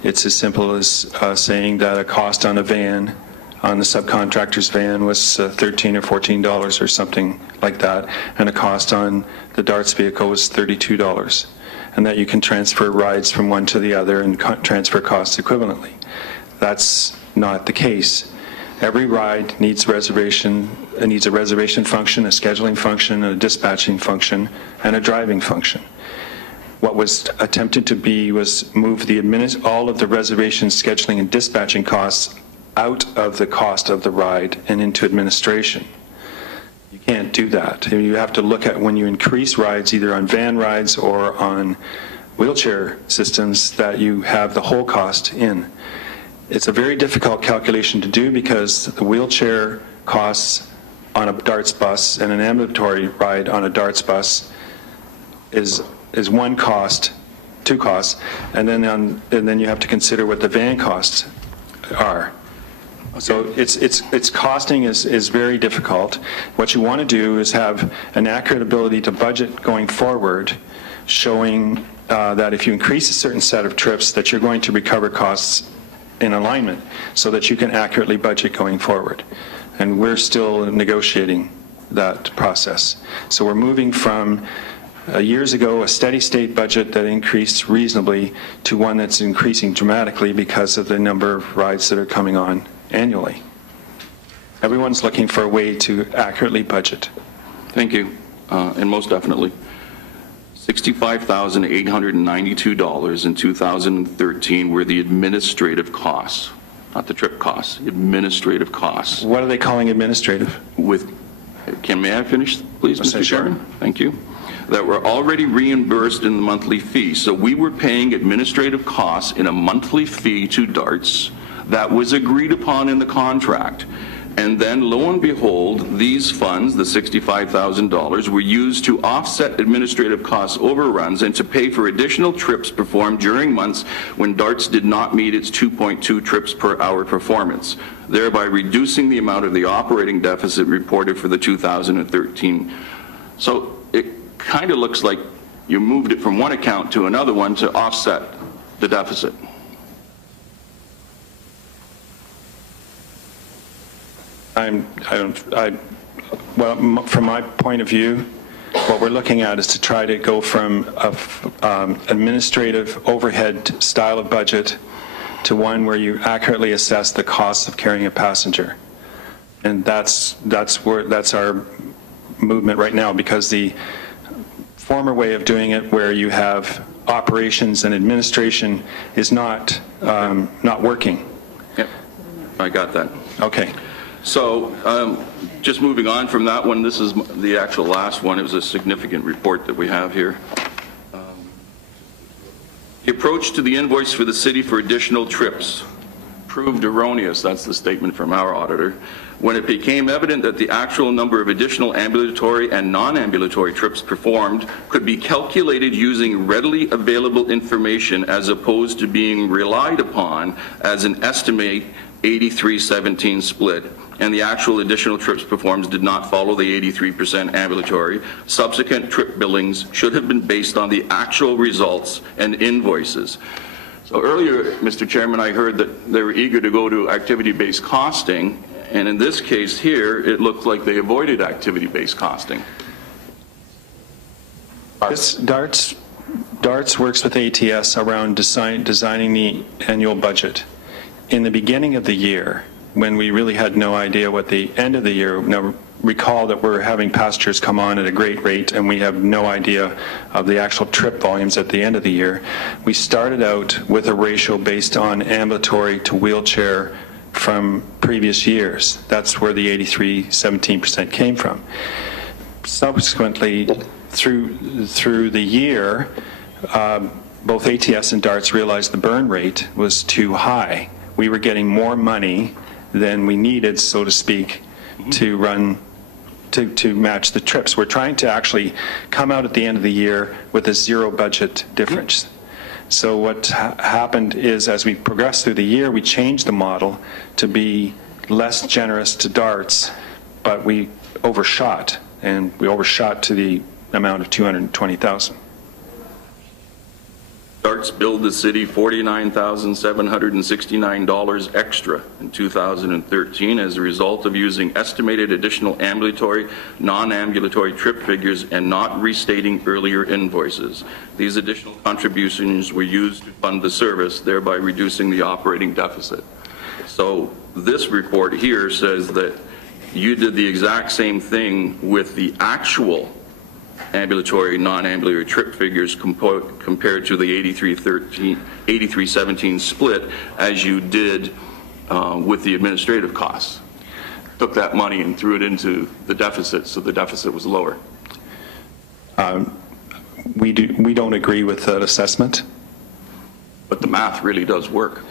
it's as simple as saying that a cost on a van, on the subcontractor's van, was $13 or $14 or something like that, and a cost on the DARTS vehicle was $32. And that you can transfer rides from one to the other and transfer costs equivalently. That's not the case. Every ride needs a reservation function, a scheduling function, a dispatching function, and a driving function. What was attempted to be was move all of the reservation, scheduling, and dispatching costs out of the cost of the ride and into administration. You can't do that. You have to look at when you increase rides, either on van rides or on wheelchair systems, that you have the whole cost in. It's a very difficult calculation to do because the wheelchair costs on a DARTS bus and an ambulatory ride on a DARTS bus is one cost, two costs, and then you have to consider what the van costs are. So its costing is very difficult. What you want to do is have an accurate ability to budget going forward, showing that if you increase a certain set of trips, that you're going to recover costs in alignment, so that you can accurately budget going forward. and we're still negotiating that process. So we're moving from years ago a steady state budget that increased reasonably to one that's increasing dramatically because of the number of rides that are coming on annually. Everyone's looking for a way to accurately budget. Thank you, and most definitely. $65,892 in 2013 were the administrative costs, not the trip costs, administrative costs. What are they calling administrative? May I finish, please, Mr. Chairman? Thank you. That were already reimbursed in the monthly fee. So we were paying administrative costs in a monthly fee to DARTS that was agreed upon in the contract. And then, lo and behold, these funds, the $65,000, were used to offset administrative cost overruns and to pay for additional trips performed during months when DARTS did not meet its 2.2 trips per hour performance, thereby reducing the amount of the operating deficit reported for the 2013. So it kind of looks like you moved it from one account to another one to offset the deficit. Well, from my point of view, what we're looking at is to try to go from an administrative overhead style of budget to one where you accurately assess the costs of carrying a passenger. And that's our movement right now, because the former way of doing it, where you have operations and administration, is not working. Yep, I got that. Okay. So just moving on from that one, this is the actual last one. It was a significant report that we have here. The approach to the invoice for the city for additional trips proved erroneous, that's the statement from our auditor, when it became evident that the actual number of additional ambulatory and non-ambulatory trips performed could be calculated using readily available information as opposed to being relied upon as an estimate 83-17 split, and the actual additional trips performed did not follow the 83% ambulatory. Subsequent trip billings should have been based on the actual results and invoices. So earlier, Mr. Chairman, I heard that they were eager to go to activity-based costing, and in this case here, it looked like they avoided activity-based costing. DARTS works with ATS around designing the annual budget. In the beginning of the year, when we really had no idea what the end of the year, recall that we're having passengers come on at a great rate and we have no idea of the actual trip volumes at the end of the year. We started out with a ratio based on ambulatory to wheelchair from previous years. That's where the 83-17% came from. Subsequently, through the year, both ATS and DARTS realized the burn rate was too high. We were getting more money than we needed, so to speak, to match the trips. We're trying to actually come out at the end of the year with a zero budget difference. So what happened is, as we progressed through the year, we changed the model to be less generous to DARTS, but we overshot, and we overshot to the amount of $220,000. DARTS billed the city $49,769 extra in 2013 as a result of using estimated additional ambulatory, non-ambulatory trip figures and not restating earlier invoices. These additional contributions were used to fund the service, thereby reducing the operating deficit. So this report here says that you did the exact same thing with the actual ambulatory, non-ambulatory trip figures compared to the 83-17 split as you did with the administrative costs. Took that money and threw it into the deficit, so the deficit was lower. We don't agree with that assessment. But the math really does work.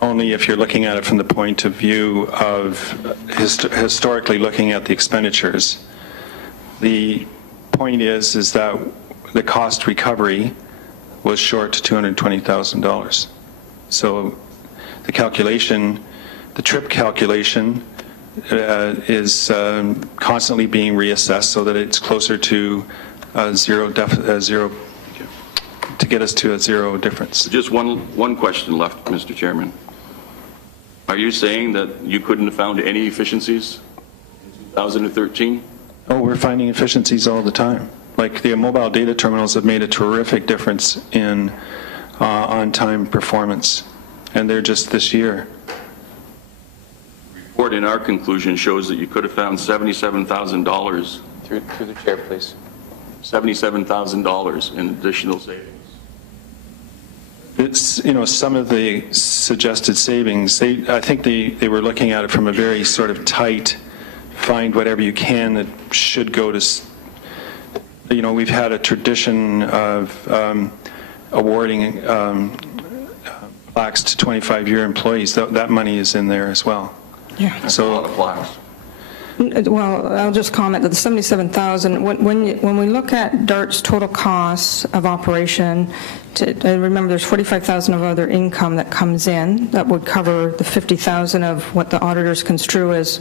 Only if you're looking at it from the point of view of historically looking at the expenditures. The point is that the cost recovery was short to $220,000. So the calculation, the trip calculation is constantly being reassessed so that it's closer to zero, to get us to a zero difference. Just one question left, Mr. Chairman. Are you saying that you couldn't have found any efficiencies in 2013? Oh, we're finding efficiencies all the time. Like the mobile data terminals have made a terrific difference in on-time performance, and they're just this year. The report in our conclusion shows that you could have found $77,000. Through the chair, please. $77,000 in additional savings. It's, you know, some of the suggested savings, I think they were looking at it from a very sort of tight, find whatever you can that should go to, you know, we've had a tradition of awarding plaques to 25-year employees. That money is in there as well. Yeah. That's a lot of plaques. Well, I'll just comment that the 77,000, when we look at DART's total costs of operation, remember there's 45,000 of other income that comes in that would cover the 50,000 of what the auditors construe as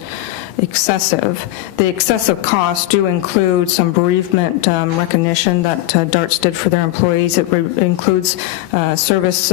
excessive. The excessive costs do include some bereavement recognition that DARTS did for their employees. It includes service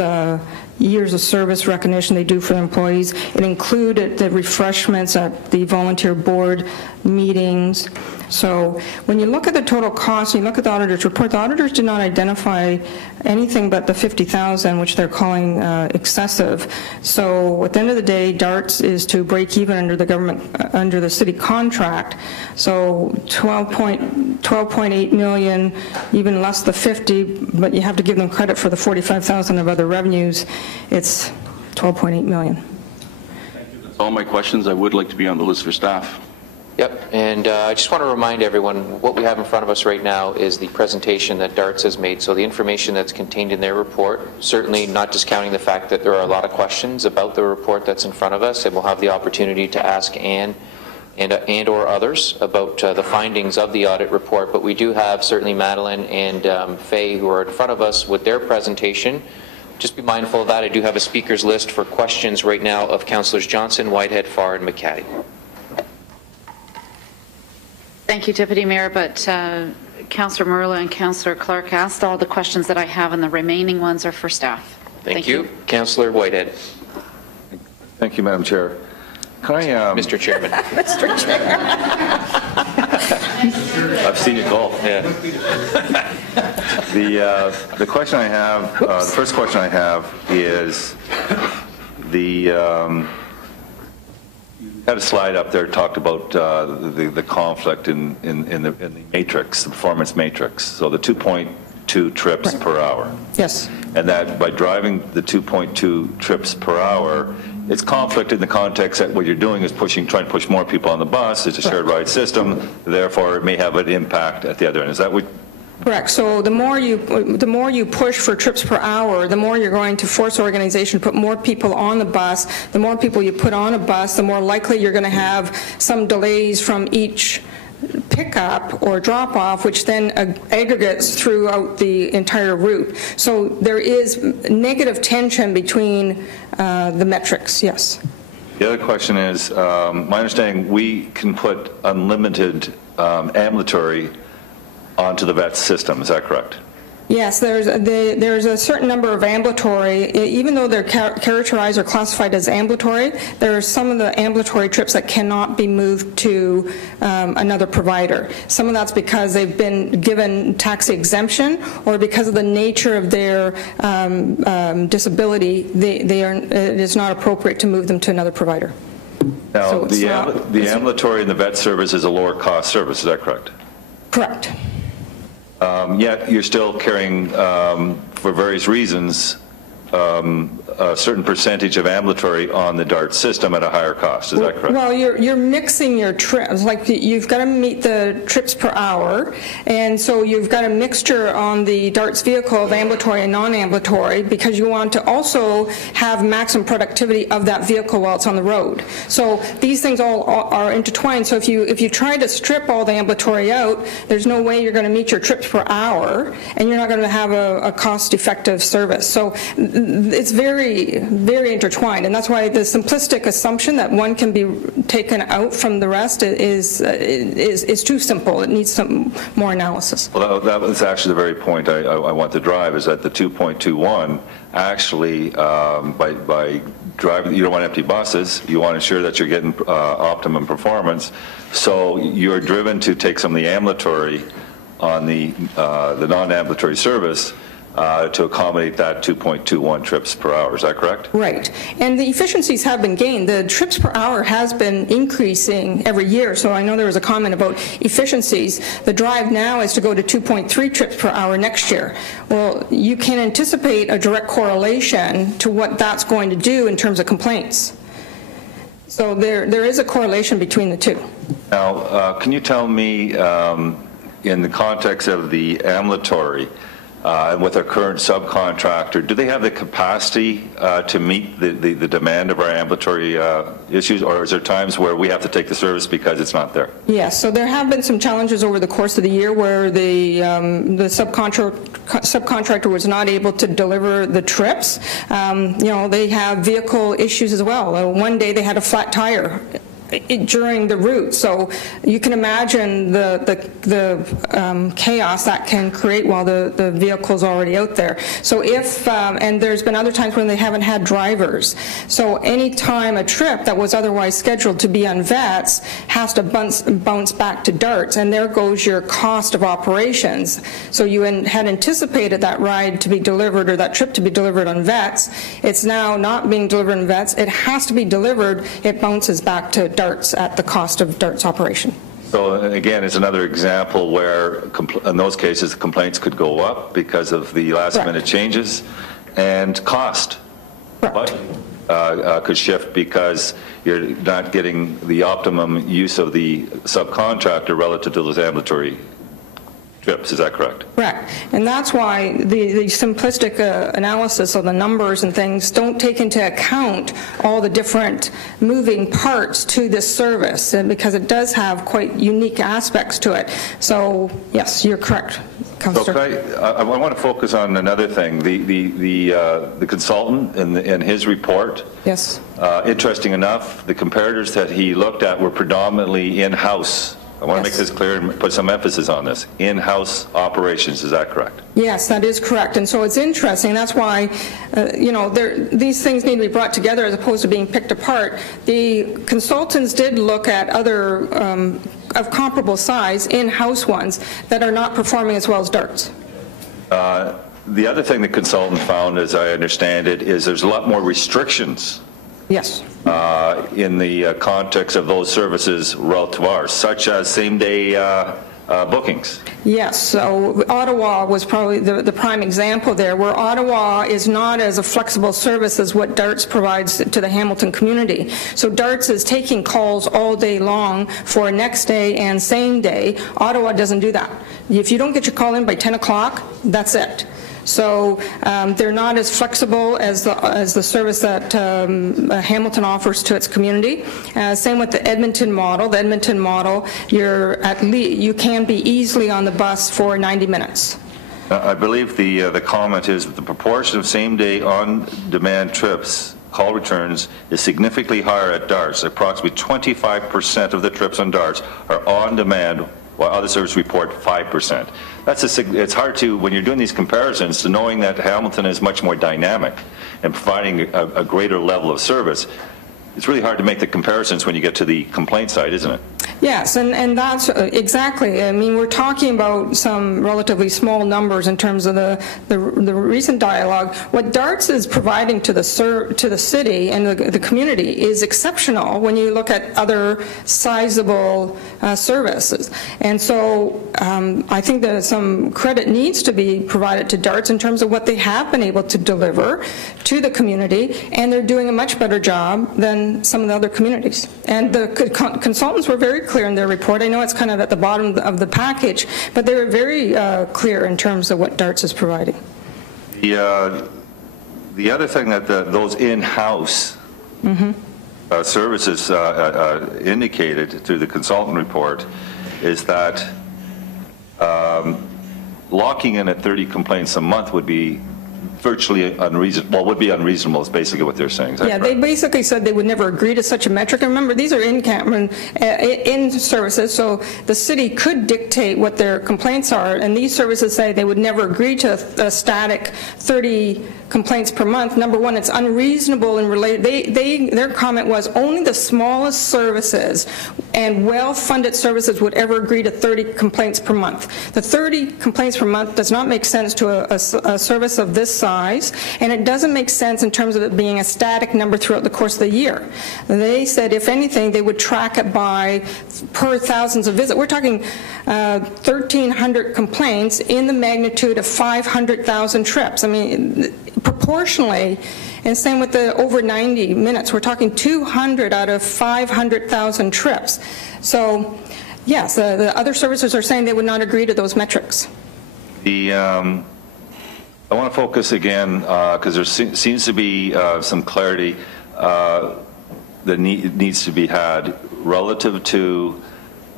years of service recognition they do for their employees. It included the refreshments at the volunteer board meetings. So when you look at the total cost, you look at the auditor's report, the auditors did not identify anything but the 50,000, which they're calling excessive. So at the end of the day, DARTS is to break even under the government, under the city contract. So 12.8 million, even less the 50, but you have to give them credit for the 45,000 of other revenues. It's 12.8 million. That's all my questions. I would like to be on the list for staff. Yep, and I just want to remind everyone, what we have in front of us right now is the presentation that DARTS has made. So the information that's contained in their report, certainly not discounting the fact that there are a lot of questions about the report that's in front of us, and we'll have the opportunity to ask Anne and or others about the findings of the audit report. But we do have certainly Madeline and Faye who are in front of us with their presentation. Just be mindful of that. I do have a speakers list for questions right now of Councillors Johnson, Whitehead, Farr, and McCaddy. Thank you, Deputy Mayor, but Councillor Marula and Councillor Clark asked all the questions that I have, and the remaining ones are for staff. Thank you. Councillor Whitehead. Thank you, Madam Chair. Can I, Mr. Chairman. Mr. Chair. I've seen you call. Yeah. The question I have, the first question I have is the had a slide up there talked about the conflict in the matrix, the performance matrix. So the 2.2 trips per hour. Yes. And that by driving the 2.2 trips per hour, it's conflict in the context that what you're doing is trying to push more people on the bus. It's a shared ride system. Therefore, it may have an impact at the other end. Is that what? Correct. So the more you push for trips per hour, the more you're going to force organization to put more people on the bus. The more people you put on a bus, the more likely you're going to have some delays from each pickup or drop off, which then aggregates throughout the entire route. So there is negative tension between the metrics, yes. The other question is, my understanding, we can put unlimited ambulatory onto the VET system, is that correct? Yes, there's a certain number of ambulatory, even though they're characterized or classified as ambulatory, there are some of the ambulatory trips that cannot be moved to another provider. Some of that's because they've been given taxi exemption, or because of the nature of their disability, it is not appropriate to move them to another provider. Now, So the ambulatory and the VET service is a lower cost service, is that correct? Correct. Yet you're still carrying, for various reasons, a certain percentage of ambulatory on the DARTS system at a higher cost. Is that correct? Well, you're mixing your trips. Like you've got to meet the trips per hour, and so you've got a mixture on the DARTS vehicle of ambulatory and non-ambulatory because you want to also have maximum productivity of that vehicle while it's on the road. So these things all are intertwined. So if you try to strip all the ambulatory out, there's no way you're going to meet your trips per hour, and you're not going to have a cost-effective service. So it's very, very intertwined, and that's why the simplistic assumption that one can be taken out from the rest is too simple. It needs some more analysis. Well, that was actually the very point I want to drive, is that the 2.21 actually, by driving, you don't want empty buses, you want to ensure that you're getting optimum performance, so you're driven to take some of the ambulatory on the non-ambulatory service to accommodate that 2.21 trips per hour. Is that correct? Right. And the efficiencies have been gained. The trips per hour has been increasing every year. So I know there was a comment about efficiencies. The drive now is to go to 2.3 trips per hour next year. Well, you can anticipate a direct correlation to what that's going to do in terms of complaints. So there is a correlation between the two. Now, can you tell me, in the context of the ambulatory, and with our current subcontractor, do they have the capacity to meet the demand of our ambulatory issues, or is there times where we have to take the service because it's not there? Yes, so there have been some challenges over the course of the year where the subcontractor was not able to deliver the trips. They have vehicle issues as well. One day they had a flat tire during the route, so you can imagine the chaos that can create while the vehicle's already out there. So and there's been other times when they haven't had drivers. So any time a trip that was otherwise scheduled to be on VETS has to bounce back to DARTS, and there goes your cost of operations. So you had anticipated that ride to be delivered or that trip to be delivered on VETS. It's now not being delivered on VETS. It has to be delivered. It bounces back to DARTS at the cost of DARTS operation. So again, it's another example where in those cases complaints could go up because of the last minute changes, and cost could shift because you're not getting the optimum use of the subcontractor relative to those ambulatory trips. Is that correct? Correct. And that's why the simplistic analysis of the numbers and things don't take into account all the different moving parts to this service, and because it does have quite unique aspects to it. So yes, you're correct, Councillor. So I want to focus on another thing. The consultant in his report. Yes. Interesting enough, the comparators that he looked at were predominantly in-house. I want to make this clear and put some emphasis on this. In-house operations, is that correct? Yes, that is correct. And so it's interesting. That's why, these things need to be brought together as opposed to being picked apart. The consultants did look at other of comparable size in-house ones that are not performing as well as DARTS. The other thing the consultant found, as I understand it, is there's a lot more restrictions. Yes. In the context of those services relative to ours, such as same-day bookings. Yes, so Ottawa was probably the prime example there, where Ottawa is not as a flexible service as what DARTS provides to the Hamilton community. So DARTS is taking calls all day long for next day and same day. Ottawa doesn't do that. If you don't get your call in by 10 o'clock, that's it. So they're not as flexible as the service that Hamilton offers to its community. Same with the Edmonton model. The Edmonton model, you can be easily on the bus for 90 minutes. I believe the comment is that the proportion of same-day on-demand trips, call returns, is significantly higher at DARTS. Approximately 25% of the trips on DARTS are on-demand, while other services report 5%. It's hard to, when you're doing these comparisons, to knowing that Hamilton is much more dynamic and providing a greater level of service. It's really hard to make the comparisons when you get to the complaint side, isn't it? Yes, and that's exactly. I mean, we're talking about some relatively small numbers in terms of the recent dialogue. What DARTS is providing to the city and the community is exceptional when you look at other sizable services. And so I think that some credit needs to be provided to DARTS in terms of what they have been able to deliver to the community, and they're doing a much better job than some of the other communities. And the consultants were very clear in their report. I know it's kind of at the bottom of the package, but they were very clear in terms of what DARTS is providing. The other thing that those in-house services indicated through the consultant report is that locking in at 30 complaints a month would be virtually unreasonable, well, would be unreasonable is basically what they're saying. Yeah, they basically said they would never agree to such a metric. And remember, these are in services, so the city could dictate what their complaints are, and these services say they would never agree to a static 30 complaints per month. Number one, it's unreasonable and related. Their comment was only the smallest services and well-funded services would ever agree to 30 complaints per month. The 30 complaints per month does not make sense to a service of this size, and it doesn't make sense in terms of it being a static number throughout the course of the year. They said, if anything, they would track it by per thousands of visits. We're talking 1,300 complaints in the magnitude of 500,000 trips. I mean, proportionally, and same with the over 90 minutes, we're talking 200 out of 500,000 trips. So, yes, the other services are saying they would not agree to those metrics. I want to focus again, because there seems to be some clarity that needs to be had relative to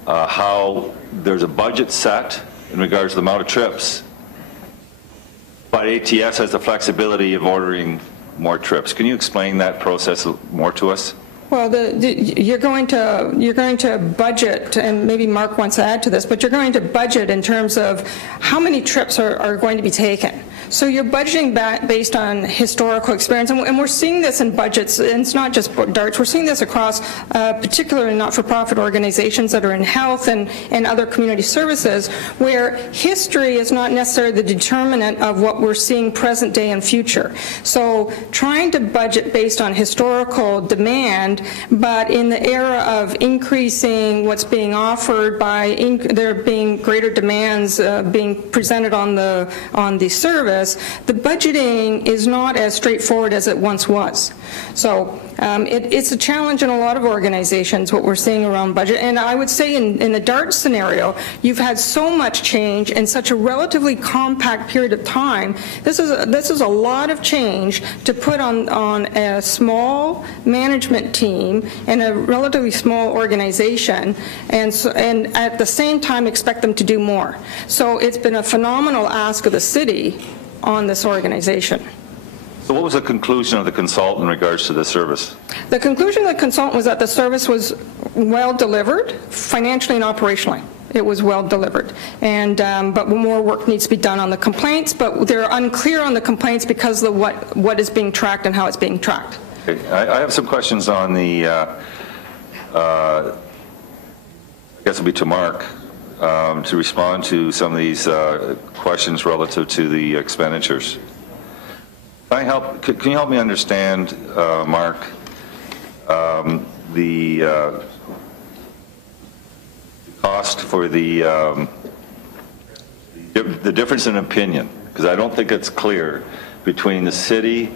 how there's a budget set in regards to the amount of trips, but ATS has the flexibility of ordering more trips. Can you explain that process more to us? Well, you're going to budget, and maybe Mark wants to add to this, but you're going to budget in terms of how many trips are going to be taken. So you're budgeting based on historical experience, and we're seeing this in budgets, and it's not just DARTS, we're seeing this across particularly not-for-profit organizations that are in health and other community services, where history is not necessarily the determinant of what we're seeing present day and future. So trying to budget based on historical demand, but in the era of increasing what's being offered by there being greater demands being presented on the service, the budgeting is not as straightforward as it once was. So it's a challenge in a lot of organizations, what we're seeing around budget. And I would say in the DARTS scenario, you've had so much change in such a relatively compact period of time. This is a lot of change to put on a small management team and a relatively small organization, and at the same time expect them to do more. So it's been a phenomenal ask of the city on this organization. So what was the conclusion of the consultant in regards to the service? The conclusion of the consultant was that the service was well delivered, financially and operationally. It was well delivered, and but more work needs to be done on the complaints, but they're unclear on the complaints because of what is being tracked and how it's being tracked. Okay. I have some questions on the, I guess it'll be to Mark, to respond to some of these questions relative to the expenditures. Can you help me understand, Mark, the cost for the difference in opinion? Because I don't think it's clear between the city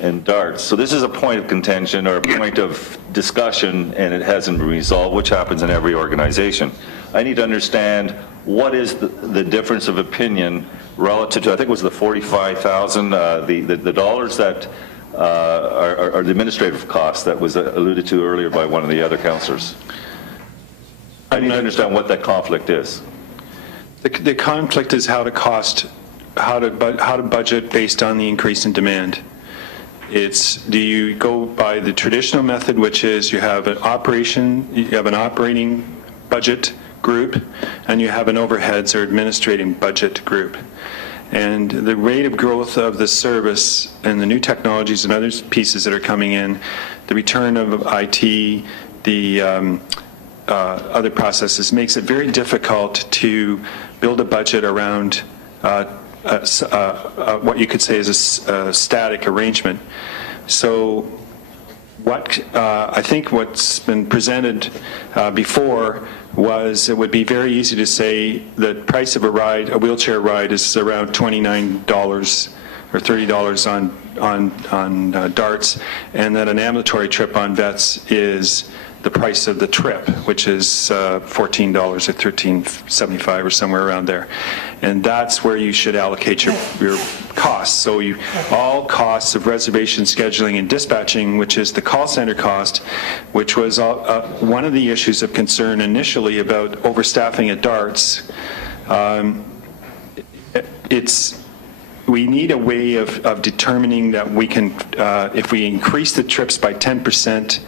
and DARTS. So this is a point of contention or a point of discussion, and it hasn't been resolved, which happens in every organization. I need to understand what is the difference of opinion relative to, I think it was the 45,000, the dollars that are the administrative costs that was alluded to earlier by one of the other councillors. I need to understand what that conflict is. The conflict is how to budget based on the increase in demand. Do you go by the traditional method, which is you have an operating budget group, and you have an overheads or administrating budget group. And the rate of growth of the service and the new technologies and other pieces that are coming in, the return of IT, the other processes, makes it very difficult to build a budget around what you could say is a static arrangement. So I think what's been presented before was it would be very easy to say the price of a wheelchair ride is around $29 or $30 on DARTS, and that an ambulatory trip on VETS is the price of the trip, which is $14 or $13.75 or somewhere around there. And that's where you should allocate your costs. So all costs of reservation, scheduling, and dispatching, which is the call center cost, which was one of the issues of concern initially about overstaffing at DARTS. we need a way of determining that we can, if we increase the trips by 10%,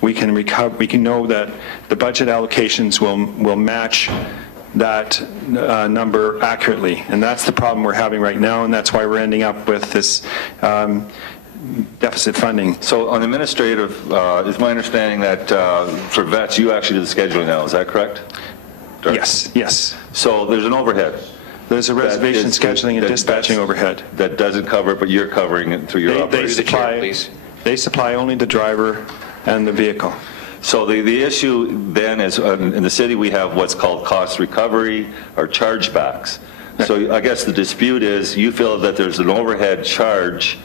we can recover. We can know that the budget allocations will match that number accurately, and that's the problem we're having right now, and that's why we're ending up with this deficit funding. So on administrative, is my understanding that for vets, you actually do the scheduling now, is that correct? Yes, yes. So there's an overhead. There's a reservation scheduling and dispatching overhead. That doesn't cover it, but you're covering it through your operation. They supply only the driver and the vehicle. So the issue then is, in the city we have what's called cost recovery or chargebacks. So I guess the dispute is you feel that there's an overhead charge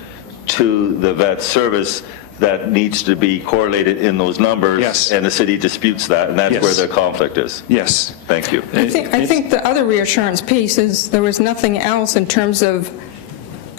to the vet service that needs to be correlated in those numbers. Yes. And the city disputes that, and that's Yes. where the conflict is. Yes. Thank you. I think the other reassurance piece is there was nothing else in terms of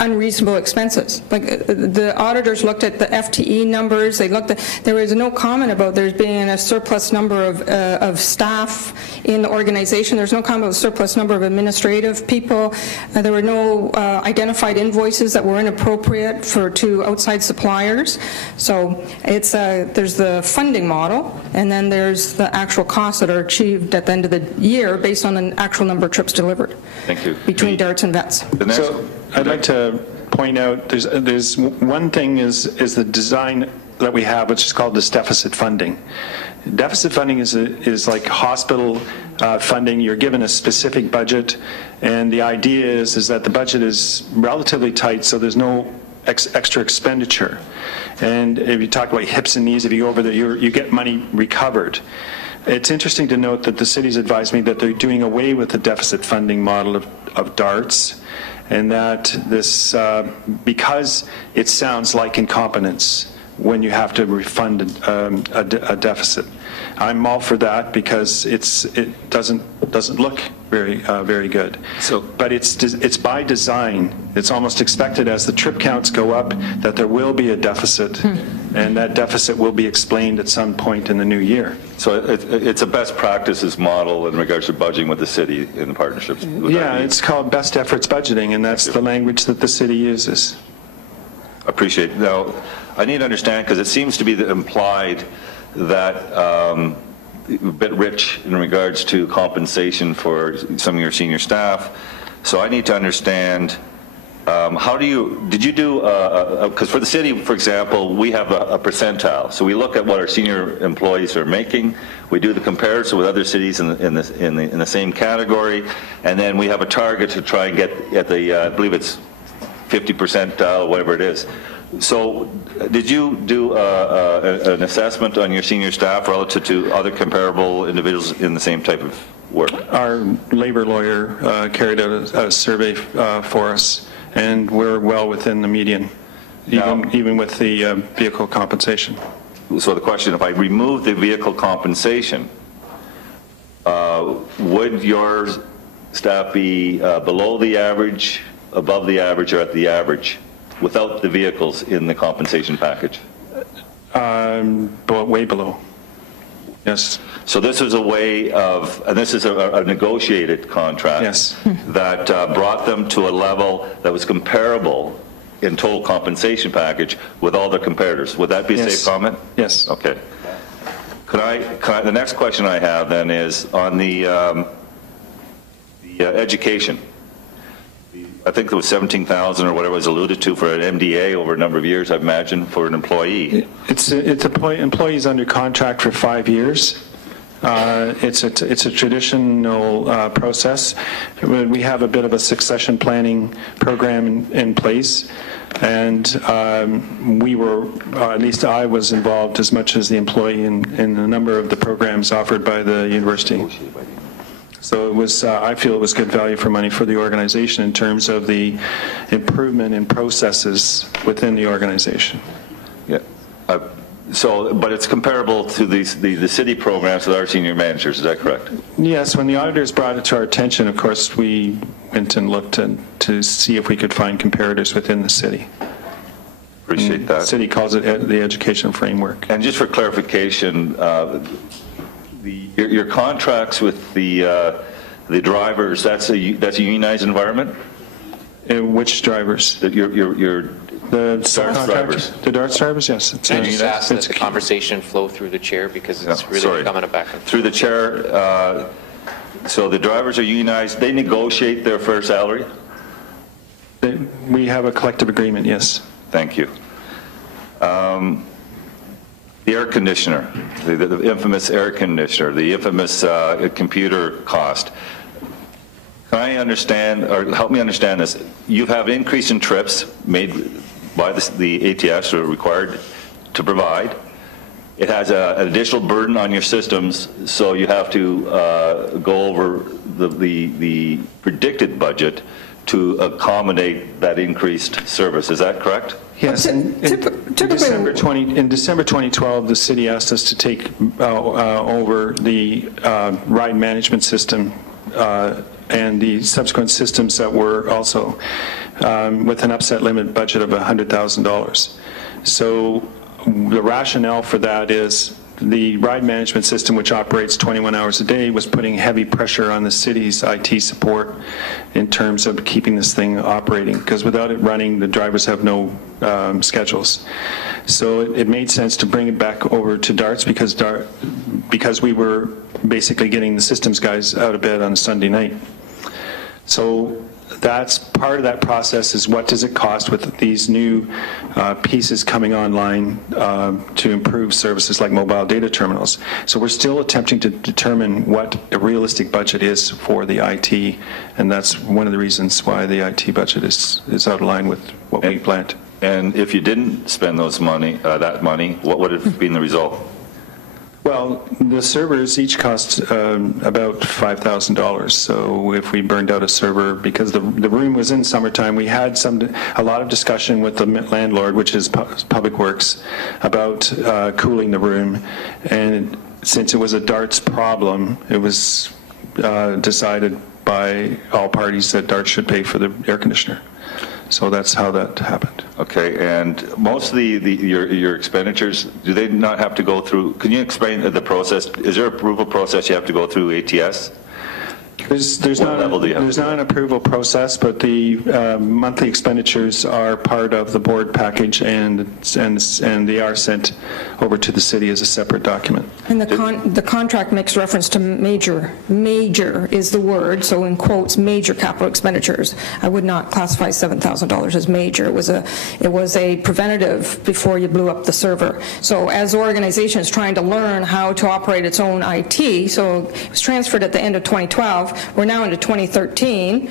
unreasonable expenses. Like the auditors looked at the FTE numbers, they looked at, there was no comment about there being a surplus number of staff in the organization. There's no comment about a surplus number of administrative people. There were no identified invoices that were inappropriate to outside suppliers. So it's there's the funding model, and then there's the actual costs that are achieved at the end of the year based on the actual number of trips delivered. Thank you. Between DARTS and vets. So I'd like to point out there's one thing is the design that we have, which is called this deficit funding. Deficit funding is like hospital funding. You're given a specific budget, and the idea is that the budget is relatively tight, so there's no extra expenditure. And if you talk about hips and knees, if you go over there, you get money recovered. It's interesting to note that the city's advised me that they're doing away with the deficit funding model of DARTS, and that this, because it sounds like incompetence when you have to refund a deficit. I'm all for that because it doesn't look very good. So, but it's by design. It's almost expected as the trip counts go up that there will be a deficit, and that deficit will be explained at some point in the new year. So it's a best practices model in regards to budgeting with the city in partnerships. Yeah, it's called best efforts budgeting, and that's the language that the city uses. Appreciate it. Now, I need to understand, because it seems to be implied that a bit rich in regards to compensation for some of your senior staff. So I need to understand, did you do, because for the city, for example, we have a percentile. So we look at what our senior employees are making, we do the comparison with other cities in the same category, and then we have a target to try and get at the, I believe it's 50%, whatever it is. So did you do an assessment on your senior staff relative to other comparable individuals in the same type of work? Our labor lawyer carried out a survey for us, and we're well within the median, even with the vehicle compensation. So the question, if I remove the vehicle compensation, would your staff be below the average, above the average, or at the average without the vehicles in the compensation package? Way below. Yes. So this is a way of, and this is a negotiated contract. Yes. That brought them to a level that was comparable in total compensation package with all the comparators. Would that be a safe comment? Yes. Okay. The next question I have then is on the education. I think there was 17,000 or whatever was alluded to for an MDA over a number of years, I imagine, for an employee. It's employees under contract for 5 years. It's a traditional process. We have a bit of a succession planning program in place, and we were, at least I was involved as much as the employee in a number of the programs offered by the university. So it was, I feel it was good value for money for the organization in terms of the improvement in processes within the organization. Yeah. But it's comparable to the city programs with our senior managers, is that correct? Yes, when the auditors brought it to our attention, of course, we went and looked to see if we could find comparators within the city. Appreciate that. The city calls it the education framework. And just for clarification, your contracts with the drivers, that's a unionized environment? Which drivers? The DARTS drivers. The DARTS drivers, yes. Can I just ask that the conversation flow through the chair, because it's really coming back and forth. Through the chair, so the drivers are unionized, they negotiate their fair salary? We have a collective agreement, yes. Thank you. The air conditioner, the infamous air conditioner, the infamous computer cost. Can I understand, or help me understand this? You have an increase in trips made by the ATS, or required to provide. It has an additional burden on your systems, so you have to go over the predicted budget to accommodate that increased service. Is that correct? Yes. In December 2012, the city asked us to take over the ride management system and the subsequent systems that were also with an upset limit budget of $100,000. So the rationale for that is the ride management system, which operates 21 hours a day, was putting heavy pressure on the city's IT support in terms of keeping this thing operating, because without it running, the drivers have no schedules. So it made sense to bring it back over to DARTS, because we were basically getting the systems guys out of bed on a Sunday night. So that's part of that process, is what does it cost with these new pieces coming online to improve services like mobile data terminals. So we're still attempting to determine what a realistic budget is for the IT, and that's one of the reasons why the IT budget is out of line with what we planned. And if you didn't spend that money, what would have been the result? Well, the servers each cost about $5,000. So if we burned out a server, because the room was in summertime, we had a lot of discussion with the landlord, which is Public Works, about cooling the room. And since it was a DARTS problem, it was decided by all parties that DARTS should pay for the air conditioner. So that's how that happened. Okay, and most of your expenditures, do they not have to go through, can you explain the process? Is there an approval process you have to go through ATS? There's not an approval process, but the monthly expenditures are part of the board package, and they are sent over to the city as a separate document. And the contract makes reference to major is the word, so in quotes, major capital expenditures. I would not classify $7,000 as major. It was a preventative before you blew up the server. So as organizations trying to learn how to operate its own IT, so it was transferred at the end of 2012. We're now into 2013.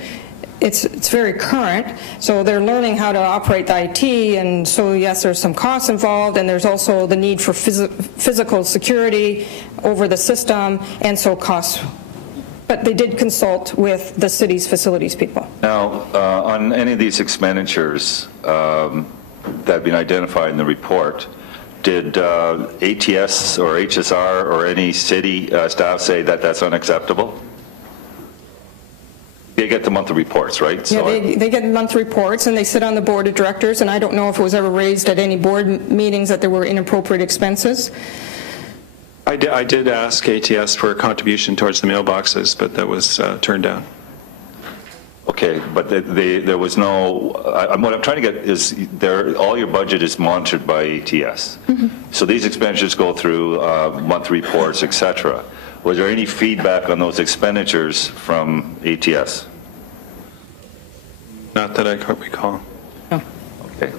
It's very current, so they're learning how to operate the IT, and so yes, there's some costs involved, and there's also the need for physical security over the system, and so costs. But they did consult with the city's facilities people. Now, on any of these expenditures that have been identified in the report, did ATS or HSR or any city staff say that that's unacceptable? They get the monthly reports, right? Yeah, they get monthly reports, and they sit on the board of directors, and I don't know if it was ever raised at any board meetings that there were inappropriate expenses. I did ask ATS for a contribution towards the mailboxes, but that was turned down. Okay, but there was no, what I'm trying to get is, all your budget is monitored by ATS. Mm-hmm. So these expenditures go through monthly reports, et cetera. Was there any feedback on those expenditures from ATS? Not that I can recall. Oh. Okay.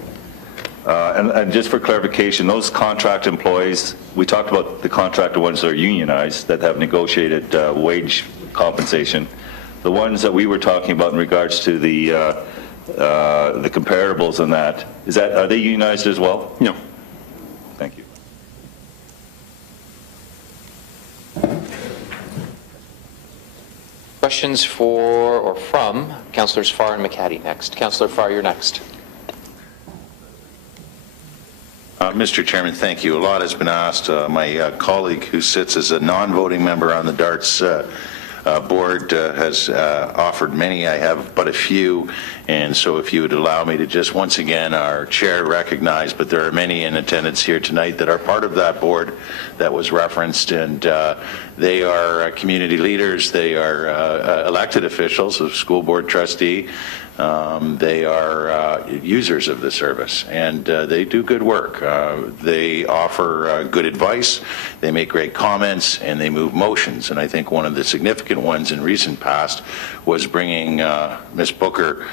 And just for clarification, those contract employees, we talked about the contractor ones that are unionized, that have negotiated wage compensation. The ones that we were talking about in regards to the comparables and that, are they unionized as well? No. Thank you. Questions for or from Councillors Farr and McCaddy next. Councillor Farr, you're next. Mr. Chairman, thank you. A lot has been asked. My colleague who sits as a non-voting member on the DARTS board has offered many. I have but a few, And so if you would allow me to just once again, our chair recognize, but there are many in attendance here tonight that are part of that board that was referenced, and they are community leaders, they are elected officials, a school board trustee, they are users of the service, and they do good work. They offer good advice, they make great comments, and they move motions. And I think one of the significant ones in recent past was bringing Ms. Booker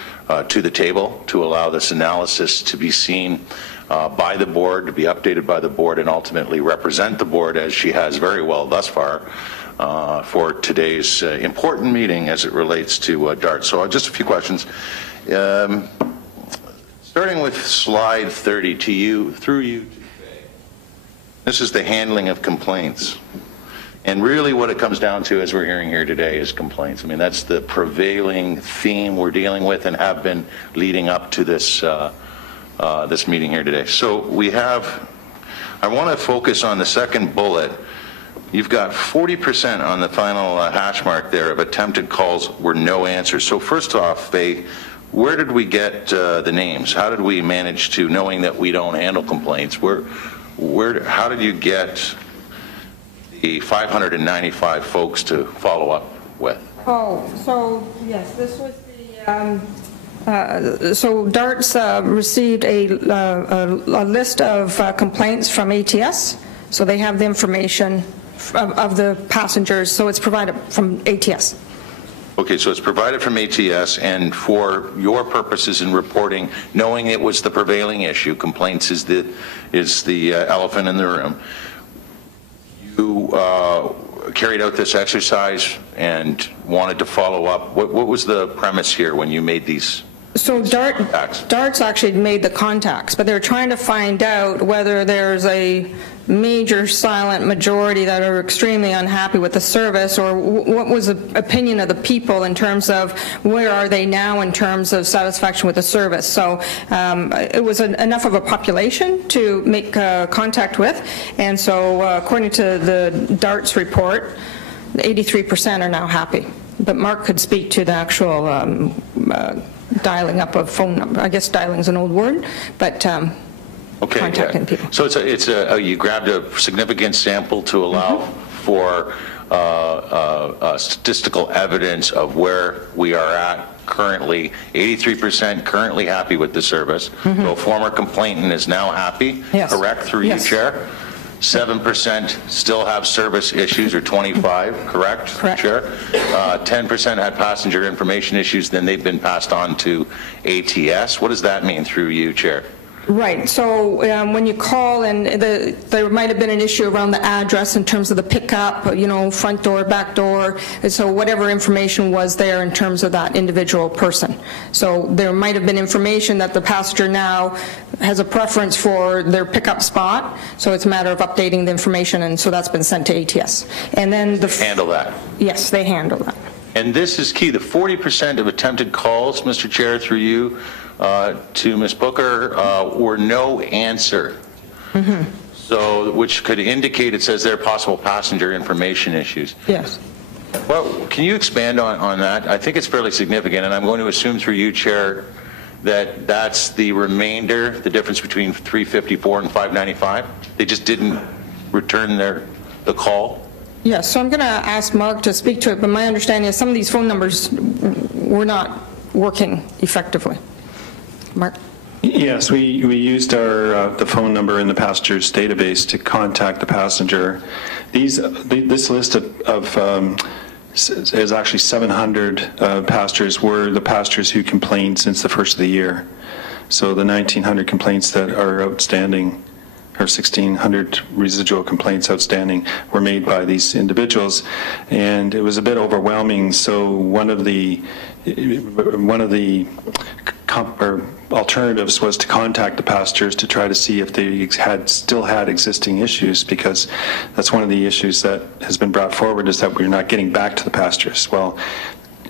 to the table to allow this analysis to be seen by the board, to be updated by the board, and ultimately represent the board, as she has very well thus far, for today's important meeting as it relates to DARTS. So just a few questions. Starting with slide 30 to you, through you today. This is the handling of complaints. And really what it comes down to, as we're hearing here today, is complaints. I mean, that's the prevailing theme we're dealing with and have been leading up to this, this meeting here today. So we have, I want to focus on the second bullet. You've got 40% on the final hash mark there of attempted calls were no answers. So first off, where did we get the names? How did we manage to, knowing that we don't handle complaints, how did you get the 595 folks to follow up with? Oh, so yes, this was the, so DARTS received a list of complaints from ATS, so they have the information of the passengers, so it's provided from ATS. Okay, so it's provided from ATS, and for your purposes in reporting, knowing it was the prevailing issue, complaints is the elephant in the room, you carried out this exercise and wanted to follow up. What was the premise here when you made these? So DARTS actually made the contacts, but they're trying to find out whether there's a major silent majority that are extremely unhappy with the service, or what was the opinion of the people in terms of where are they now in terms of satisfaction with the service. So it was enough of a population to make contact with, and so according to the DARTS report, 83% are now happy. But Mark could speak to the actual dialing up of phone number. I guess dialing is an old word, but okay, contacting people. So you grabbed a significant sample to allow for statistical evidence of where we are at currently. 83% currently happy with the service. So a former complainant is now happy, correct, through you, Chair? 7% still have service issues, or 25, correct? Correct. Chair? 10% had passenger information issues, then they've been passed on to ATS. What does that mean through you, Chair? Right, so when you call, and there might have been an issue around the address in terms of the pickup, you know, front door, back door, and so whatever information was there in terms of that individual person. So there might have been information that the passenger now has a preference for their pickup spot, so it's a matter of updating the information, and so that's been sent to ATS. And then handle that? Yes, they handle that. And this is key, the 40% of attempted calls, Mr. Chair, through you, to Ms. Booker were no answer. So, which could indicate, it says there are possible passenger information issues. Yes. Well, can you expand on that? I think it's fairly significant, and I'm going to assume through you, Chair, that that's the remainder, the difference between 354 and 595? They just didn't return the call? Yes, so I'm going to ask Mark to speak to it, but my understanding is some of these phone numbers were not working effectively. Mark? Yes, we used the phone number in the passenger's database to contact the passenger. This list of is actually 700 passengers were the passengers who complained since the first of the year. So the 1,900 complaints that are outstanding, or 1,600 residual complaints outstanding, were made by these individuals, and it was a bit overwhelming. So one of the alternatives was to contact the passengers to try to see if they still had existing issues, because that's one of the issues that has been brought forward, is that we're not getting back to the passengers. Well,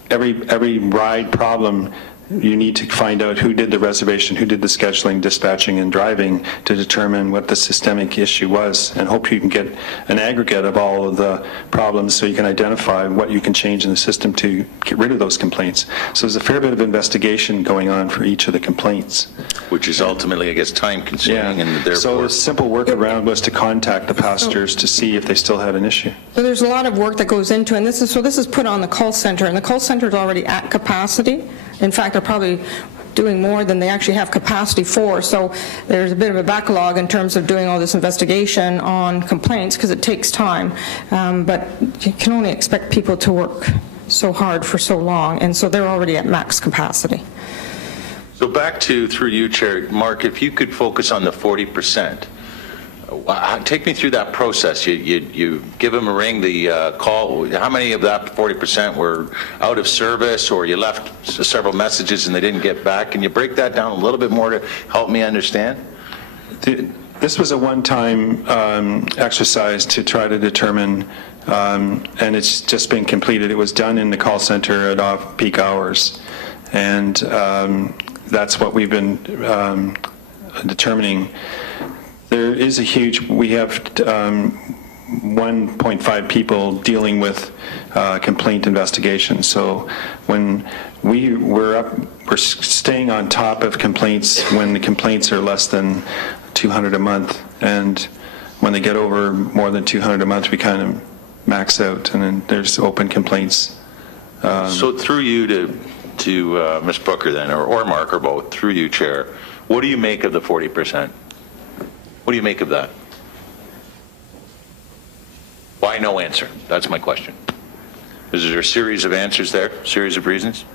every ride problem you need to find out who did the reservation, who did the scheduling, dispatching, and driving to determine what the systemic issue was, and hope you can get an aggregate of all of the problems so you can identify what you can change in the system to get rid of those complaints. So there's a fair bit of investigation going on for each of the complaints. Which is ultimately, I guess, time-consuming, and therefore... So the simple workaround was to contact the passengers to see if they still had an issue. So there's a lot of work that goes into it, and this is put on the call center, and the call center is already at capacity. In fact, they're probably doing more than they actually have capacity for, so there's a bit of a backlog in terms of doing all this investigation on complaints because it takes time, but you can only expect people to work so hard for so long, and so they're already at max capacity. So back to, through you, Chair, Mark, if you could focus on the 40%. Take me through that process. You give them a ring, the call. How many of that 40% were out of service, or you left several messages and they didn't get back? Can you break that down a little bit more to help me understand? This was a one-time exercise to try to determine, and it's just been completed. It was done in the call center at off-peak hours, and that's what we've been determining. There is a huge, we have 1.5 people dealing with complaint investigations. So when we're staying on top of complaints when the complaints are less than 200 a month, and when they get over more than 200 a month, we kind of max out, and then there's open complaints. So through you to Ms. Booker then, or Mark, or both, through you, Chair, what do you make of the 40%? What do you make of that? Why no answer? That's my question. Is there a series of answers there, series of reasons?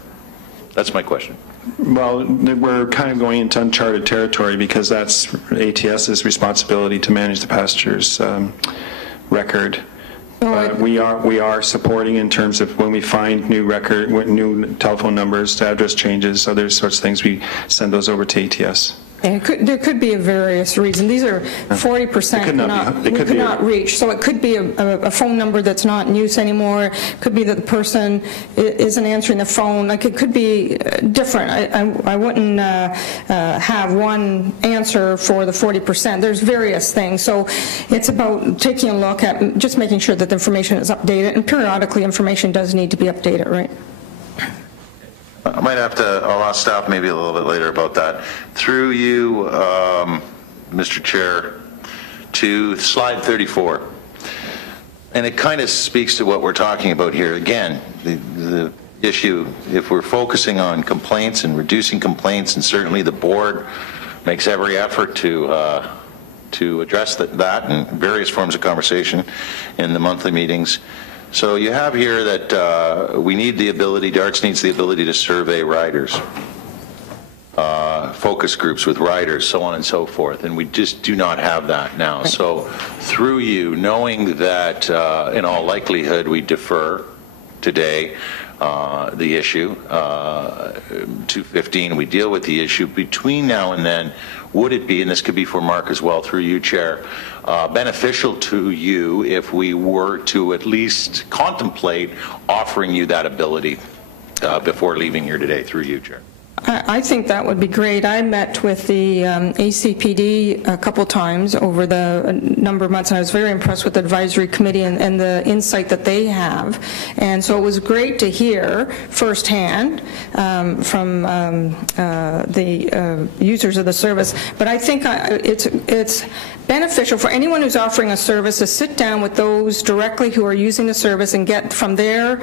That's my question. Well, we're kind of going into uncharted territory because that's ATS's responsibility to manage the passengers' record. We are supporting in terms of when we find new new telephone numbers, address changes, other sorts of things, we send those over to ATS. And there could be a various reason. These are 40% we could not reach. So it could be a phone number that's not in use anymore. It could be that the person isn't answering the phone. Like, it could be different. I wouldn't have one answer for the 40%. There's various things. So it's about taking a look at just making sure that the information is updated, and periodically information does need to be updated, right? I might have to, I'll ask staff maybe a little bit later about that. Through you, Mr. Chair, to slide 34. And it kind of speaks to what we're talking about here. Again, the issue, if we're focusing on complaints and reducing complaints, and certainly the board makes every effort to address that in various forms of conversation in the monthly meetings. So you have here that we need the ability, DARTS needs the ability to survey riders, focus groups with riders, so on and so forth, and we just do not have that now. So through you, knowing that in all likelihood we defer today the issue, 2:15 we deal with the issue, between now and then, would it be, and this could be for Mark as well, through you, Chair, beneficial to you if we were to at least contemplate offering you that ability before leaving here today, through you, Chair? I think that would be great. I met with the ACPD a couple times over the number of months, and I was very impressed with the advisory committee and the insight that they have. And so it was great to hear firsthand from the users of the service. But I think it's beneficial for anyone who's offering a service to sit down with those directly who are using the service and get from their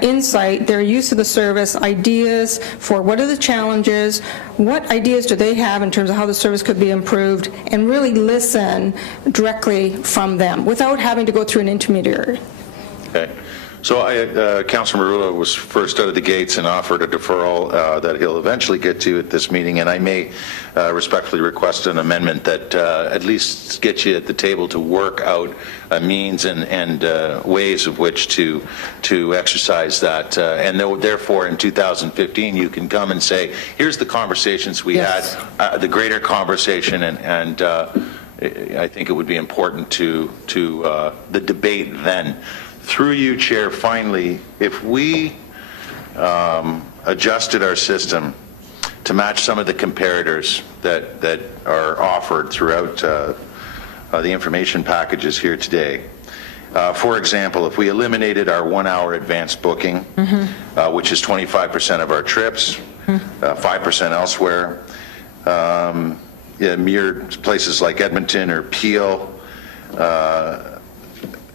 insight, their use of the service, ideas for what are the challenges, what ideas do they have in terms of how the service could be improved, and really listen directly from them without having to go through an intermediary. Okay. So Councillor Marula was first out of the gates and offered a deferral that he'll eventually get to at this meeting, and I may respectfully request an amendment that at least gets you at the table to work out a means and ways of which to exercise that, and therefore in 2015 you can come and say, here's the conversations we had, the greater conversation, and I think it would be important to the debate then. Through you, Chair, finally, if we adjusted our system to match some of the comparators that are offered throughout the information packages here today. For example, if we eliminated our 1-hour advance booking, which is 25% of our trips, 5% elsewhere, mere places like Edmonton or Peel,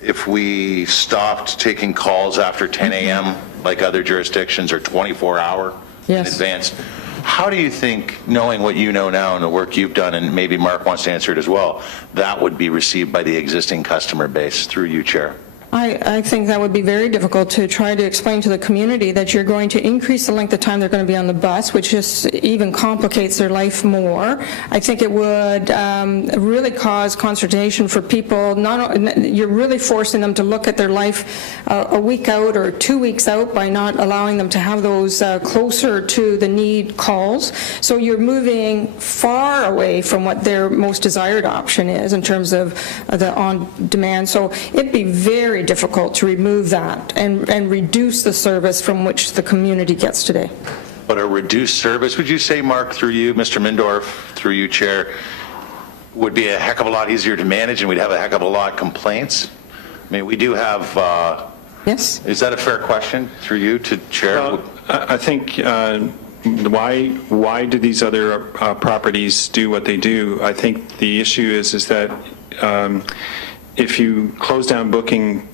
if we stopped taking calls after 10 a.m. like other jurisdictions, or 24-hour in advance, how do you think, knowing what you know now and the work you've done, and maybe Mark wants to answer it as well, that would be received by the existing customer base through you, Chair? I think that would be very difficult to try to explain to the community that you're going to increase the length of time they're going to be on the bus, which just even complicates their life more. I think it would really cause consternation for people. You're really forcing them to look at their life a week out or 2 weeks out by not allowing them to have those closer to the need calls. So you're moving far away from what their most desired option is in terms of the on-demand. So it'd be very difficult to remove that and reduce the service from which the community gets today. But a reduced service, would you say, Mark, through you, Mr. Mindorf, through you, Chair, would be a heck of a lot easier to manage, and we'd have a heck of a lot of complaints? I mean, we do have... yes. Is that a fair question through you to Chair? I think why do these other properties do what they do? I think the issue is that if you close down booking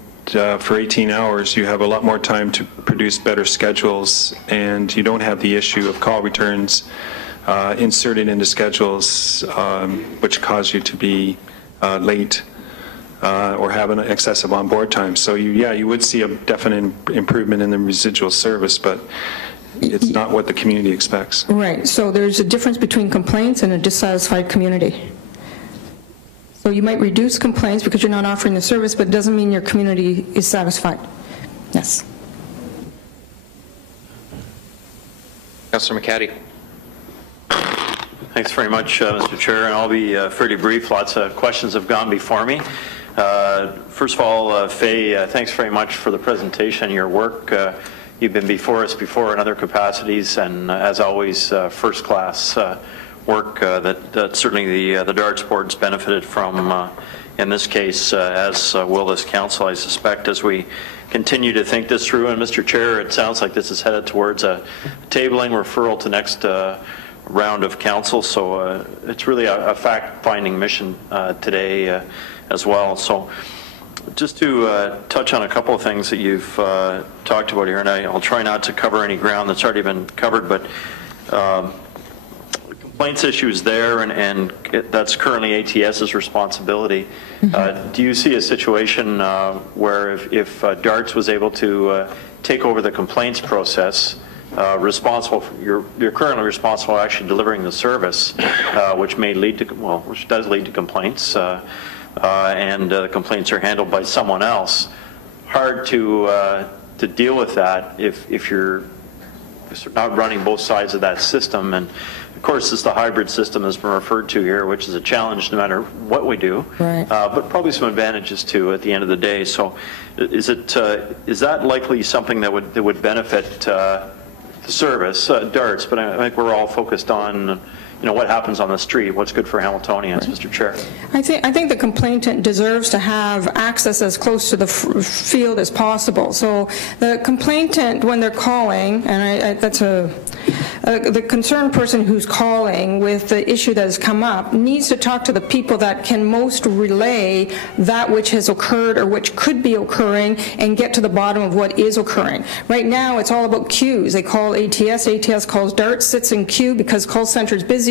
for 18 hours, you have a lot more time to produce better schedules, and you don't have the issue of call returns inserted into schedules, which cause you to be late or have an excessive on-board time. So you would see a definite improvement in the residual service, but it's not what the community expects. Right. So there's a difference between complaints and a dissatisfied community. So you might reduce complaints because you're not offering the service, but it doesn't mean your community is satisfied. Yes. Councillor McCaddy. Thanks very much, Mr. Chair, and I'll be fairly brief. Lots of questions have gone before me. First of all, Faye, thanks very much for the presentation, your work. You've been before us before in other capacities, and as always, first-class work that certainly the DARTS board's benefited from in this case, as will this council, I suspect, as we continue to think this through. And Mr. Chair, it sounds like this is headed towards a tabling referral to next round of council, so it's really a fact-finding mission today as well. So just to touch on a couple of things that you've talked about here, and I'll try not to cover any ground that's already been covered, but complaints issues there, and that's currently ATS's responsibility. Do you see a situation where if DARTS was able to take over the complaints process, you're currently responsible for actually delivering the service, which may lead to, which does lead to complaints, and the complaints are handled by someone else. Hard to deal with that if you're not running both sides of that system. And of course, it's the hybrid system that's been referred to here, which is a challenge no matter what we do, right. But probably some advantages too at the end of the day. So, is that likely something that would benefit the service, DARTS? But I think we're all focused on, what happens on the street, what's good for Hamiltonians, right. Mr. Chair. I think the complainant deserves to have access as close to the field as possible. So the complainant, when they're calling, and the concerned person who's calling with the issue that has come up needs to talk to the people that can most relay that which has occurred or which could be occurring and get to the bottom of what is occurring. Right now, it's all about queues. They call ATS calls DARTS, sits in queue because call center is busy,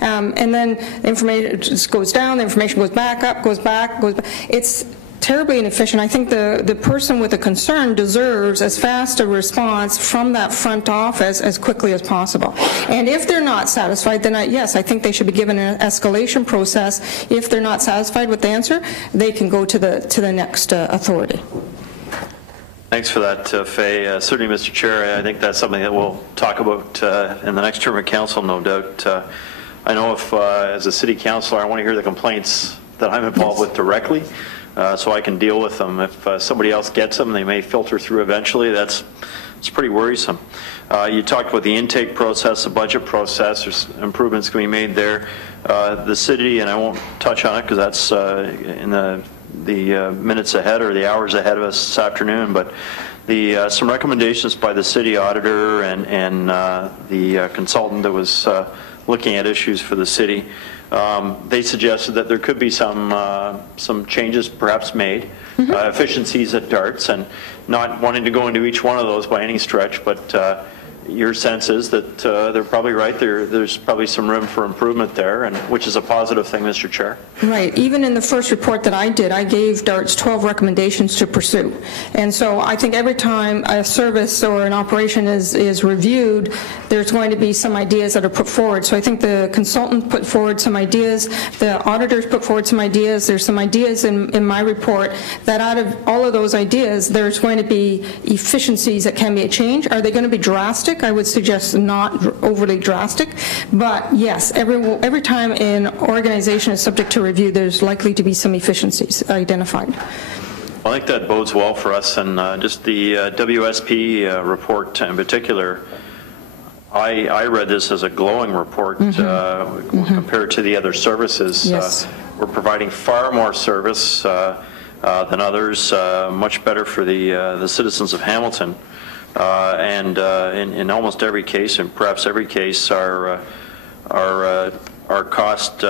and then the information just goes down, the information goes back up, goes back, goes back. It's terribly inefficient. I think the person with a concern deserves as fast a response from that front office as quickly as possible. And if they're not satisfied, then yes, I think they should be given an escalation process. If they're not satisfied with the answer, they can go to the next authority. Thanks for that, Faye. Certainly, Mr. Chair, I think that's something that we'll talk about in the next term of council, no doubt. I know if, as a city councillor, I want to hear the complaints that I'm involved with directly, so I can deal with them. If somebody else gets them, they may filter through eventually. That's it's pretty worrisome. You talked about the intake process, the budget process. There's improvements can be made there. The city, and I won't touch on it because that's in the minutes ahead or the hours ahead of us this afternoon, but some recommendations by the city auditor and the consultant that was looking at issues for the city, they suggested that there could be some changes perhaps made, efficiencies at DARTS, and not wanting to go into each one of those by any stretch, but your sense is that they're probably right. There's probably some room for improvement there, and which is a positive thing, Mr. Chair. Right. Even in the first report that I did, I gave DARTS 12 recommendations to pursue. And so I think every time a service or an operation is reviewed, there's going to be some ideas that are put forward. So I think the consultant put forward some ideas, the auditors put forward some ideas, there's some ideas in my report that out of all of those ideas, there's going to be efficiencies that can be changed. Are they going to be drastic? I would suggest not overly drastic, but yes, every time an organization is subject to review, there's likely to be some efficiencies identified. I think that bodes well for us, and just the WSP report in particular, I read this as a glowing report compared to the other services. Yes. We're providing far more service than others, much better for the citizens of Hamilton. And in almost every case, and perhaps every case, our cost,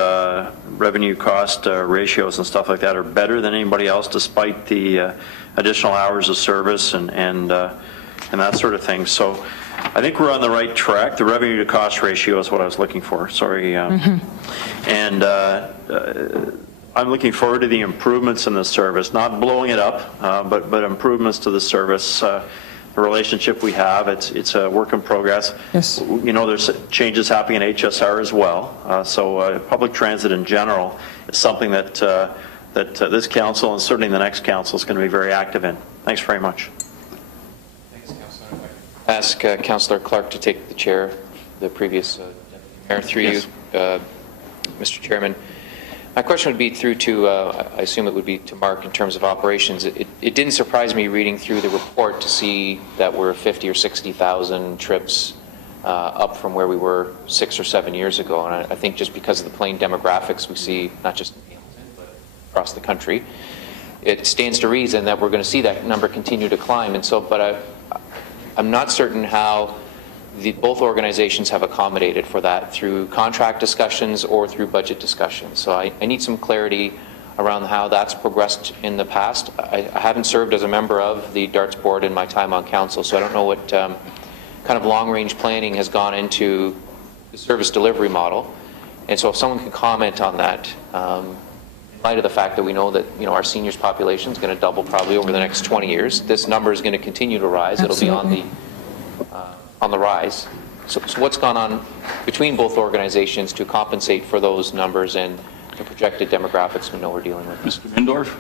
revenue cost ratios and stuff like that are better than anybody else, despite the additional hours of service and that sort of thing. So I think we're on the right track. The revenue to cost ratio is what I was looking for. Sorry. And I'm looking forward to the improvements in the service, not blowing it up, but improvements to the service. The relationship we have, it's a work in progress. Yes. You know, there's changes happening in HSR as well. So public transit in general is something that this council and certainly the next council is going to be very active in. Thanks very much. Thanks, Councillor. Ask Councillor Clark to take the chair, the previous Deputy Mayor, through yes. you, Mr. Chairman. My question would be through to, I assume it would be to Mark in terms of operations. It didn't surprise me reading through the report to see that we're 50 or 60,000 trips up from where we were 6 or 7 years ago. And I think just because of the plain demographics we see, not just in Hamilton, but across the country, it stands to reason that we're going to see that number continue to climb. And so, but I'm not certain how both organizations have accommodated for that through contract discussions or through budget discussions. So I need some clarity around how that's progressed in the past. I haven't served as a member of the DARTS board in my time on council, so I don't know what kind of long-range planning has gone into the service delivery model. And so if someone can comment on that, in light of the fact that we know that our seniors population is going to double probably over the next 20 years, this number is going to continue to rise. Absolutely. It'll be on the rise. So what's gone on between both organizations to compensate for those numbers and the projected demographics we know we're dealing with? Mr. Bindorf?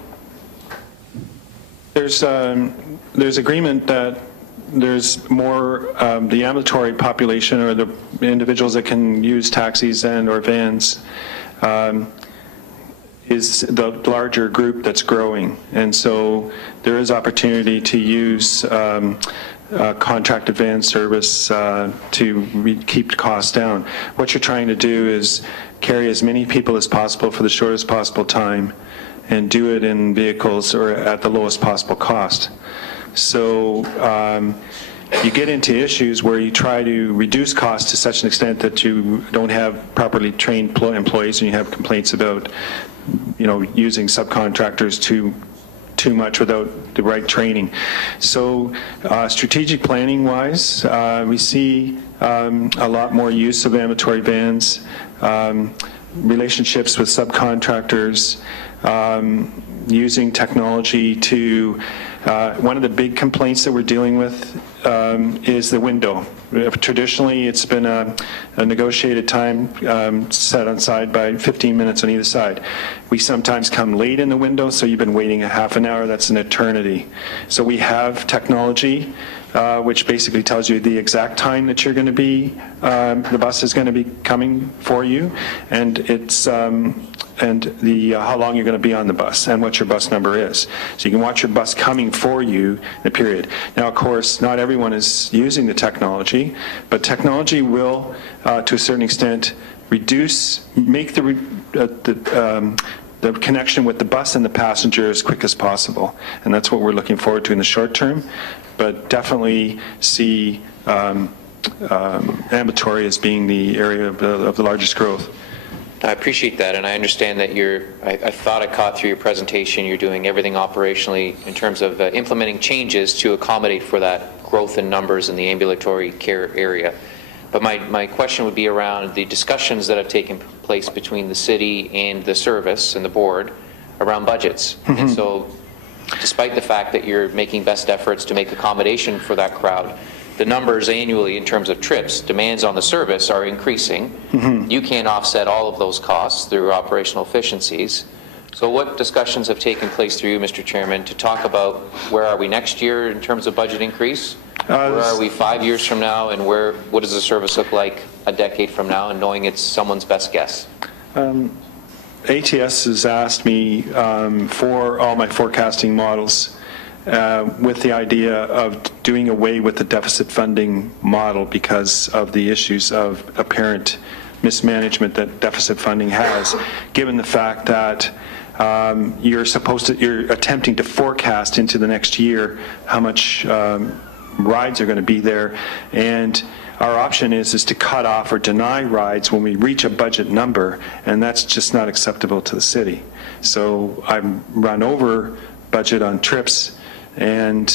There's agreement that there's more the ambulatory population, or the individuals that can use taxis and or vans, is the larger group that's growing, and so there is opportunity to use contracted van service to keep costs down. What you're trying to do is carry as many people as possible for the shortest possible time and do it in vehicles or at the lowest possible cost. So you get into issues where you try to reduce costs to such an extent that you don't have properly trained employees, and you have complaints about using subcontractors too much without the right training. So strategic planning wise, we see a lot more use of ambulatory vans, relationships with subcontractors, using technology to, one of the big complaints that we're dealing with is the window. Traditionally, it's been a negotiated time set aside by 15 minutes on either side. We sometimes come late in the window, so you've been waiting a half an hour. That's an eternity. So we have technology which basically tells you the exact time that you're going to be, the bus is going to be coming for you, and it's and the how long you're going to be on the bus and what your bus number is. So you can watch your bus coming for you in a period. Now, of course, not everyone is using the technology, but technology will, to a certain extent, make the connection with the bus and the passenger as quick as possible. And that's what we're looking forward to in the short term, but definitely see ambulatory as being the area of the largest growth. I appreciate that, and I understand that I thought I caught through your presentation, you're doing everything operationally in terms of implementing changes to accommodate for that growth in numbers in the ambulatory care area. But my question would be around the discussions that have taken place between the city and the service and the board around budgets. Mm-hmm. And so, despite the fact that you're making best efforts to make accommodation for that crowd, the numbers annually in terms of trips, demands on the service are increasing. Mm-hmm. You can't offset all of those costs through operational efficiencies. So what discussions have taken place through you, Mr. Chairman, to talk about where are we next year in terms of budget increase? Where are we 5 years from now, and what does the service look like a decade from now, and knowing it's someone's best guess? ATS has asked me for all my forecasting models with the idea of doing away with the deficit funding model because of the issues of apparent mismanagement that deficit funding has, given the fact that you're attempting to forecast into the next year how much rides are going to be there, and our option is to cut off or deny rides when we reach a budget number, and that's just not acceptable to the city. So I've run over budget on trips and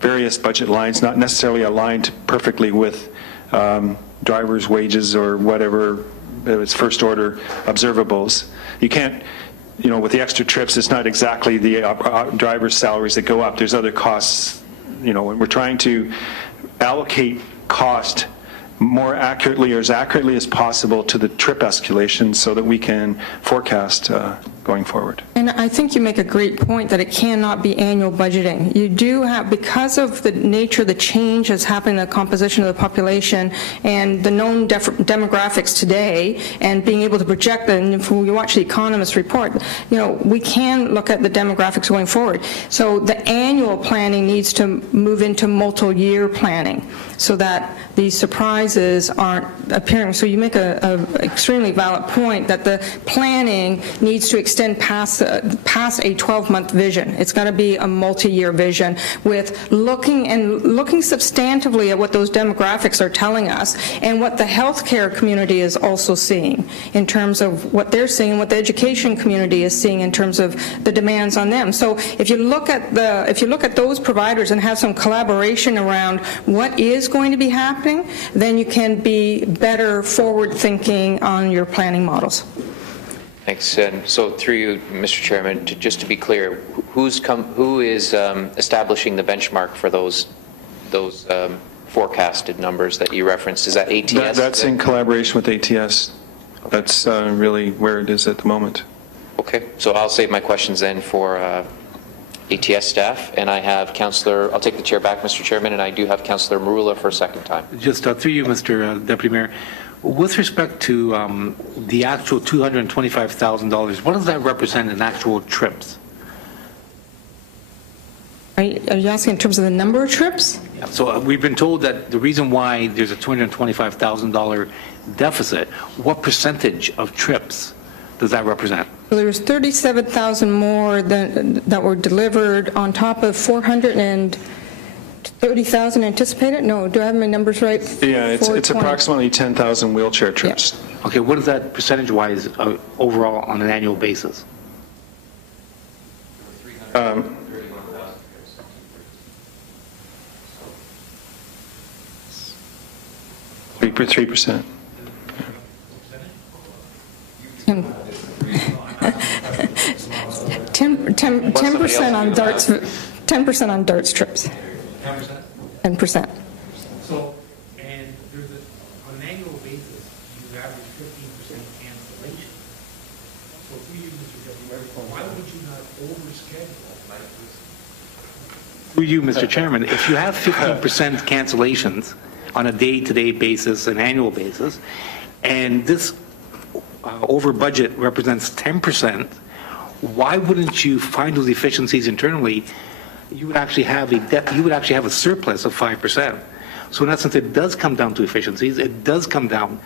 various budget lines, not necessarily aligned perfectly with drivers' wages or whatever, it's first order observables. You can't, with the extra trips, it's not exactly the driver's salaries that go up. There's other costs. When we're trying to allocate cost more accurately or as accurately as possible to the trip escalation so that we can forecast going forward. And I think you make a great point that it cannot be annual budgeting. You do have, because of the nature of the change that's happening in the composition of the population and the known demographics today, and being able to project them, and when you watch the Economist report, we can look at the demographics going forward. So the annual planning needs to move into multi-year planning so that these surprises aren't appearing. So you make a extremely valid point that the planning needs to extend past a 12-month vision. It's got to be a multi-year vision with looking substantively at what those demographics are telling us and what the healthcare community is also seeing in terms of what they're seeing and what the education community is seeing in terms of the demands on them. So if you look at those providers and have some collaboration around what is going to be happening, then you can be better forward-thinking on your planning models. Thanks. And so through you, Mr. Chairman, just to be clear, who is establishing the benchmark for those forecasted numbers that you referenced? Is that ATS? That's in collaboration with ATS. Okay. That's really where it is at the moment. Okay. So I'll save my questions then for ATS staff, and I have I'll take the chair back, Mr. Chairman, and I do have Councillor Marula for a second time. Just through you, Mr. Deputy Mayor, with respect to the actual $225,000, what does that represent in actual trips? Are you asking in terms of the number of trips? Yeah, so we've been told that the reason why there's a $225,000 deficit, what percentage of trips does that represent? Well, there was 37,000 more that were delivered on top of 430,000 anticipated? No, do I have my numbers right? Yeah, it's approximately 10,000 wheelchair trips. Yeah. Okay, what is that percentage-wise overall on an annual basis? 3%. 10% on DARTS. 10% on DARTS trips. 10%. 10%. So, and there's on an annual basis, you average 15% cancellation. So, for you, Mr. Deputy Mayor, why would you not overschedule like this? Through you, Mr. Chairman, if you have 15% cancellations on a day-to-day basis, an annual basis, and this over budget represents 10%, why wouldn't you find those efficiencies internally? You would actually have a surplus of 5%. So in essence, it does come down to efficiencies. It does come down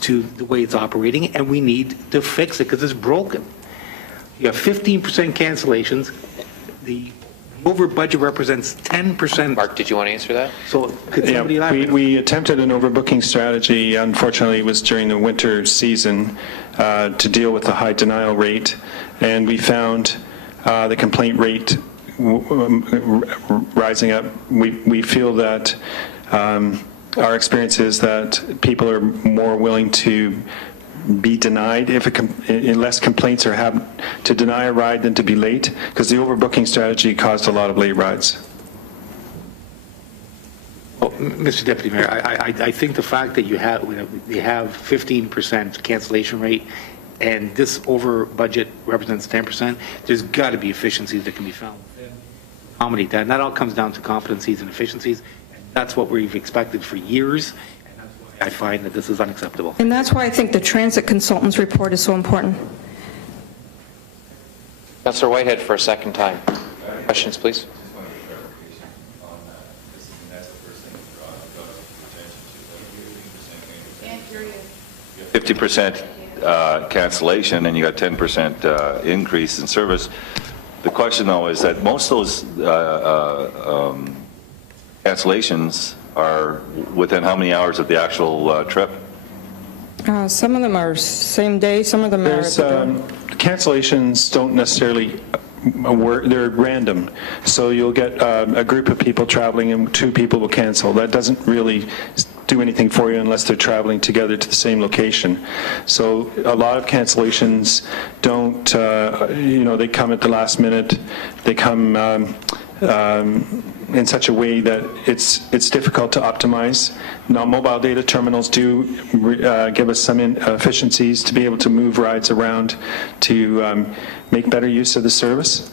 to the way it's operating, and we need to fix it because it's broken. You have 15% cancellations. The over budget represents 10%. Mark, did you want to answer that? So could somebody elaborate? We attempted an overbooking strategy. Unfortunately, it was during the winter season to deal with the high denial rate, and we found the complaint rate rising up. We feel that our experience is that people are more willing to be denied if less complaints are had to deny a ride than to be late, because the overbooking strategy caused a lot of late rides. Well, Mr. Deputy Mayor, I think the fact that you have 15% cancellation rate and this over budget represents 10%, there's got to be efficiencies that can be found. Accommodate that, and that all comes down to competencies and efficiencies. And that's what we've expected for years. I find that this is unacceptable. And that's why I think the transit consultant's report is so important. Councillor Whitehead for a second time. Questions, please. 50% cancellation and you got 10% increase in service. The question, though, is that most of those cancellations are within how many hours of the actual trip? Some of them are same day, some of them are... Cancellations don't necessarily work, they're random. So you'll get a group of people traveling and 2 people will cancel. That doesn't really do anything for you unless they're traveling together to the same location. So a lot of cancellations don't, they come at the last minute. They come in such a way that it's difficult to optimize. Now, mobile data terminals do give us some efficiencies to be able to move rides around to make better use of the service.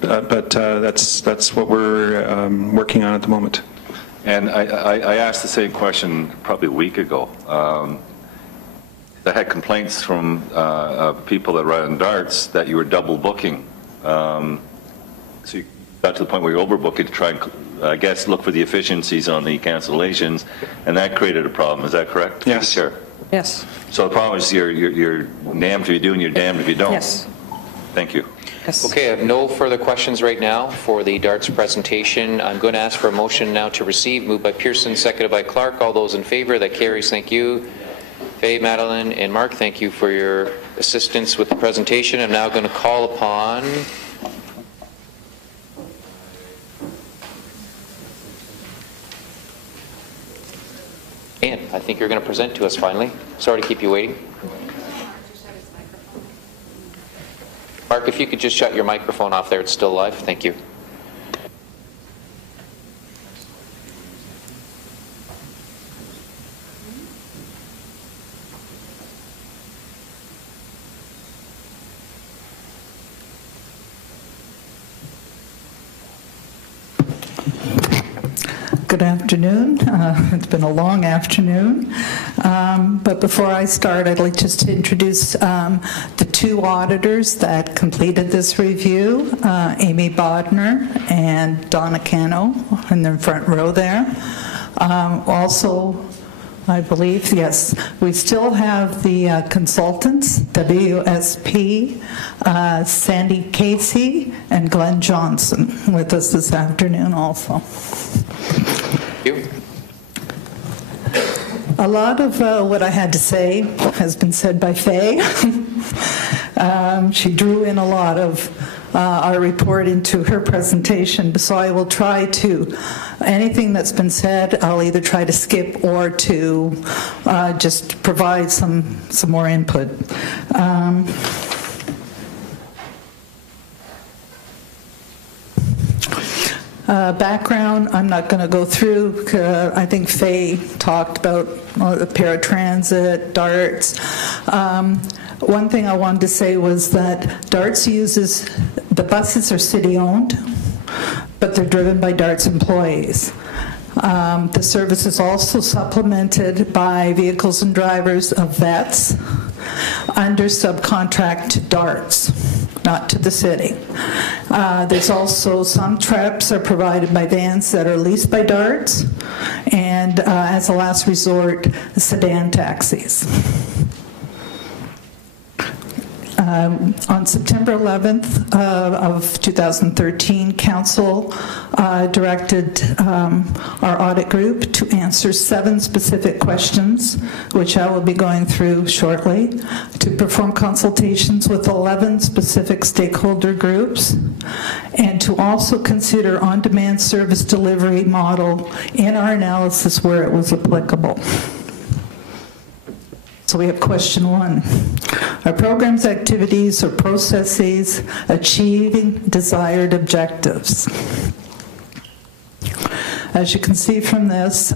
But that's what we're working on at the moment. And I asked the same question probably a week ago. I had complaints from people that run DARTS that you were double booking. So you got to the point where you're overbooking to try and, I guess, look for the efficiencies on the cancellations, and that created a problem. Is that correct? Yes. Chair? Yes. So the problem is you're damned if you do and you're damned if you don't. Yes. Thank you. Yes. Okay, I have no further questions right now for the DARTS presentation. I'm going to ask for a motion now to receive. Moved by Pearson, seconded by Clark. All those in favor, that carries. Thank you. Faye, Madeline, and Mark, thank you for your assistance with the presentation. I'm now going to call upon Ann. I think you're going to present to us finally. Sorry to keep you waiting. Mark, if you could just shut your microphone off there, it's still live. Thank you. Good afternoon. It's been a long afternoon. But before I start, I'd like just to introduce the 2 auditors that completed this review, Amy Bodner and Donna Cano in the front row there. Also, I believe, yes, we still have the consultants, WSP, Sandy Casey, and Glenn Johnson with us this afternoon also. Thank you. A lot of what I had to say has been said by Faye. She drew in a lot of our report into her presentation, so I will try to, anything that's been said, I'll either try to skip or to just provide some more input. Background, I'm not going to go through. I think Faye talked about the paratransit, DARTS. One thing I wanted to say was that DARTS uses, the buses are city-owned. but they're driven by DARTS employees. The service is also supplemented by vehicles and drivers of vets under subcontract to DARTS, not to the city. There's also some trips are provided by vans that are leased by DARTS, and as a last resort, sedan taxis. On September 11th of 2013, Council directed our audit group to answer 7 specific questions, which I will be going through shortly, to perform consultations with 11 specific stakeholder groups, and to also consider on-demand service delivery model in our analysis where it was applicable. So we have question 1. Are programs, activities, or processes achieving desired objectives? As you can see from this,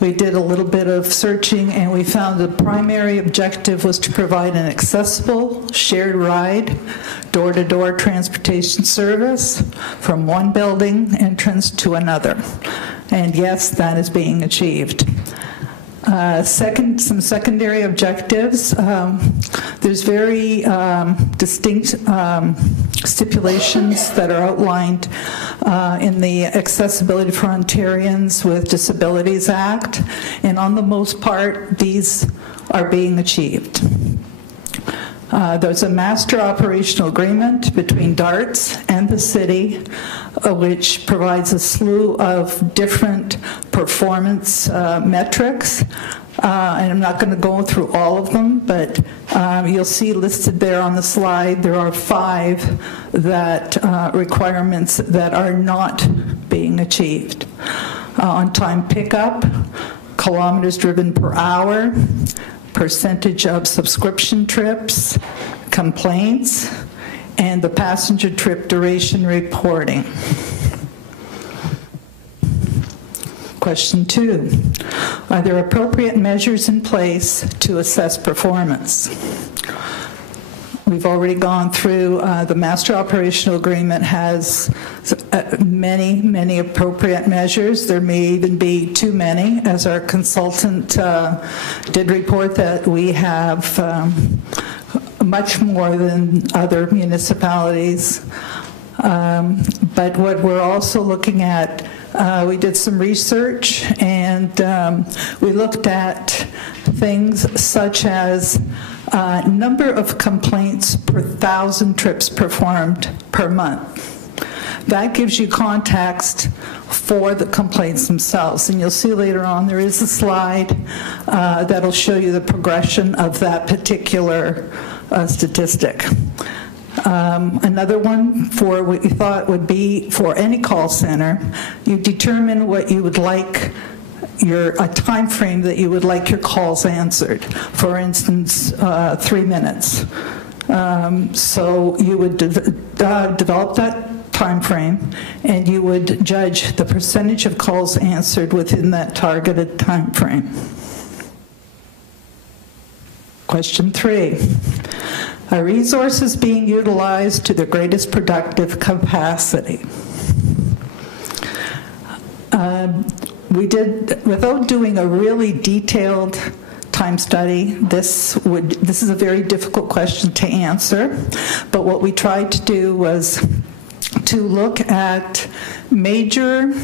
we did a little bit of searching, and we found the primary objective was to provide an accessible, shared ride, door-to-door transportation service from one building entrance to another. And yes, that is being achieved. Some secondary objectives. There's very distinct stipulations that are outlined in the Accessibility for Ontarians with Disabilities Act, and on the most part, these are being achieved. There's a master operational agreement between DARTS and the city, which provides a slew of different performance metrics. And I'm not going to go through all of them, but you'll see listed there on the slide, there are 5 that requirements that are not being achieved. On-time pickup, kilometers driven per hour, percentage of subscription trips, complaints, and the passenger trip duration reporting. Question 2, are there appropriate measures in place to assess performance? We've already gone through, the Master Operational Agreement has many, many appropriate measures. There may even be too many, as our consultant did report that we have much more than other municipalities. But what we're also looking at, we did some research, and we looked at things such as number of complaints per 1,000 trips performed per month. That gives you context for the complaints themselves. And you'll see later on there is a slide that'll show you the progression of that particular statistic. Another one for what you thought would be for any call center, you determine what you would like a time frame that you would like your calls answered. For instance, 3 minutes. So you would develop that time frame, and you would judge the percentage of calls answered within that targeted time frame. Question 3. Are resources being utilized to their greatest productive capacity? We did, without doing a really detailed time study, this is a very difficult question to answer, but what we tried to do was to look at major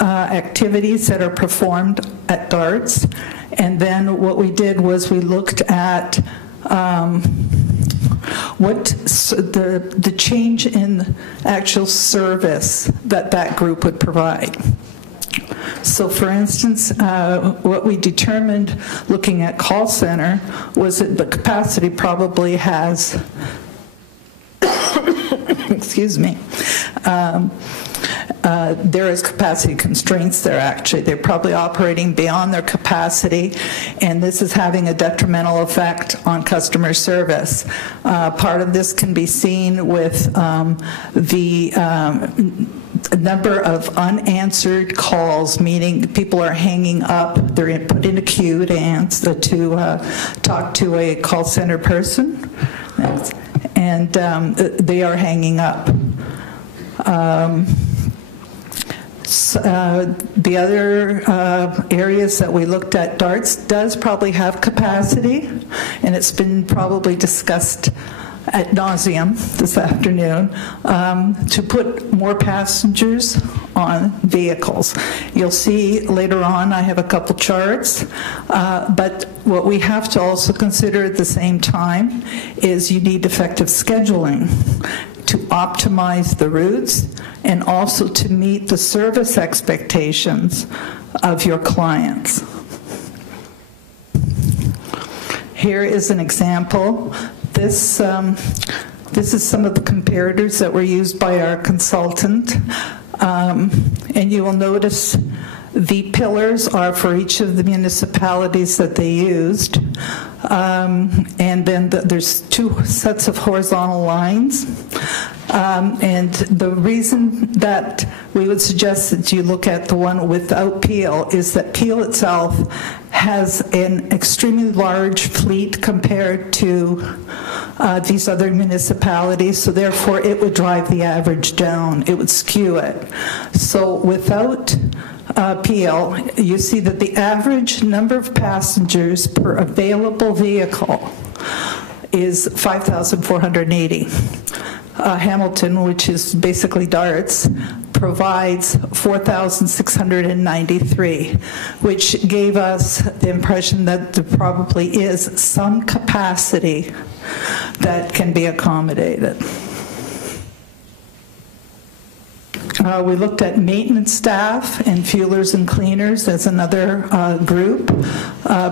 activities that are performed at DARTS, and then what we did was we looked at what the change in actual service that group would provide. So for instance, what we determined looking at call center was that the capacity probably has, excuse me, there is capacity constraints there actually. They're probably operating beyond their capacity, and this is having a detrimental effect on customer service. Part of this can be seen with the number of unanswered calls, meaning people are hanging up, they're put in a queue to talk to a call center person, and they are hanging up. The other areas that we looked at, DARTS does probably have capacity, and it's been probably discussed ad nauseum this afternoon, to put more passengers on vehicles. You'll see later on I have a couple charts, but what we have to also consider at the same time is you need effective scheduling to optimize the routes and also to meet the service expectations of your clients. Here is an example. This is some of the comparators that were used by our consultant, and you will notice the pillars are for each of the municipalities that they used, and then there's two sets of horizontal lines. And the reason that we would suggest that you look at the one without Peel is that Peel itself has an extremely large fleet compared to these other municipalities, so therefore it would drive the average down, it would skew it. So without Peel, you see that the average number of passengers per available vehicle is 5,480. Hamilton, which is basically DARTS, provides 4,693, which gave us the impression that there probably is some capacity that can be accommodated. We looked at maintenance staff and fuelers and cleaners as another group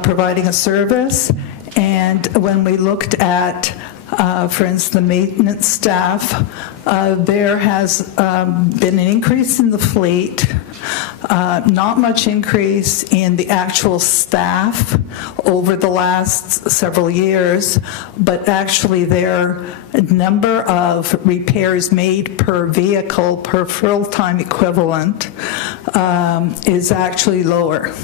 providing a service. And when we looked at for instance, the maintenance staff, there has been an increase in the fleet, not much increase in the actual staff over the last several years, but actually their number of repairs made per vehicle, per full-time equivalent, is actually lower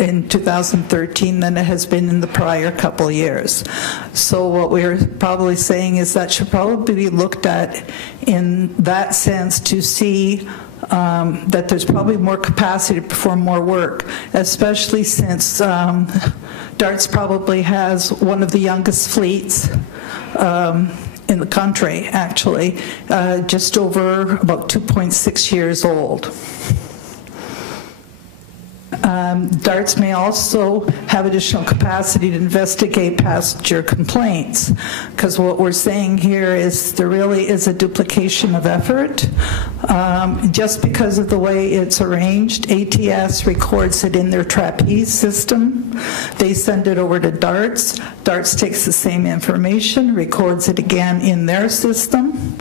in 2013 than it has been in the prior couple years. So what we're probably saying is that should probably be looked at in that sense to see that there's probably more capacity to perform more work, especially since DARTS probably has one of the youngest fleets in the country, actually, just over about 2.6 years old. DARTS may also have additional capacity to investigate passenger complaints, because what we're saying here is there really is a duplication of effort. Just because of the way it's arranged, ATS records it in their trapeze system. They send it over to DARTS. DARTS takes the same information, records it again in their system.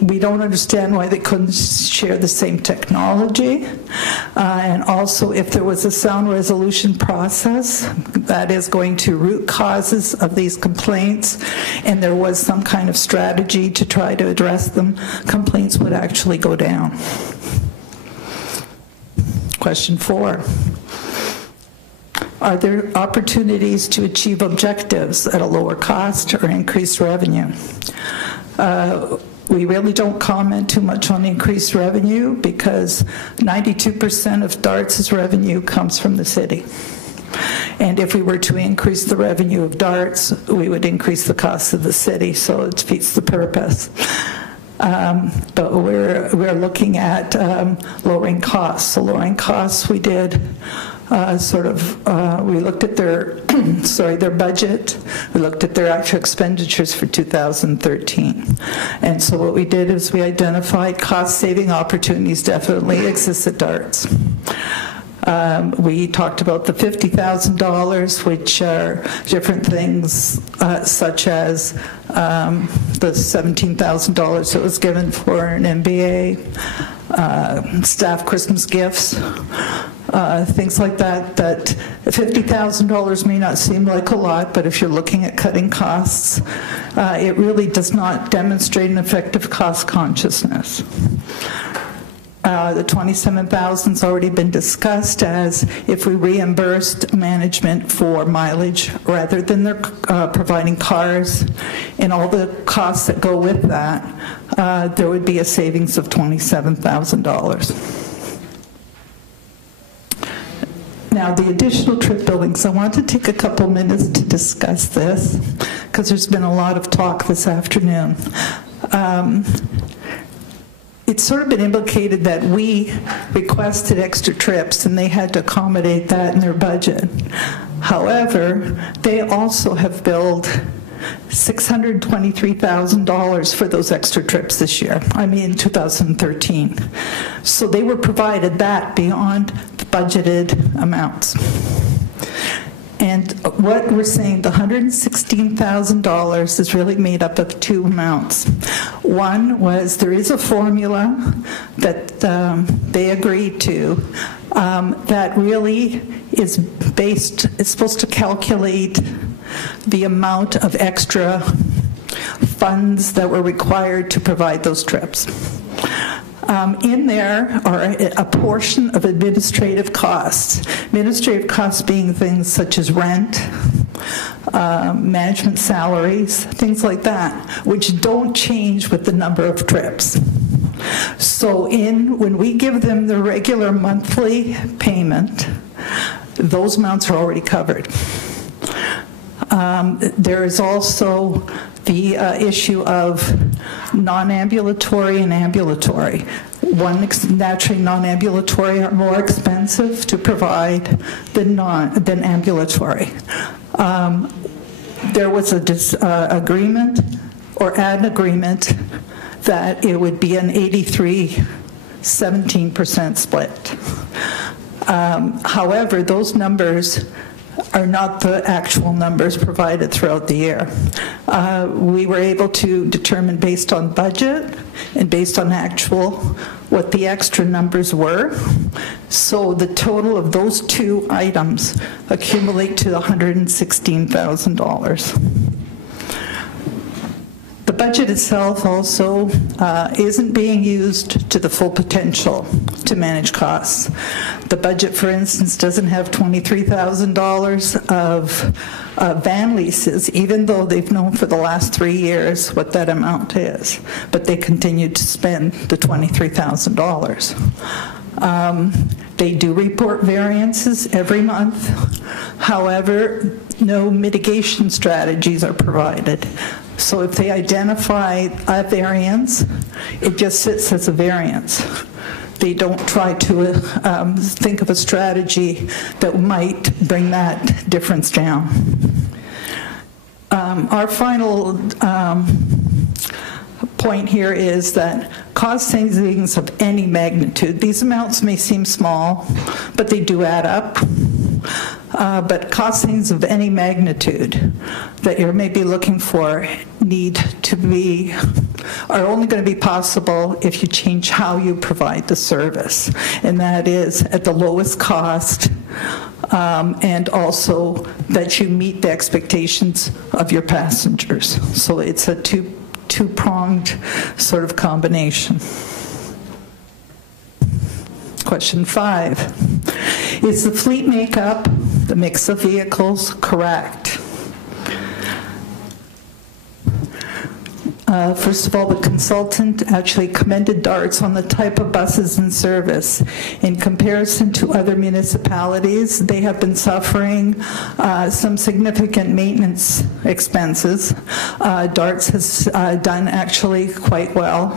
We don't understand why they couldn't share the same technology. And also, if there was a sound resolution process that is going to root causes of these complaints, and there was some kind of strategy to try to address them, complaints would actually go down. Question 4. Are there opportunities to achieve objectives at a lower cost or increased revenue? We really don't comment too much on increased revenue because 92% of DARTS' revenue comes from the city. And if we were to increase the revenue of DARTS, we would increase the cost of the city, so it defeats the purpose. But we're looking at lowering costs. So lowering costs, we did we looked at their, their budget, we looked at their actual expenditures for 2013. And so what we did is we identified cost-saving opportunities definitely exist at DARTS. We talked about the $50,000, which are different things such as the $17,000 that was given for an MBA, staff Christmas gifts, things like that, that $50,000 may not seem like a lot, but if you're looking at cutting costs, it really does not demonstrate an effective cost consciousness. The $27,000's already been discussed as if we reimbursed management for mileage rather than their providing cars and all the costs that go with that, there would be a savings of $27,000. Now, the additional trip buildings, I want to take a couple minutes to discuss this because there's been a lot of talk this afternoon. It's sort of been implicated that we requested extra trips and they had to accommodate that in their budget. However, they also have billed $623,000 for those extra trips this year, 2013. So they were provided that beyond the budgeted amounts. And what we're saying, the $116,000 is really made up of two amounts. One was there is a formula that they agreed to that really is based, it's supposed to calculate the amount of extra funds that were required to provide those trips. In there are a portion of administrative costs. Administrative costs being things such as rent, management salaries, things like that, which don't change with the number of trips. So when we give them the regular monthly payment, those amounts are already covered. There is also the issue of non-ambulatory and ambulatory. Naturally, non-ambulatory are more expensive to provide than ambulatory. There was an agreement that it would be an 83-17% split. However, those numbers are not the actual numbers provided throughout the year. We were able to determine based on budget and based on actual what the extra numbers were. So the total of those two items accumulate to $116,000. The budget itself also isn't being used to the full potential to manage costs. The budget, for instance, doesn't have $23,000 of van leases, even though they've known for the last 3 years what that amount is, but they continue to spend the $23,000. They do report variances every month. However, no mitigation strategies are provided. So if they identify a variance, it just sits as a variance. They don't try to think of a strategy that might bring that difference down. Our final point here is that cost savings of any magnitude, these amounts may seem small, but they do add up. But cost savings of any magnitude that you're maybe looking for are only going to be possible if you change how you provide the service, and that is at the lowest cost, and also that you meet the expectations of your passengers. So it's a two-pronged sort of combination. Question 5, is the fleet makeup, the mix of vehicles, correct? First of all, the consultant actually commended DARTS on the type of buses in service. In comparison to other municipalities, they have been suffering some significant maintenance expenses. DARTS has done actually quite well,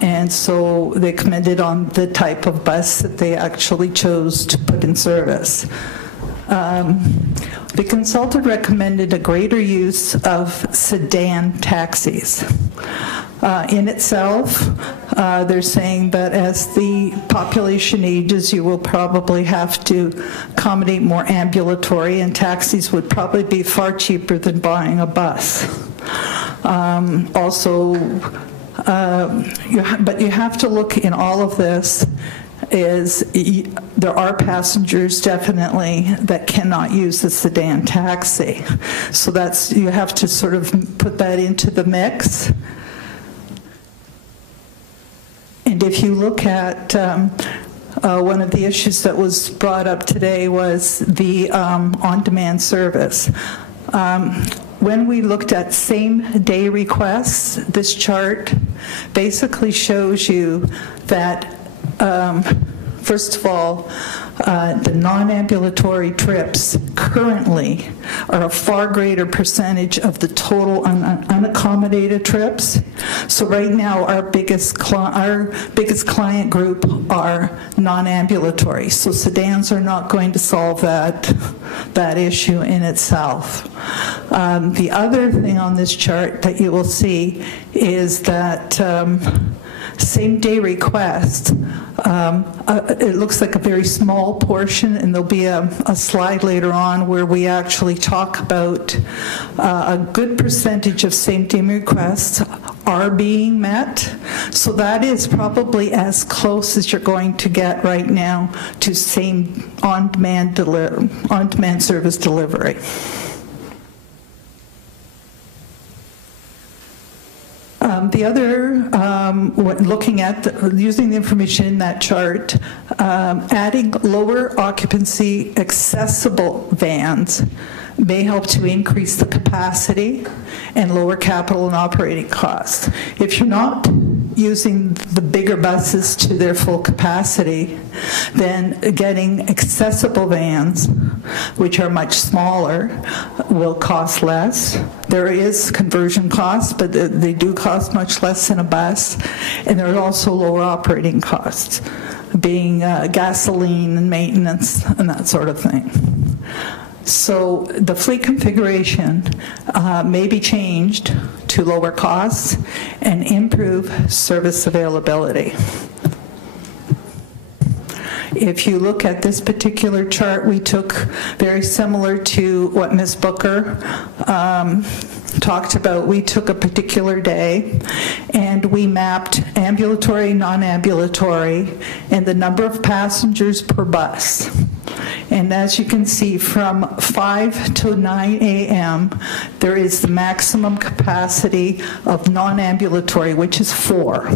and so they commended on the type of bus that they actually chose to put in service. The consultant recommended a greater use of sedan taxis. In itself, they're saying that as the population ages, you will probably have to accommodate more ambulatory, and taxis would probably be far cheaper than buying a bus. But you have to look in all of this there are passengers definitely that cannot use the sedan taxi. So you have to sort of put that into the mix. And if if you look at one of the issues that was brought up today was the on-demand service. When we looked at same-day requests, this chart basically shows you that, first of all, the non-ambulatory trips currently are a far greater percentage of the total unaccommodated trips. So right now, our biggest client group are non-ambulatory. So sedans are not going to solve that issue in itself. The other thing on this chart that you will see is that same-day requests, it looks like a very small portion, and there'll be a slide later on where we actually talk about a good percentage of same-day requests are being met. So that is probably as close as you're going to get right now to same on-demand service delivery. The other, looking at using the information in that chart, adding lower occupancy accessible vans may help to increase the capacity and lower capital and operating costs. If you're not using the bigger buses to their full capacity, then getting accessible vans, which are much smaller, will cost less. There is conversion costs, but they do cost much less than a bus, and there are also lower operating costs, being gasoline and maintenance and that sort of thing. So the fleet configuration may be changed to lower costs and improve service availability. If you look at this particular chart, we took very similar to what Ms. Booker talked about. We took a particular day and we mapped ambulatory, non-ambulatory, and the number of passengers per bus. And as you can see, from 5 to 9 a.m., there is the maximum capacity of non-ambulatory, which is 4.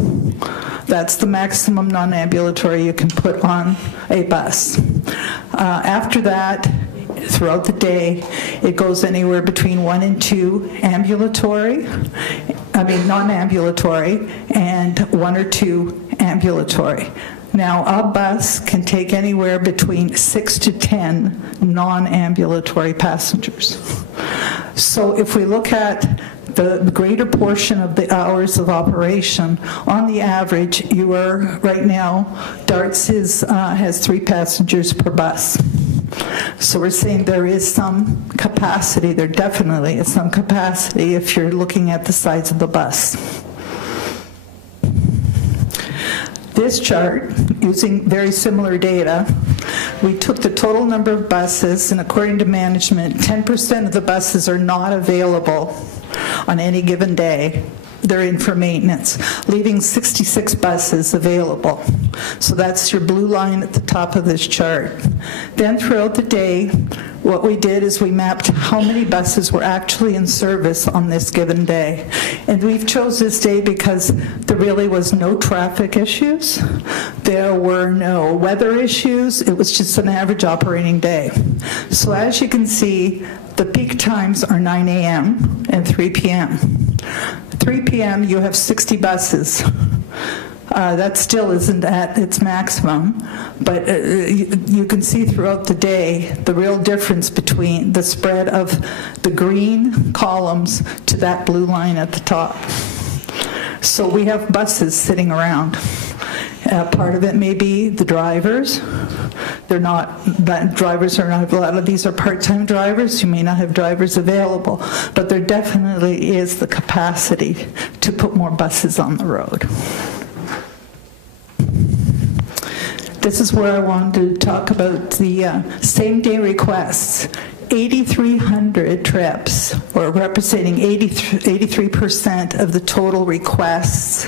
That's the maximum non-ambulatory you can put on a bus. After that, throughout the day, it goes anywhere between 1 and 2 non-ambulatory, and 1 or 2 ambulatory. Now, a bus can take anywhere between 6 to 10 non-ambulatory passengers. So if we look at the greater portion of the hours of operation, on the average, you are, right now, DARTS has 3 passengers per bus. So we're saying there is some capacity, there definitely is some capacity if you're looking at the size of the bus. This chart, using very similar data, we took the total number of buses, and according to management, 10% of the buses are not available on any given day. They're in for maintenance, leaving 66 buses available. So that's your blue line at the top of this chart. Then throughout the day, what we did is we mapped how many buses were actually in service on this given day. And we've chose this day because there really was no traffic issues. There were no weather issues. It was just an average operating day. So as you can see, the peak times are 9 a.m. and 3 p.m. 3 p.m. you have 60 buses. That still isn't at its maximum, but you can see throughout the day the real difference between the spread of the green columns to that blue line at the top. So we have buses sitting around. Part of it may be the drivers. They're not, drivers are not, a lot of these are part-time drivers. You may not have drivers available, but there definitely is the capacity to put more buses on the road. This is where I wanted to talk about the same-day requests. 8,300 trips, or representing 83% of the total requests,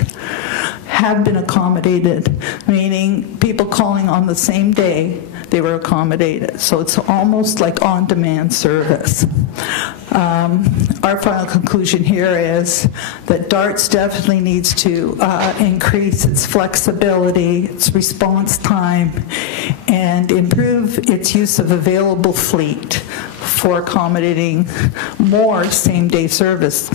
have been accommodated, meaning people calling on the same day they were accommodated. So it's almost like on-demand service. Our final conclusion here is that DARTS definitely needs to increase its flexibility, its response time, and improve its use of available fleet for accommodating more same-day service.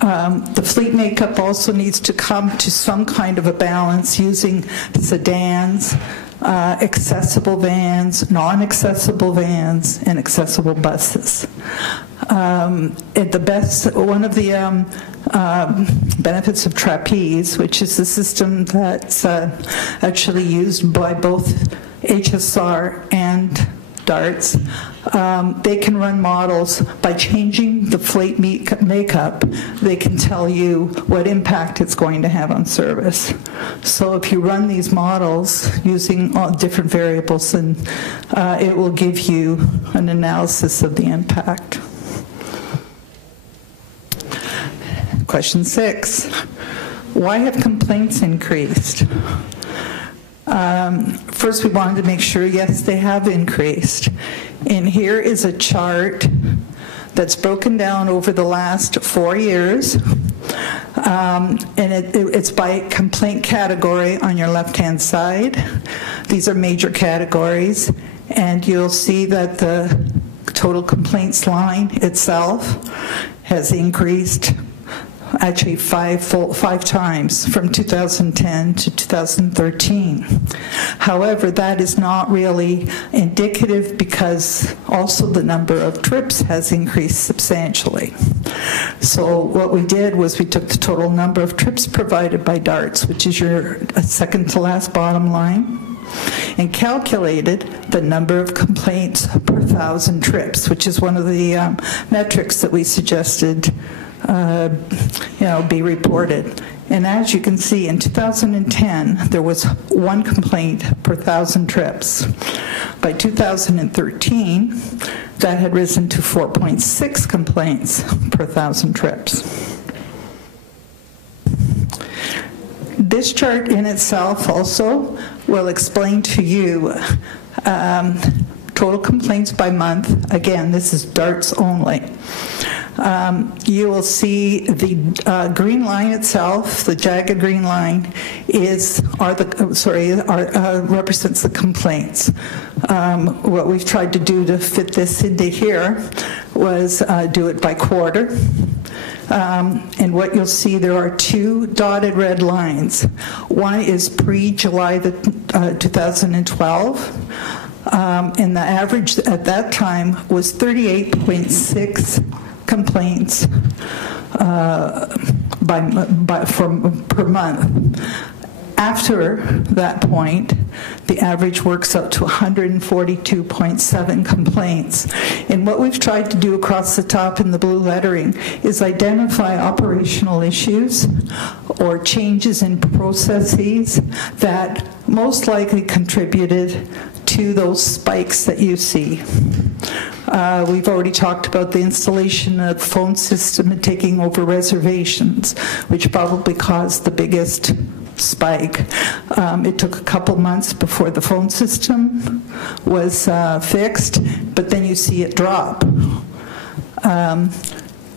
The fleet makeup also needs to come to some kind of a balance using sedans, accessible vans, non-accessible vans, and accessible buses. One of the benefits of Trapeze, which is a system that's actually used by both HSR and DARTS, they can run models by changing the fleet makeup. They can tell you what impact it's going to have on service. So if you run these models using all different variables, then it will give you an analysis of the impact. Question 6, why have complaints increased? First, we wanted to make sure, yes, they have increased. And here is a chart that's broken down over the last 4 years. And it's by complaint category on your left-hand side. These are major categories. And you'll see that the total complaints line itself has increased actually five times from 2010 to 2013. However, that is not really indicative because also the number of trips has increased substantially. So what we did was we took the total number of trips provided by DARTS, which is your second to last bottom line, and calculated the number of complaints per 1,000 trips, which is one of the metrics that we suggested be reported. And as you can see, in 2010, there was 1 complaint per 1,000 trips. By 2013, that had risen to 4.6 complaints per 1,000 trips. This chart in itself also will explain to you total complaints by month. Again, this is DARTS only. You will see the green line itself, the jagged green line, represents the complaints. What we've tried to do to fit this into here was do it by quarter. And what you'll see, there are 2 dotted red lines. One is pre-July 2012. And the average at that time was 38.6 complaints per month. After that point, the average works up to 142.7 complaints. And what we've tried to do across the top in the blue lettering is identify operational issues or changes in processes that most likely contributed to those spikes that you see. We've already talked about the installation of the phone system and taking over reservations, which probably caused the biggest spike. It took a couple months before the phone system was fixed, but then you see it drop.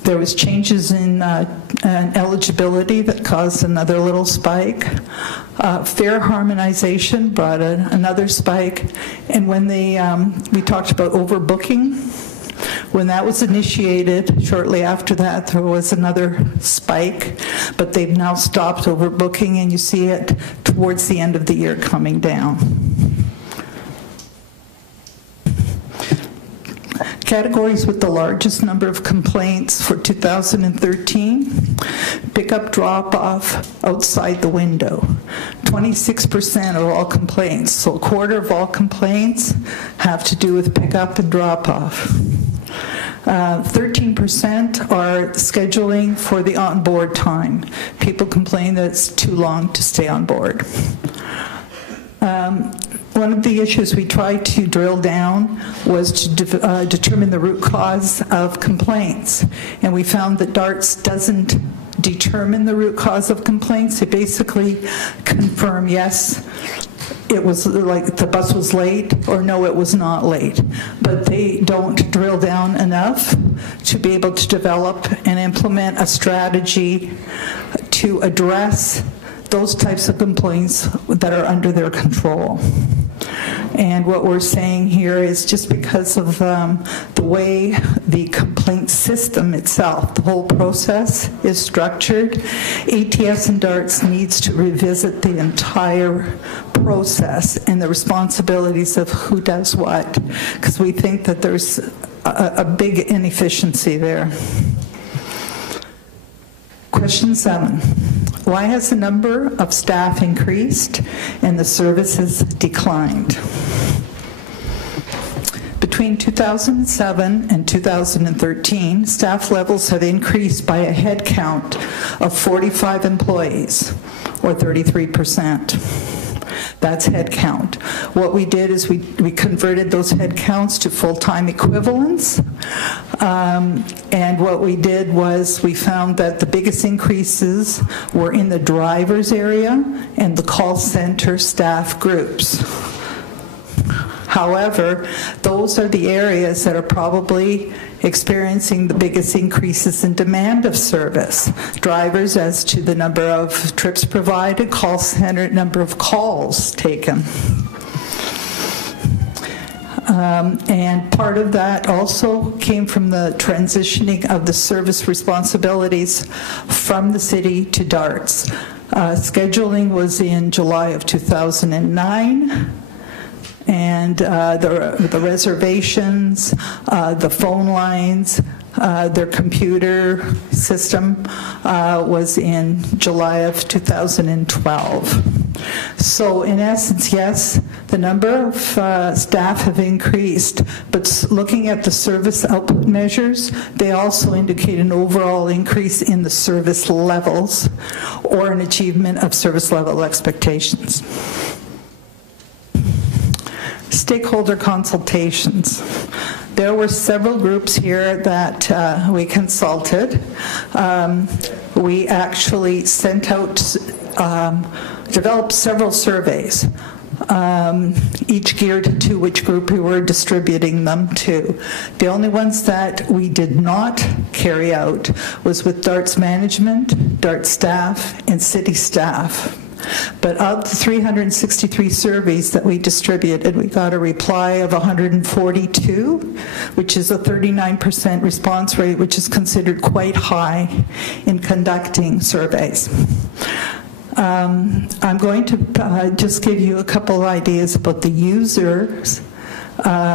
There was changes in eligibility that caused another little spike. Fare harmonization brought another spike. And when we talked about overbooking, when that was initiated, shortly after that, there was another spike, but they've now stopped overbooking, and you see it towards the end of the year coming down. Categories with the largest number of complaints for 2013, pickup drop-off outside the window. 26% of all complaints, so a quarter of all complaints have to do with pickup and drop-off. 13% are scheduling for the on-board time. People complain that it's too long to stay on board. One of the issues we tried to drill down was to determine the root cause of complaints. And we found that DARTS doesn't determine the root cause of complaints. They basically confirm, yes, it was like the bus was late, or no, it was not late. But they don't drill down enough to be able to develop and implement a strategy to address those types of complaints that are under their control. And what we're saying here is just because of the way the complaint system itself, the whole process is structured, ATS and DARTS needs to revisit the entire process and the responsibilities of who does what, because we think that there's a big inefficiency there. Question 7. Why has the number of staff increased and the services declined? Between 2007 and 2013, staff levels have increased by a head count of 45 employees, or 33%. That's head count. What we did is we converted those head counts to full-time equivalents. And what we did was we found that the biggest increases were in the drivers area and the call center staff groups. However, those are the areas that are probably experiencing the biggest increases in demand of service. Drivers as to the number of trips provided, call center number of calls taken. And part of that also came from the transitioning of the service responsibilities from the city to DARTS. Scheduling was in July of 2009. And the reservations, the phone lines, their computer system was in July of 2012. So in essence, yes, the number of staff have increased, but looking at the service output measures, they also indicate an overall increase in the service levels or an achievement of service level expectations. Stakeholder consultations. There were several groups here that we consulted. We actually sent out, developed several surveys, each geared to which group we were distributing them to. The only ones that we did not carry out was with DARTS management, DARTS staff, and city staff. But of the 363 surveys that we distributed, we got a reply of 142, which is a 39% response rate, which is considered quite high in conducting surveys. I'm going to just give you a couple of ideas about the users'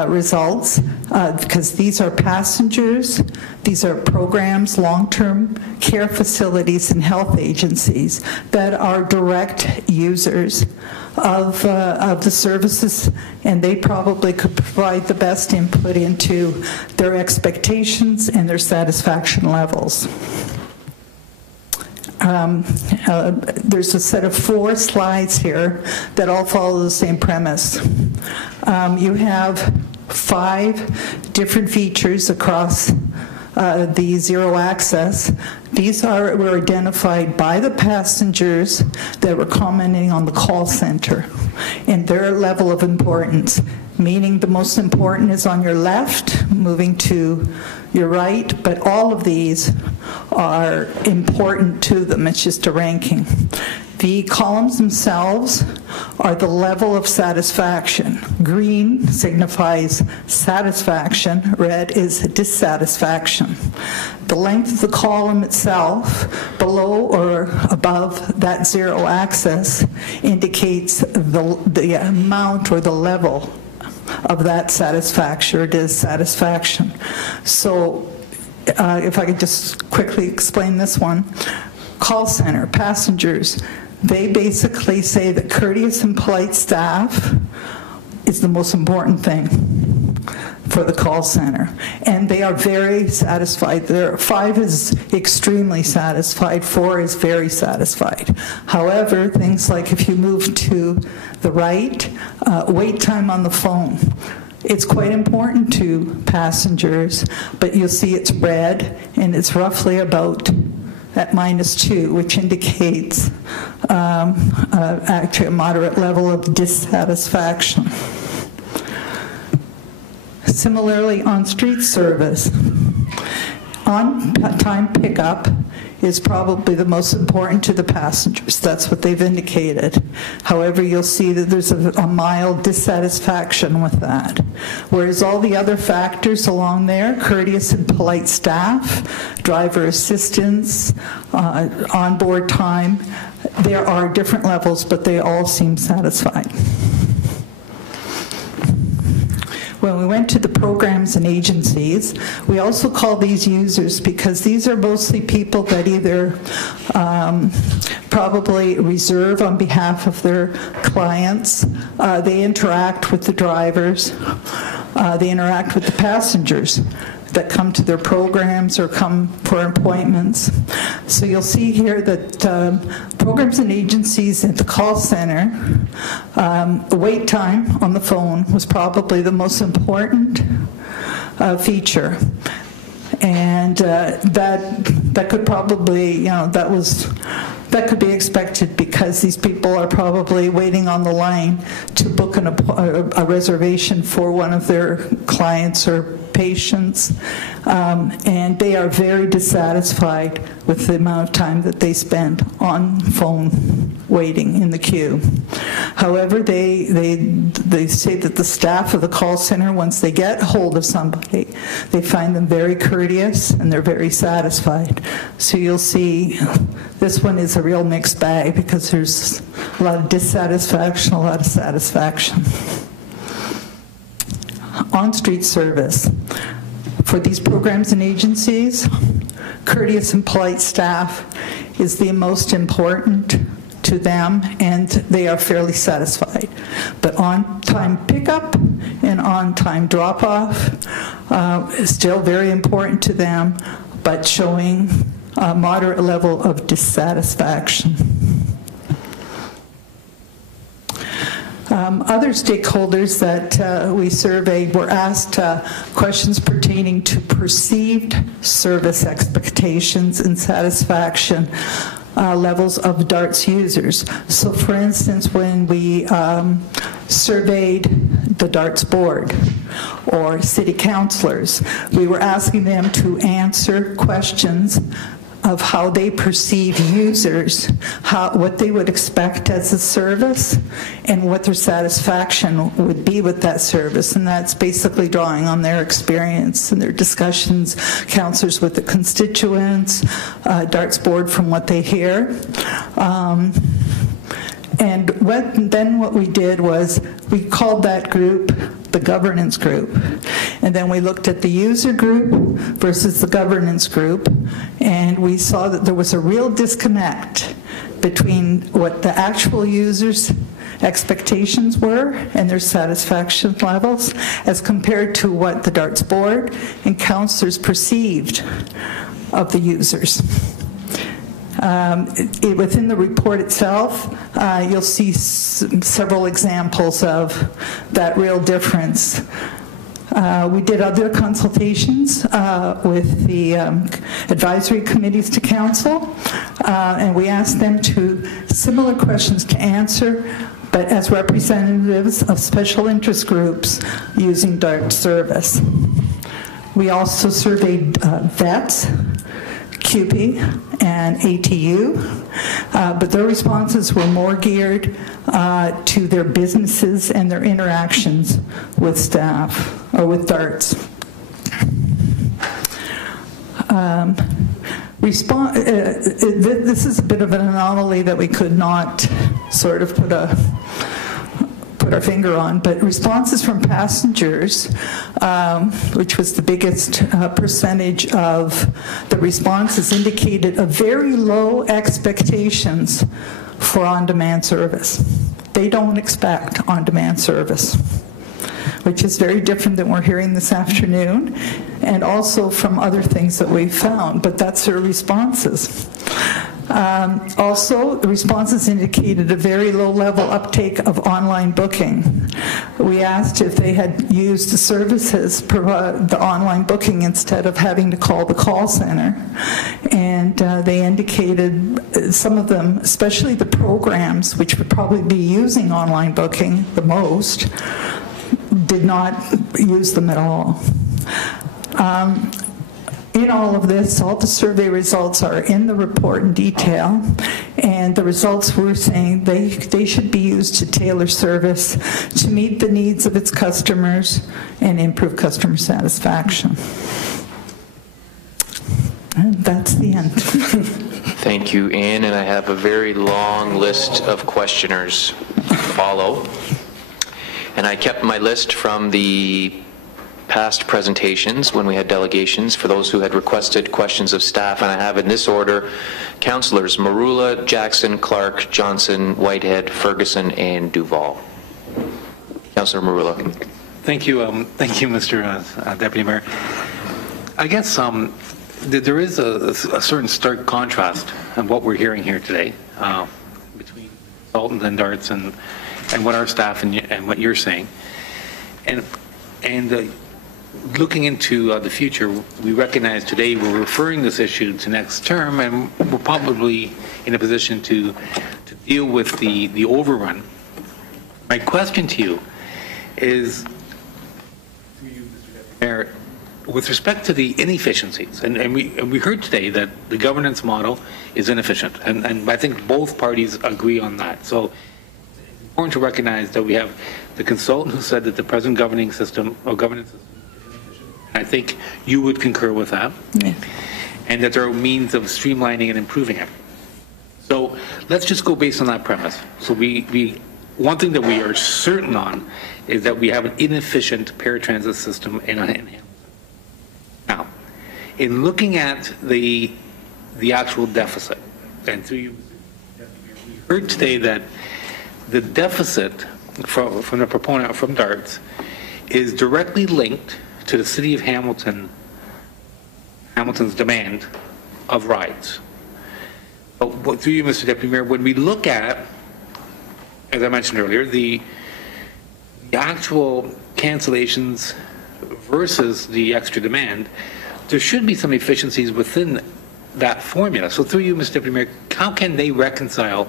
results, because these are passengers, these are programs, long-term care facilities, and health agencies that are direct users of the services, and they probably could provide the best input into their expectations and their satisfaction levels. There's a set of 4 slides here that all follow the same premise. You have 5 different features across the zero access. These were identified by the passengers that were commenting on the call center and their level of importance, meaning the most important is on your left, moving to your right, but all of these are important to them. It's just a ranking. The columns themselves are the level of satisfaction. Green signifies satisfaction, red is dissatisfaction. The length of the column itself, below or above that zero access, indicates the amount or the level of that satisfaction or dissatisfaction. So if I could just quickly explain this one. Call center, passengers, they basically say that courteous and polite staff is the most important thing for the call center. And they are very satisfied. 5 is extremely satisfied, 4 is very satisfied. However, things like if you move to the right, wait time on the phone. It's quite important to passengers, but you'll see it's red, and it's roughly about at -2, which indicates actually a moderate level of dissatisfaction. Similarly, on street service, on-time pickup is probably the most important to the passengers. That's what they've indicated. However, you'll see that there's a mild dissatisfaction with that. Whereas all the other factors along there, courteous and polite staff, driver assistance, onboard time, there are different levels, but they all seem satisfied. When we went to the programs and agencies, we also call these users because these are mostly people that either probably reserve on behalf of their clients, they interact with the drivers, they interact with the passengers that come to their programs or come for appointments. So you'll see here that programs and agencies at the call center, the wait time on the phone was probably the most important feature. And that could probably, that could be expected because these people are probably waiting on the line to book a reservation for one of their clients or patients, and they are very dissatisfied with the amount of time that they spend on phone waiting in the queue. However, they say that the staff of the call center, once they get hold of somebody, they find them very courteous and they're very satisfied. So you'll see this one is a real mixed bag because there's a lot of dissatisfaction, a lot of satisfaction. On-street service. For these programs and agencies, courteous and polite staff is the most important to them, and they are fairly satisfied. But on-time pickup and on-time drop-off is still very important to them, but showing a moderate level of dissatisfaction. Other stakeholders that we surveyed were asked questions pertaining to perceived service expectations and satisfaction levels of DARTS users. So for instance, when we surveyed the DARTS board or city councilors, we were asking them to answer questions of how they perceive users, what they would expect as a service, and what their satisfaction would be with that service. And that's basically drawing on their experience and their discussions, counselors with the constituents, DARTS board from what they hear. And then what we did was we called that group the governance group. And then we looked at the user group versus the governance group, and we saw that there was a real disconnect between what the actual users' expectations were and their satisfaction levels as compared to what the DARTS board and counselors perceived of the users. Within the report itself, you'll see several examples of that real difference. We did other consultations with the advisory committees to council, and we asked them similar questions to answer, but as representatives of special interest groups using DARTS service. We also surveyed vets, QP, and ATU, but their responses were more geared to their businesses and their interactions with staff, or with DARTS. This is a bit of an anomaly that we could not sort of put our finger on, but responses from passengers, which was the biggest percentage of the responses, indicated a very low expectations for on-demand service. They don't expect on-demand service, which is very different than we're hearing this afternoon, and also from other things that we've found, but that's their responses. Also, the responses indicated a very low-level uptake of online booking. We asked if they had used the services, the online booking, instead of having to call the call center. And they indicated some of them, especially the programs, which would probably be using online booking the most, did not use them at all. In all of this, all the survey results are in the report in detail, and the results were saying they should be used to tailor service to meet the needs of its customers and improve customer satisfaction. And that's the end. Thank you, Ann, and I have a very long list of questioners to follow. And I kept my list from the past presentations when we had delegations for those who had requested questions of staff, and I have in this order Councillors Marula, Jackson, Clark, Johnson, Whitehead, Ferguson, and Duval. Councillor Marula. Thank you, Mr. Deputy Mayor. I guess there is a certain stark contrast in what we're hearing here today between consultants and DARTS and what our staff and what you're saying, and looking into the future, we recognize today we're referring this issue to next term, and we're probably in a position to deal with the overrun. My question to you is, through you, Mr. Deputy Mayor, with respect to the inefficiencies, and we heard today that the governance model is inefficient, and I think both parties agree on that. So it's important to recognize that we have the consultant who said that the present governing system or governance system, I think you would concur with that, yeah, and that there are means of streamlining and improving it. So let's just go based on that premise. So one thing that we are certain on is that we have an inefficient paratransit system in Hamilton. Now, in looking at the actual deficit, and through you, we heard today that the deficit from the proponent from DARTS is directly linked to the City of Hamilton's demand of rides. But through you, Mr. Deputy Mayor, when we look at, as I mentioned earlier, the actual cancellations versus the extra demand, there should be some efficiencies within that formula. So through you, Mr. Deputy Mayor, how can they reconcile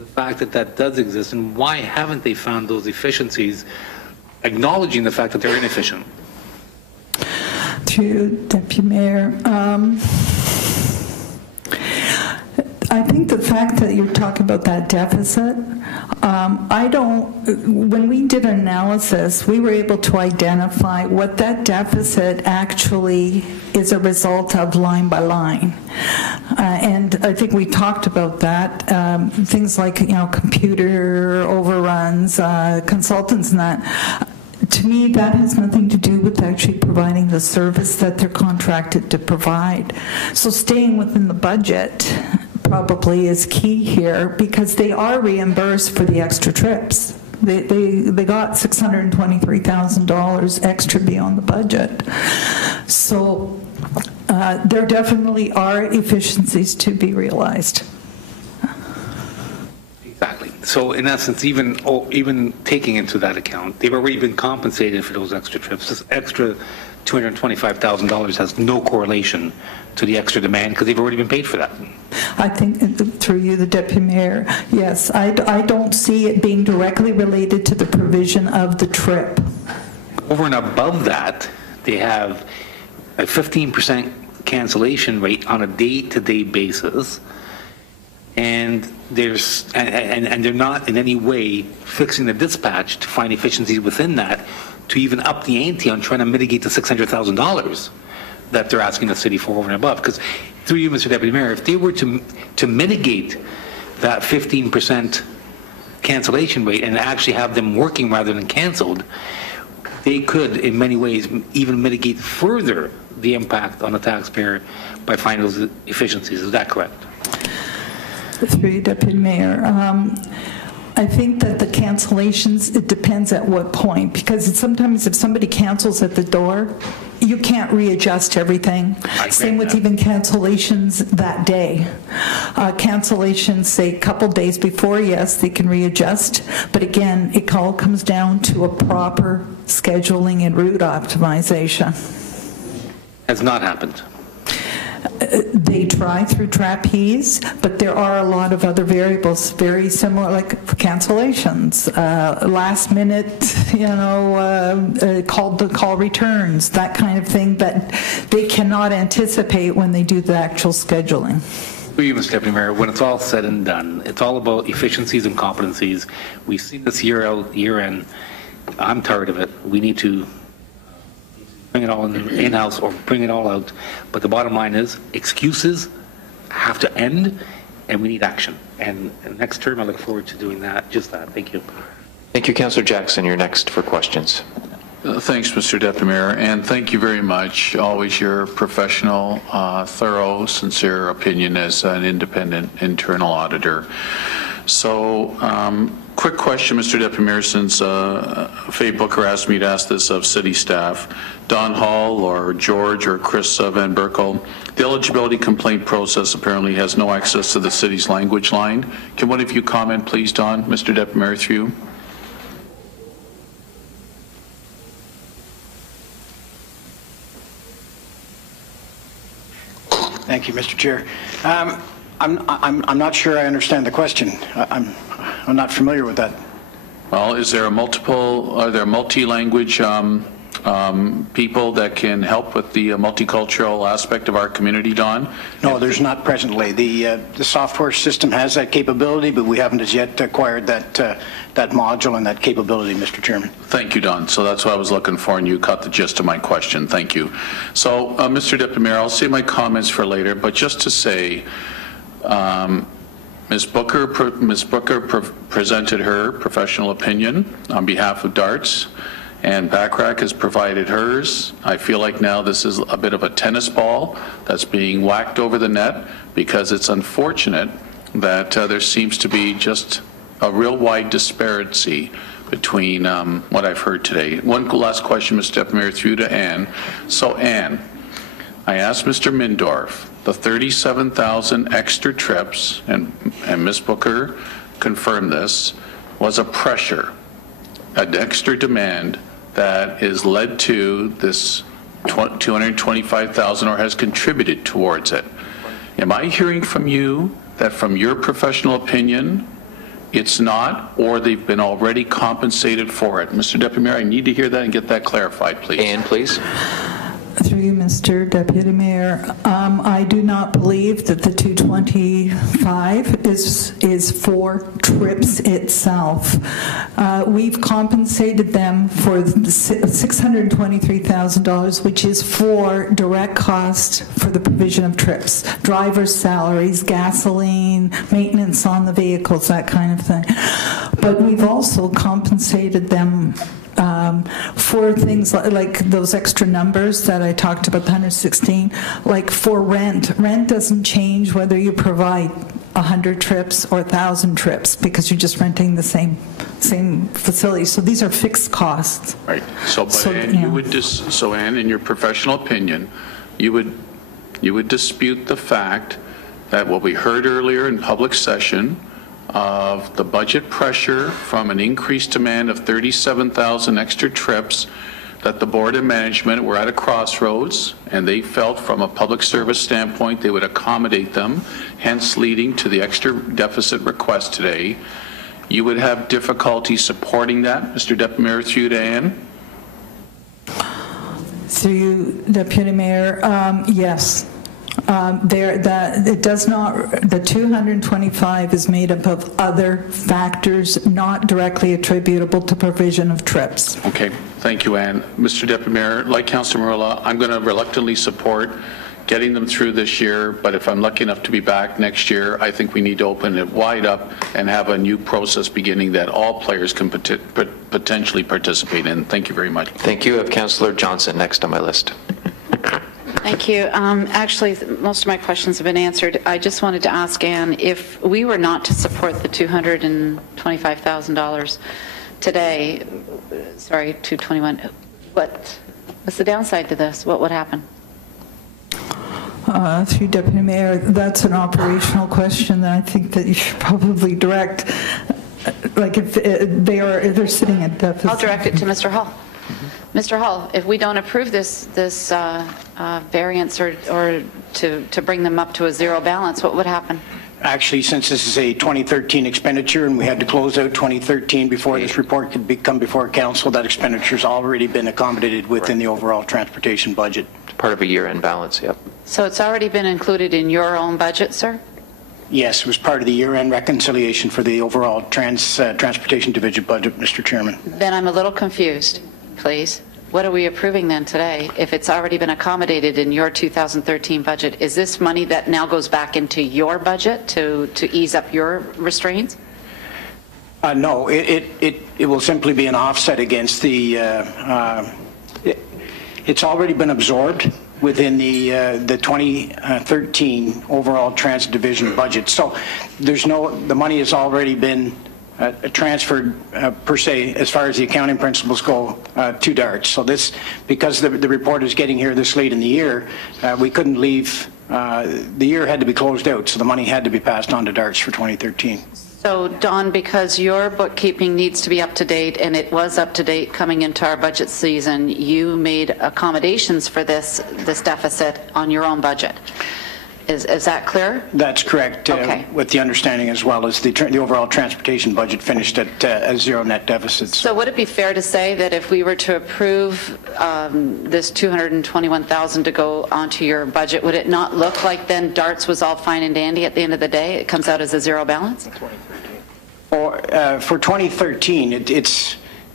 the fact that that does exist, and why haven't they found those efficiencies, acknowledging the fact that they're inefficient? To Deputy Mayor, I think the fact that you're talking about that deficit, when we did analysis, we were able to identify what that deficit actually is a result of line by line. And I think we talked about that, things like, computer overruns, consultants and that. To me, that has nothing to do with actually providing the service that they're contracted to provide. So staying within the budget probably is key here, because they are reimbursed for the extra trips. They got $623,000 extra beyond the budget. So there definitely are efficiencies to be realized. Exactly. So in essence, even taking into that account, they've already been compensated for those extra trips. This extra $225,000 has no correlation to the extra demand because they've already been paid for that. I think, through you, the Deputy Mayor, yes, I don't see it being directly related to the provision of the trip. Over and above that, they have a 15% cancellation rate on a day-to-day basis, and they're not in any way fixing the dispatch to find efficiencies within that to even up the ante on trying to mitigate the $600,000 that they're asking the city for over and above. Because through you, Mr. Deputy Mayor, if they were to mitigate that 15% cancellation rate and actually have them working rather than canceled, they could, in many ways, even mitigate further the impact on the taxpayer by finding those efficiencies. Is that correct? Through you, Deputy Mayor. I think that the cancellations, it depends at what point, because sometimes if somebody cancels at the door, you can't readjust everything. Same with even cancellations that day. Cancellations, say, a couple days before, yes, they can readjust, but again, it all comes down to a proper scheduling and route optimization. Has not happened. They try through trapeze, but there are a lot of other variables very similar, like cancellations, last minute, call returns, that kind of thing that they cannot anticipate when they do the actual scheduling. For you, Mr. Deputy Mayor, when it's all said and done, it's all about efficiencies and competencies. We've seen this year out, year in. I'm tired of it. We need to bring it all in-house or bring it all out. But the bottom line is excuses have to end, and we need action. And next term, I look forward to doing that, just that. Thank you. Thank you, Councillor Jackson. You're next for questions. Thanks, Mr. Deputy Mayor, and thank you very much. Always your professional, thorough, sincere opinion as an independent internal auditor. So, quick question, Mr. Deputy Mayor, since Faye Booker asked me to ask this of city staff. Don Hall or George or Chris Van Berkel, the eligibility complaint process apparently has no access to the city's language line. Can one of you comment, please, Don? Mr. Deputy Mayor, through you. Thank you, Mr. Chair. I'm not sure I understand the question. I'm not familiar with that. Well, are there multi-language people that can help with the multicultural aspect of our community, Don? No, there's not presently. The software system has that capability, but we haven't as yet acquired that module and that capability, Mr. Chairman. Thank you, Don. So that's what I was looking for, and you caught the gist of my question. Thank you. So, Mr. Deputy Mayor, I'll save my comments for later, but just to say, Ms. Booker presented her professional opinion on behalf of DARTS, and BACRAC has provided hers. I feel like now this is a bit of a tennis ball that's being whacked over the net, because it's unfortunate that there seems to be just a real wide disparity between what I've heard today. One last question, Mr. Deputy Mayor, through to Ann. So, Ann, I asked Mr. Mindorf, the 37,000 extra trips, and Ms. Booker confirmed this, was a pressure, an extra demand that is led to this 225,000 or has contributed towards it. Am I hearing from you that from your professional opinion, it's not, or they've been already compensated for it? Mr. Deputy Mayor, I need to hear that and get that clarified, please. Ann, please. Through you, Mr. Deputy Mayor, I do not believe that the 225 is for trips itself. We've compensated them for the $623,000, which is for direct cost for the provision of trips, driver's salaries, gasoline, maintenance on the vehicles, that kind of thing. But we've also compensated them for things like those extra numbers that I talked about, the 116, like for rent. Rent doesn't change whether you provide 100 trips or 1,000 trips, because you're just renting the same facility. So these are fixed costs. Right. So, but Ann, you would Ann, in your professional opinion, you would dispute the fact that what we heard earlier in public session of the budget pressure from an increased demand of 37,000 extra trips, that the board and management were at a crossroads, and they felt from a public service standpoint they would accommodate them, hence leading to the extra deficit request today. You would have difficulty supporting that, Mr. Deputy Mayor, through you to Ann? Through you, Deputy Mayor, yes. It does not, the 225 is made up of other factors not directly attributable to provision of trips. Okay, thank you, Ann. Mr. Deputy Mayor, like Councillor Marilla, I'm going to reluctantly support getting them through this year, but if I'm lucky enough to be back next year, I think we need to open it wide up and have a new process beginning that all players can potentially participate in. Thank you very much. Thank you. I have Councillor Johnson next on my list. Thank you. Actually, most of my questions have been answered. I just wanted to ask Ann, if we were not to support the $225,000 today, sorry, 221, what What's the downside to this? What would happen? Through Deputy Mayor, that's an operational question that I think that you should probably direct. Like if they're sitting at deficit. I'll direct it to Mr. Hall. Mr. Hall, if we don't approve this variance or to bring them up to a zero balance, what would happen? Actually, since this is a 2013 expenditure and we had to close out 2013 before this report could come before council, that expenditure's already been accommodated within the overall transportation budget. Part of a year-end balance, yep. So it's already been included in your own budget, sir? Yes, it was part of the year-end reconciliation for the overall transportation division budget, Mr. Chairman. Then I'm a little confused, please. What are we approving then today? If it's already been accommodated in your 2013 budget, is this money that now goes back into your budget to ease up your restraints? No, it will simply be an offset against the, it's already been absorbed within the 2013 overall transit division budget. So the money has already been transferred per se as far as the accounting principles go to DARTS. So this, because the report is getting here this late in the year, we couldn't leave, the year had to be closed out, so the money had to be passed on to DARTS for 2013. So Don, because your bookkeeping needs to be up to date, and it was up to date coming into our budget season, you made accommodations for this deficit on your own budget. Is that clear? That's correct. Okay. With the understanding as well as the overall transportation budget finished at a zero net deficit. So would it be fair to say that if we were to approve this $221,000 to go onto your budget, would it not look like then DARTS was all fine and dandy at the end of the day? It comes out as a zero balance? Or for 2013,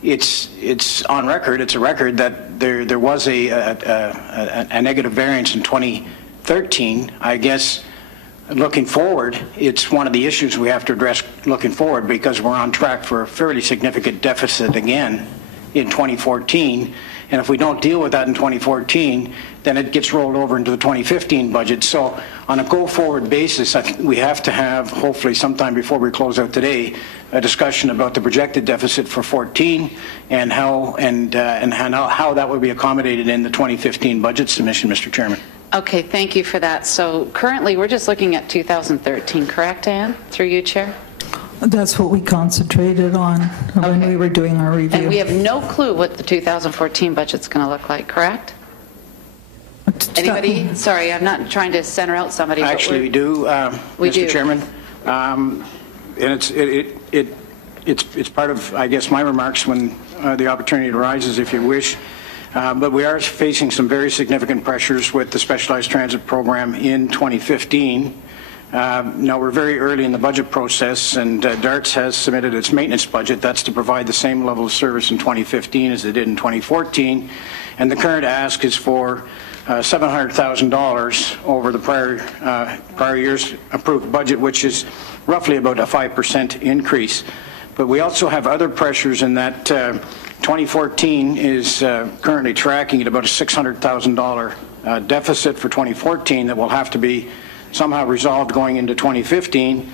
it's on record. It's a record that there was a negative variance in 2013. I guess looking forward, it's one of the issues we have to address looking forward, because we're on track for a fairly significant deficit again in 2014. And if we don't deal with that in 2014, then it gets rolled over into the 2015 budget. So on a go-forward basis, I think we have to have, hopefully sometime before we close out today, a discussion about the projected deficit for 14 and how that would be accommodated in the 2015 budget submission, Mr. Chairman. Okay, thank you for that. So currently, we're just looking at 2013, correct, Ann? Through you, Chair? That's what we concentrated on when we were doing our review. And we have no clue what the 2014 budget's going to look like, correct? Anybody? Sorry, I'm not trying to center out somebody. Actually, we do, Mr. Chairman. And it's part of, I guess, my remarks when the opportunity arises, if you wish. But we are facing some very significant pressures with the specialized transit program in 2015. Now, we're very early in the budget process, and DARTS has submitted its maintenance budget. That's to provide the same level of service in 2015 as it did in 2014. And the current ask is for $700,000 over the prior year's approved budget, which is roughly about a 5% increase. But we also have other pressures in that 2014 is currently tracking at about a $600,000 deficit for 2014 that will have to be somehow resolved going into 2015.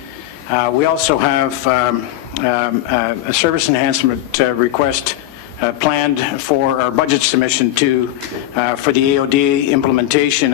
We also have a service enhancement request planned for our budget submission for the AOD implementation,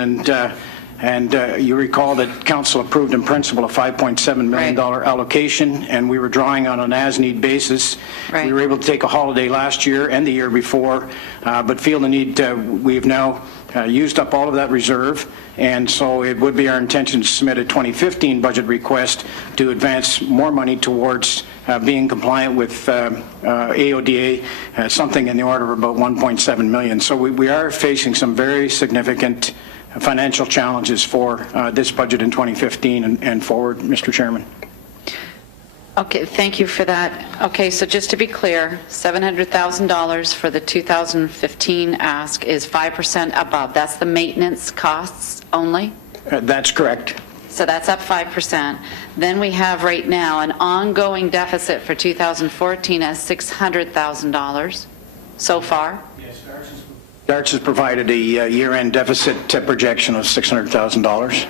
and you recall that Council approved in principle a $5.7 million allocation, and we were drawing on an as-need basis. We were able to take a holiday last year and the year before, but feel the need, we have now used up all of that reserve, and so it would be our intention to submit a 2015 budget request to advance more money towards being compliant with AODA, something in the order of about $1.7 million. So we are facing some very significant financial challenges for this budget in 2015 and forward, Mr. Chairman. Okay, thank you for that. Okay, so just to be clear, $700,000 for the 2015 ask is 5% above. That's the maintenance costs only? That's correct. So that's up 5%. Then we have right now an ongoing deficit for 2014 as $600,000 so far? Yes, DARTS has provided a year-end deficit projection of $600,000.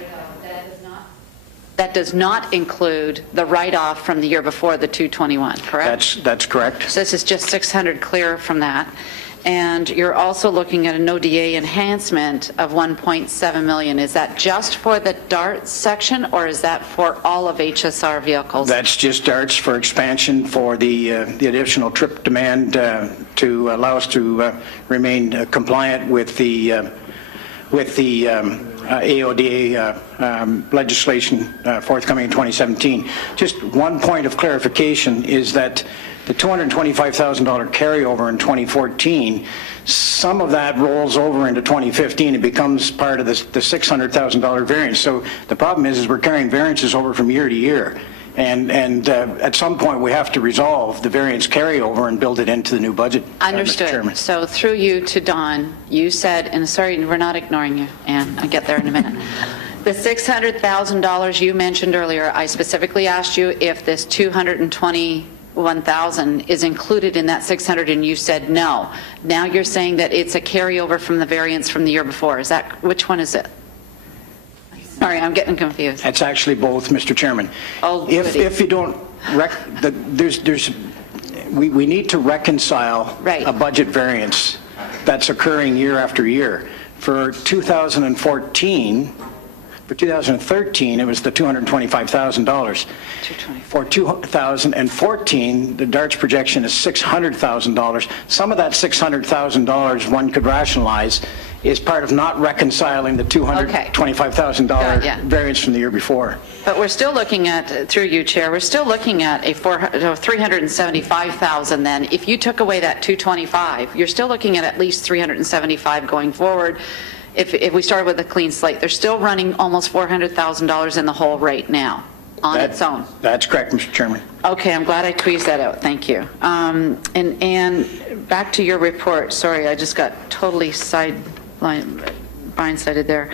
That does not include the write-off from the year before, the 221, correct? That's correct. So this is just 600 clear from that. And you're also looking at an ODA enhancement of 1.7 million. Is that just for the DARTS section, or is that for all of HSR vehicles? That's just DARTS for expansion for the additional trip demand to allow us to remain compliant with the AODA legislation forthcoming in 2017. Just one point of clarification is that the $225,000 carryover in 2014, some of that rolls over into 2015 and becomes part of the $600,000 variance. So the problem is we're carrying variances over from year to year. And at some point we have to resolve the variance carryover and build it into the new budget. Understood. Mr. Chairman. So through you to Don, you said, and sorry, we're not ignoring you, Ann, I'll get there in a minute. The $600,000 you mentioned earlier, I specifically asked you if this $221,000 is included in that 600, and you said no. Now you're saying that it's a carryover from the variance from the year before. Is that, which one is it? Sorry, I'm getting confused. It's actually both, Mr. Chairman. Oh, if you don't, we need to reconcile a budget variance that's occurring year after year. For 2014, for 2013, it was the $225,000. For 2014, the DARTS projection is $600,000. Some of that $600,000 one could rationalize is part of not reconciling the $225,000 variance from the year before. But we're still looking at, through you, Chair, we're still looking at a $375,000 then. If you took away that $225,000, you're still looking at least $375,000 going forward. If we started with a clean slate, they're still running almost $400,000 in the hole right now on its own. That's correct, Mr. Chairman. Okay, I'm glad I tweezed that out. Thank you. And back to your report. Sorry, I just got totally blindsided there.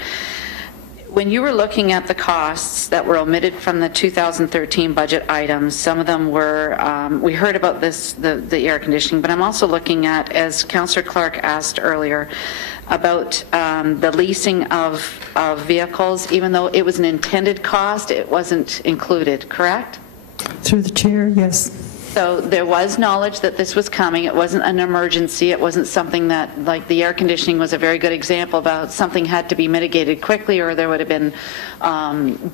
When you were looking at the costs that were omitted from the 2013 budget items, some of them were, we heard about this, the air conditioning, but I'm also looking at, as Councillor Clark asked earlier, about the leasing of vehicles. Even though it was an intended cost, it wasn't included, correct? Through the chair, yes. So there was knowledge that this was coming. It wasn't an emergency. It wasn't something that, like the air conditioning was a very good example about something had to be mitigated quickly or there would have been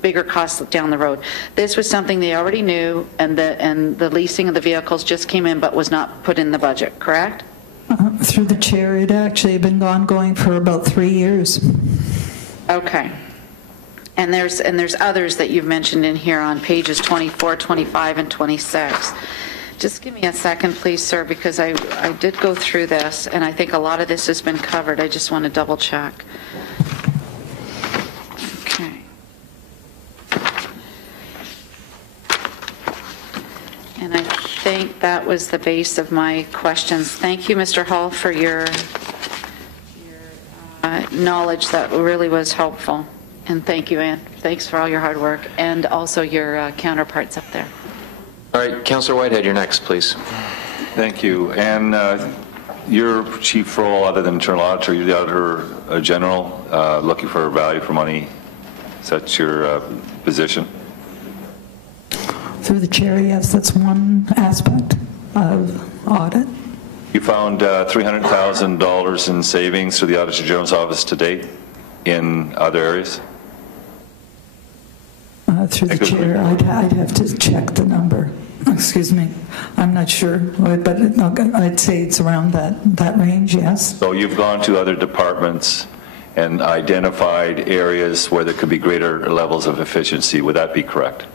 bigger costs down the road. This was something they already knew, and the leasing of the vehicles just came in but was not put in the budget, correct? Through the chair, it actually had been ongoing for about 3 years. Okay. And there's others that you've mentioned in here on pages 24, 25, and 26. Just give me a second, please, sir, because I did go through this, and I think a lot of this has been covered. I just want to double check. Okay. And I think that was the base of my questions. Thank you, Mr. Hall, for your knowledge. That really was helpful. And thank you, Ann. Thanks for all your hard work, and also your counterparts up there. All right, Councillor Whitehead, you're next, please. Thank you. And your chief role, other than internal auditor, you're the Auditor General, looking for value for money. Is that your position? Through the chair, yes, that's one aspect of audit. You found $300,000 in savings through the Auditor General's office to date in other areas? Through the chair, I'd have to check the number. Excuse me. I'm not sure, but I'd say it's around that range, yes. So you've gone to other departments and identified areas where there could be greater levels of efficiency. Would that be correct?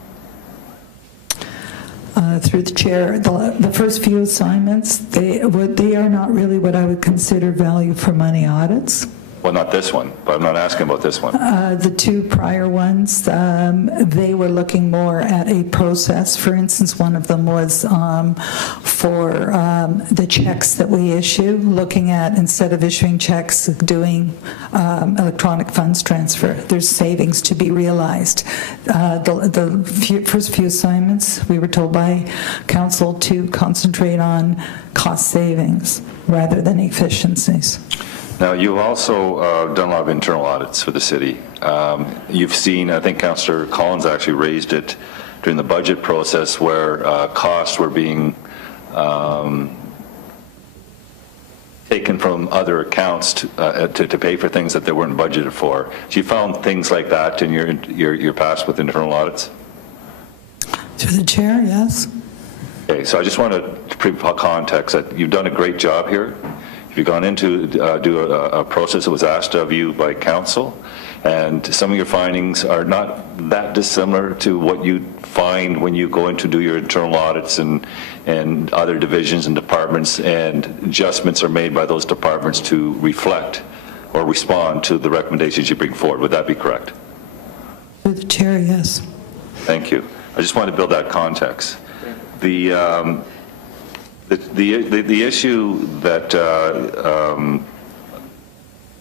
Through the chair, the first few assignments, they are not really what I would consider value for money audits. Well, not this one, but I'm not asking about this one. The two prior ones, they were looking more at a process. For instance, one of them was for the checks that we issue, looking at, instead of issuing checks, doing electronic funds transfer. There's savings to be realized. The first few assignments, we were told by council to concentrate on cost savings rather than efficiencies. Now, you've also done a lot of internal audits for the city. You've seen, I think Councillor Collins actually raised it during the budget process, where costs were being taken from other accounts to pay for things that they weren't budgeted for. So you found things like that in your past with internal audits? Through the chair, yes. Okay, so I just want to provide context that you've done a great job here. You've gone into do a process that was asked of you by council, and some of your findings are not that dissimilar to what you find when you go in to do your internal audits and other divisions and departments, and adjustments are made by those departments to reflect or respond to the recommendations you bring forward. Would that be correct? Through the chair, yes. Thank you. I just want to build that context. The issue that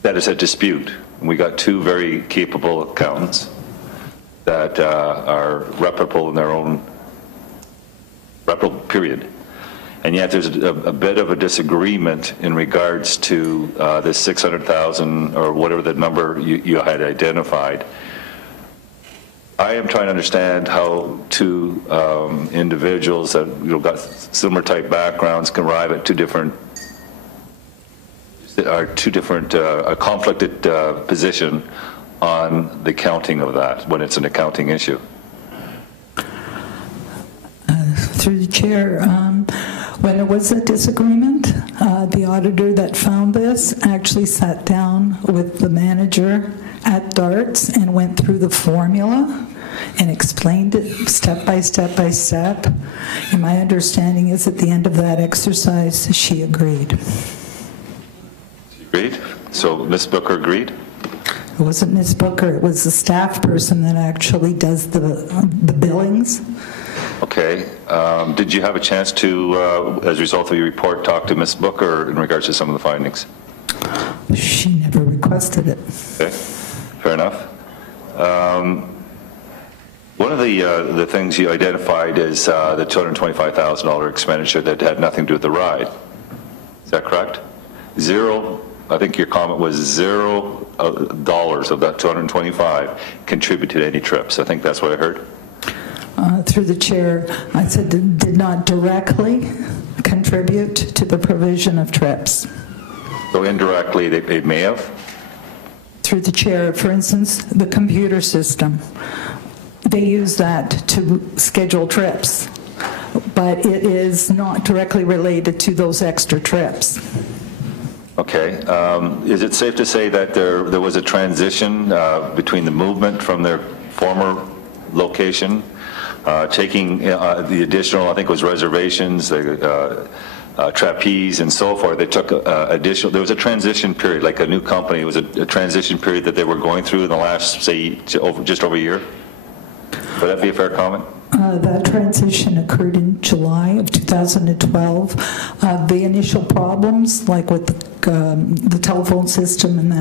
that is at dispute. We got two very capable accountants that are reputable in their own reputable period, and yet there's a bit of a disagreement in regards to this 600,000 or whatever the number you had identified. I am trying to understand how two individuals that got similar type backgrounds can arrive at two different a conflicted position on the counting of that when it's an accounting issue. Through the chair, when there was a disagreement, the auditor that found this actually sat down with the manager at DARTS and went through the formula and explained it step by step by step. And my understanding is at the end of that exercise, she agreed. She agreed? So Ms. Booker agreed? It wasn't Ms. Booker, it was the staff person that actually does the billings. Okay. Did you have a chance to, as a result of your report, talk to Ms. Booker in regards to some of the findings? She never requested it. Okay. Fair enough. One of the things you identified is the $225,000 expenditure that had nothing to do with the ride. Is that correct? Zero, I think your comment was $0 of that 225 contributed to any trips. I think that's what I heard. Through the chair, I said did not directly contribute to the provision of trips. So indirectly, they may have? Through the chair, for instance, the computer system. They use that to schedule trips, but it is not directly related to those extra trips. Okay. Is it safe to say that there was a transition between the movement from their former location, taking the additional, I think it was reservations, the trapeze and so forth, they took additional, there was a transition period, like a new company, it was a transition period that they were going through in the last, say, just over a year? Would that be a fair comment? That transition occurred in July of 2012. The initial problems, like with the telephone system and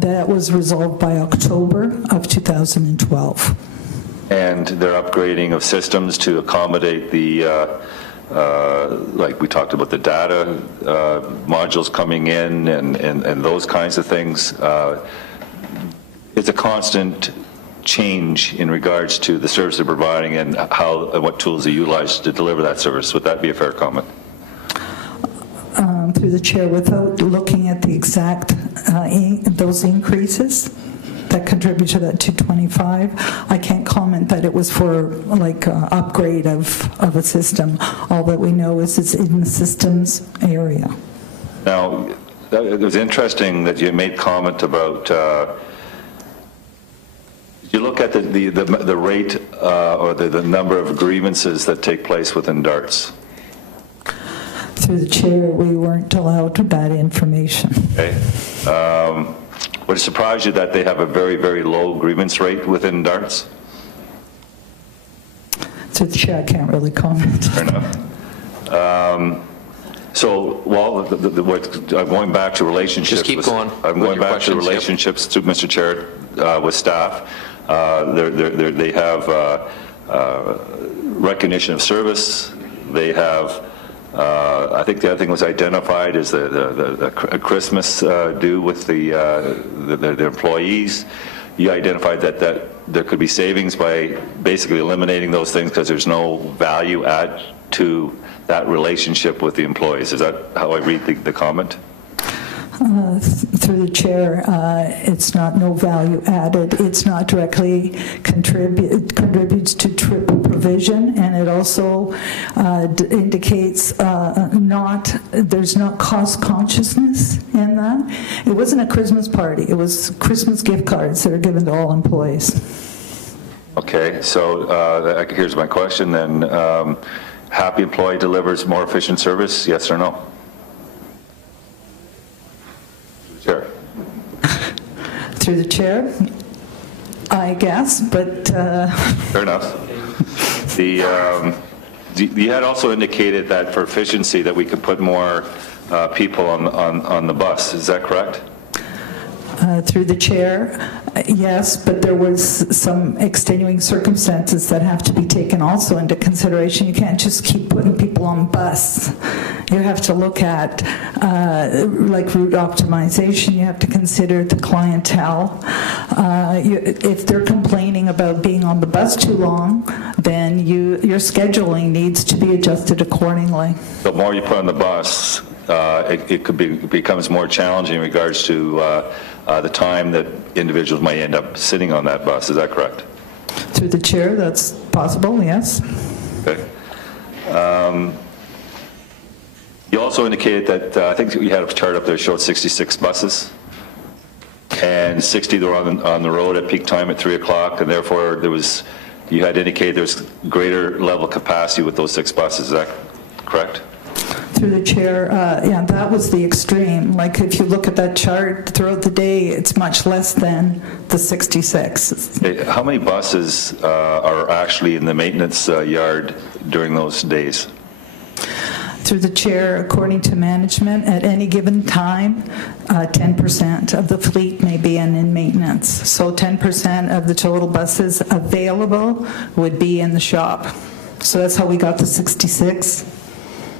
that was resolved by October of 2012. And their upgrading of systems to accommodate the, like we talked about the data modules coming in and those kinds of things. It's a constant change in regards to the service they're providing and how and what tools they utilize to deliver that service. Would that be a fair comment? Through the chair, without looking at the exact those increases that contribute to that 225, I can't comment that it was for like upgrade of a system. All that we know is it's in the systems area. Now, it was interesting that you made comment about you look at the rate or the number of grievances that take place within DARTS. Through the chair, we weren't allowed that information. Okay. Would it surprise you that they have a very, very low grievance rate within DARTS? Through the chair, I can't really comment. Fair enough. So, while I'm going back to relationships. Just keep going. I'm going back to relationships, through Mr. Chair, with staff. They have recognition of service. They have, I think the other thing was identified as a Christmas due with the employees. You identified that there could be savings by basically eliminating those things because there's no value add to that relationship with the employees. Is that how I read the comment? Through the chair, it's not no value added. It's not directly contributes to trip provision, and it also indicates there's not cost consciousness in that. It wasn't a Christmas party. It was Christmas gift cards that are given to all employees. Okay, so here's my question then. Happy employee delivers more efficient service, yes or no? Sure. Through the chair, I guess, but... Fair enough. You had also indicated that for efficiency that we could put more people on the bus. Is that correct? Through the chair, yes, but there was some extenuating circumstances that have to be taken also into consideration. You can't just keep putting people on bus. You have to look at like route optimization. You have to consider the clientele. If they're complaining about being on the bus too long, then your scheduling needs to be adjusted accordingly. The more you put on the bus, it becomes more challenging in regards to the time that individuals might end up sitting on that bus. Is that correct? Through the chair, that's possible, yes. Okay. You also indicated that I think you had a chart up there that showed 66 buses, and 60 were on the road at peak time at 3 o'clock, and therefore you had indicated there was greater level capacity with those 6 buses. Is that correct? Through the chair, yeah, that was the extreme. Like if you look at that chart throughout the day, it's much less than the 66. How many buses are actually in the maintenance yard during those days? Through the chair, according to management, at any given time, 10% of the fleet may be in maintenance. So 10% of the total buses available would be in the shop. So that's how we got to 66.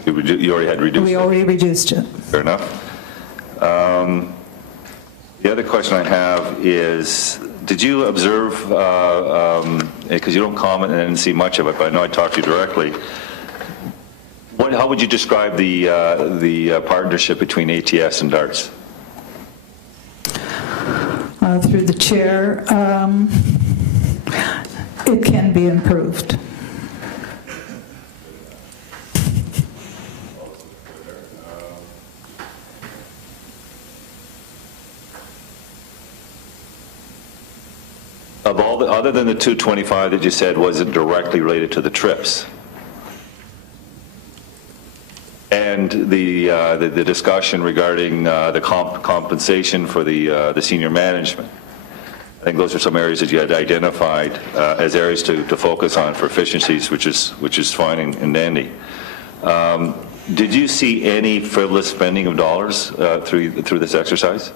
You already had reduced it? We already reduced it. Fair enough. The other question I have is, did you observe, because you don't comment and I didn't see much of it, but I know I talked to you directly, how would you describe the partnership between ATS and DARTS? Through the chair, it can be improved. Of all other than the 225 that you said wasn't directly related to the trips, and the discussion regarding the compensation for the senior management, I think those are some areas that you had identified as areas to focus on for efficiencies, which is fine and dandy. Did you see any frivolous spending of dollars through this exercise?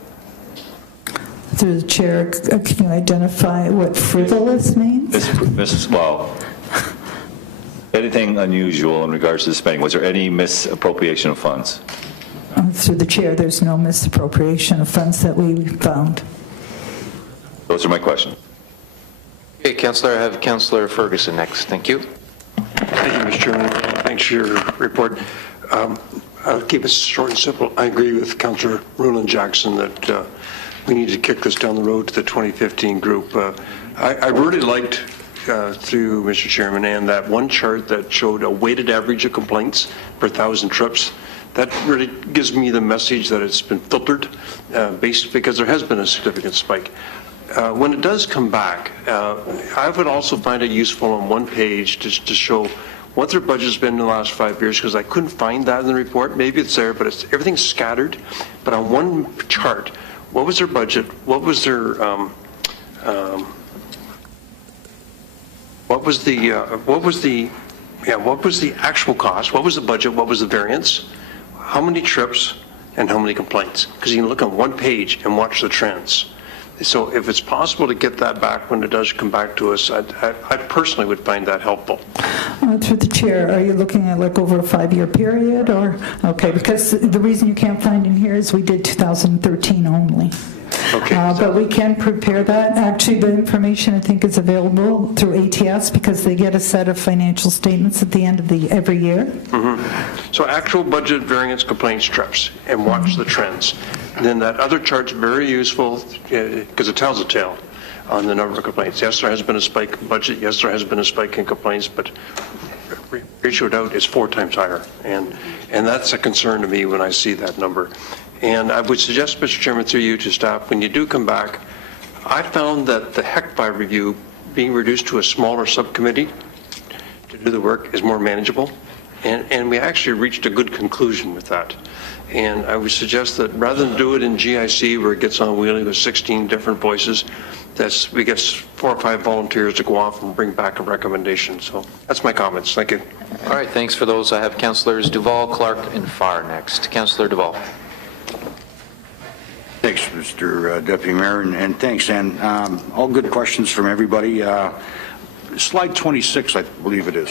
Through the chair, can you identify what frivolous means? Well, anything unusual in regards to the spending? Was there any misappropriation of funds? Through the chair, there's no misappropriation of funds that we found. Those are my questions. Okay, Councillor, I have Councillor Ferguson next. Thank you. Thank you, Mr. Chairman. Thanks for your report. I'll keep it short and simple. I agree with Councillor Roland Jackson that we need to kick this down the road to the 2015 group. I really liked, through Mr. Chairman, and that one chart that showed a weighted average of complaints per 1,000 trips. That really gives me the message that it's been filtered, because there has been a significant spike. When it does come back, I would also find it useful on one page to show what their budget's been in the last 5 years, because I couldn't find that in the report. Maybe it's there, but everything's scattered. But on one chart, what was their budget? What was their what was the actual cost? What was the budget? What was the variance? How many trips and how many complaints? Because you can look on one page and watch the trends. So if it's possible to get that back when it does come back to us, I personally would find that helpful. Through the chair, are you looking at like over a 5-year period, or? Okay, because the reason you can't find in here is we did 2013 only. Okay. But we can prepare that. Actually, the information I think is available through ATS because they get a set of financial statements at the end of every year. So actual budget variance complaints trips and watch the trends. And then that other chart's very useful because it tells a tale on the number of complaints. Yes, there has been a spike in budget. Yes, there has been a spike in complaints, but ratioed out is 4 times higher. And that's a concern to me when I see that number. And I would suggest, Mr. Chairman, through you to staff, when you do come back, I found that the HECBI review being reduced to a smaller subcommittee to do the work is more manageable. And we actually reached a good conclusion with that. And I would suggest that rather than do it in GIC where it gets on wheeling with 16 different voices, we get 4 or 5 volunteers to go off and bring back a recommendation. So that's my comments. Thank you. All right, thanks for those. I have Councillors Duval, Clark, and Farr next. Councillor Duval. Thanks, Mr. Deputy Mayor, and thanks, and all good questions from everybody. Slide 26, I believe it is.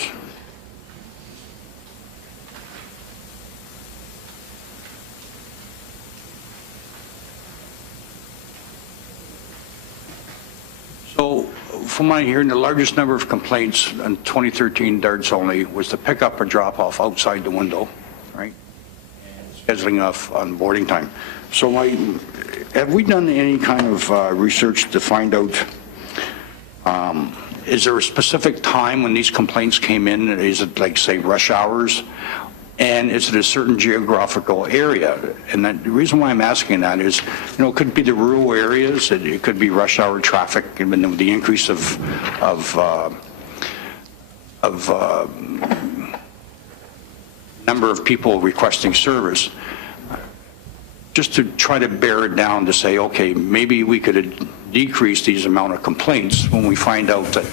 So, from my hearing, the largest number of complaints in 2013 DARTS only was the pickup or drop off outside the window, right? And scheduling off on boarding time. So have we done any kind of research to find out, is there a specific time when these complaints came in? Is it like, say, rush hours? And is it a certain geographical area? And the reason why I'm asking that is, it could be the rural areas, it could be rush hour traffic, and the increase of number of people requesting service. Just to try to bear it down to say, okay, maybe we could decrease these amount of complaints when we find out that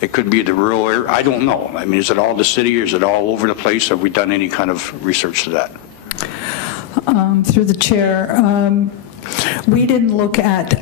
it could be the rural area. I don't know. I mean, is it all the city or is it all over the place? Have we done any kind of research to that? Through the chair, we didn't look at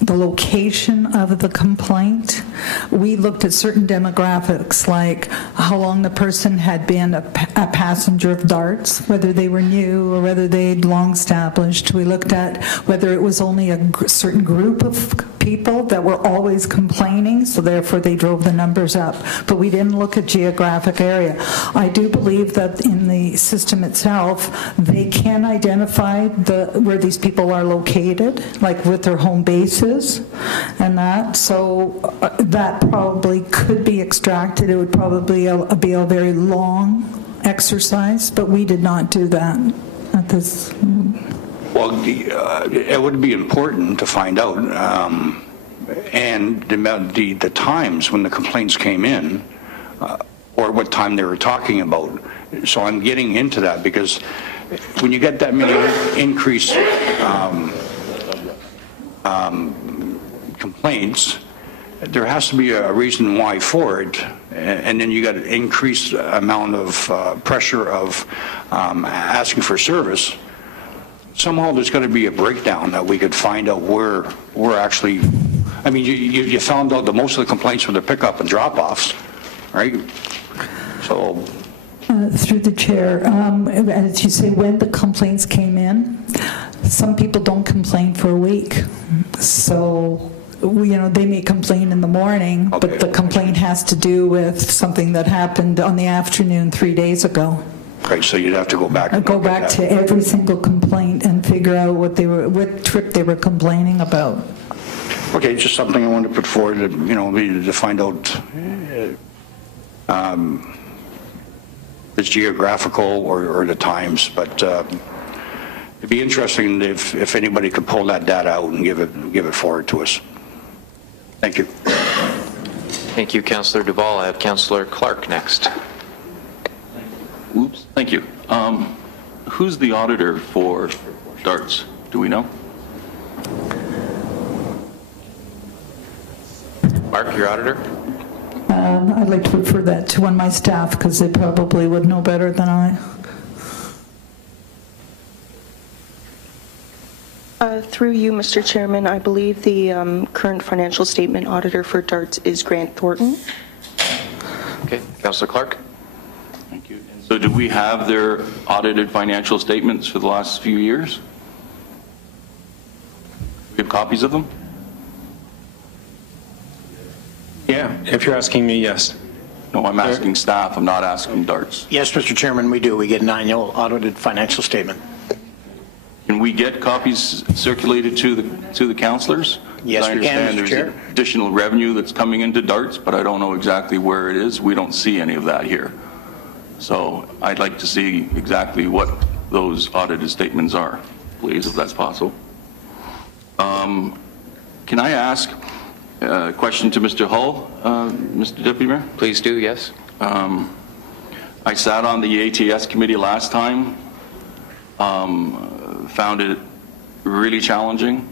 the location of the complaint. We looked at certain demographics, like how long the person had been a passenger of DARTS, whether they were new or whether they'd long established. We looked at whether it was only a certain group of people that were always complaining, so therefore they drove the numbers up. But we didn't look at geographic area. I do believe that in the system itself, they can identify where these people are located, like with their home bases and that. So that probably could be extracted. It would probably be a very long exercise, but we did not do that at this. Well, it would be important to find out, and the times when the complaints came in, or what time they were talking about. So I'm getting into that because when you get that many increased complaints, there has to be a reason why for it, and then you got an increased amount of pressure of asking for service. Somehow there's got to be a breakdown that we could find out where we're actually, I mean, you found out that most of the complaints were the pickup and drop-offs, right? So. Through the chair, as you say, when the complaints came in, some people don't complain for a week. So, they may complain in the morning, okay, but the complaint has to do with something that happened on the afternoon 3 days ago. Right, so you'd have to go back. Go back to every single complaint and figure out what trip they were complaining about. Okay, just something I wanted to put forward, to find out it's geographical or the times, but it'd be interesting if anybody could pull that data out and give it forward to us. Thank you. Thank you, Councillor Duval. I have Councillor Clark next. Oops, thank you. Who's the auditor for DARTS? Do we know? Mark, your auditor? I'd like to refer that to one of my staff because they probably would know better than I. Through you, Mr. Chairman, I believe the current financial statement auditor for DARTS is Grant Thornton. Okay, Councillor Clark. Thank you. And so do we have their audited financial statements for the last few years? We have copies of them? Yeah, if you're asking me, yes. No, I'm asking staff. I'm not asking DARTS. Yes, Mr. Chairman, we do. We get an annual audited financial statement. Can we get copies circulated to the councillors? Yes, I we can, understand Mr. Chair. there's additional revenue that's coming into DARTS, but I don't know exactly where it is. We don't see any of that here. So I'd like to see exactly what those audited statements are, please, if that's possible. Can I ask a question to Mr. Hull, Mr. Deputy Mayor? Please do, yes. I sat on the ATS committee last time, found it really challenging,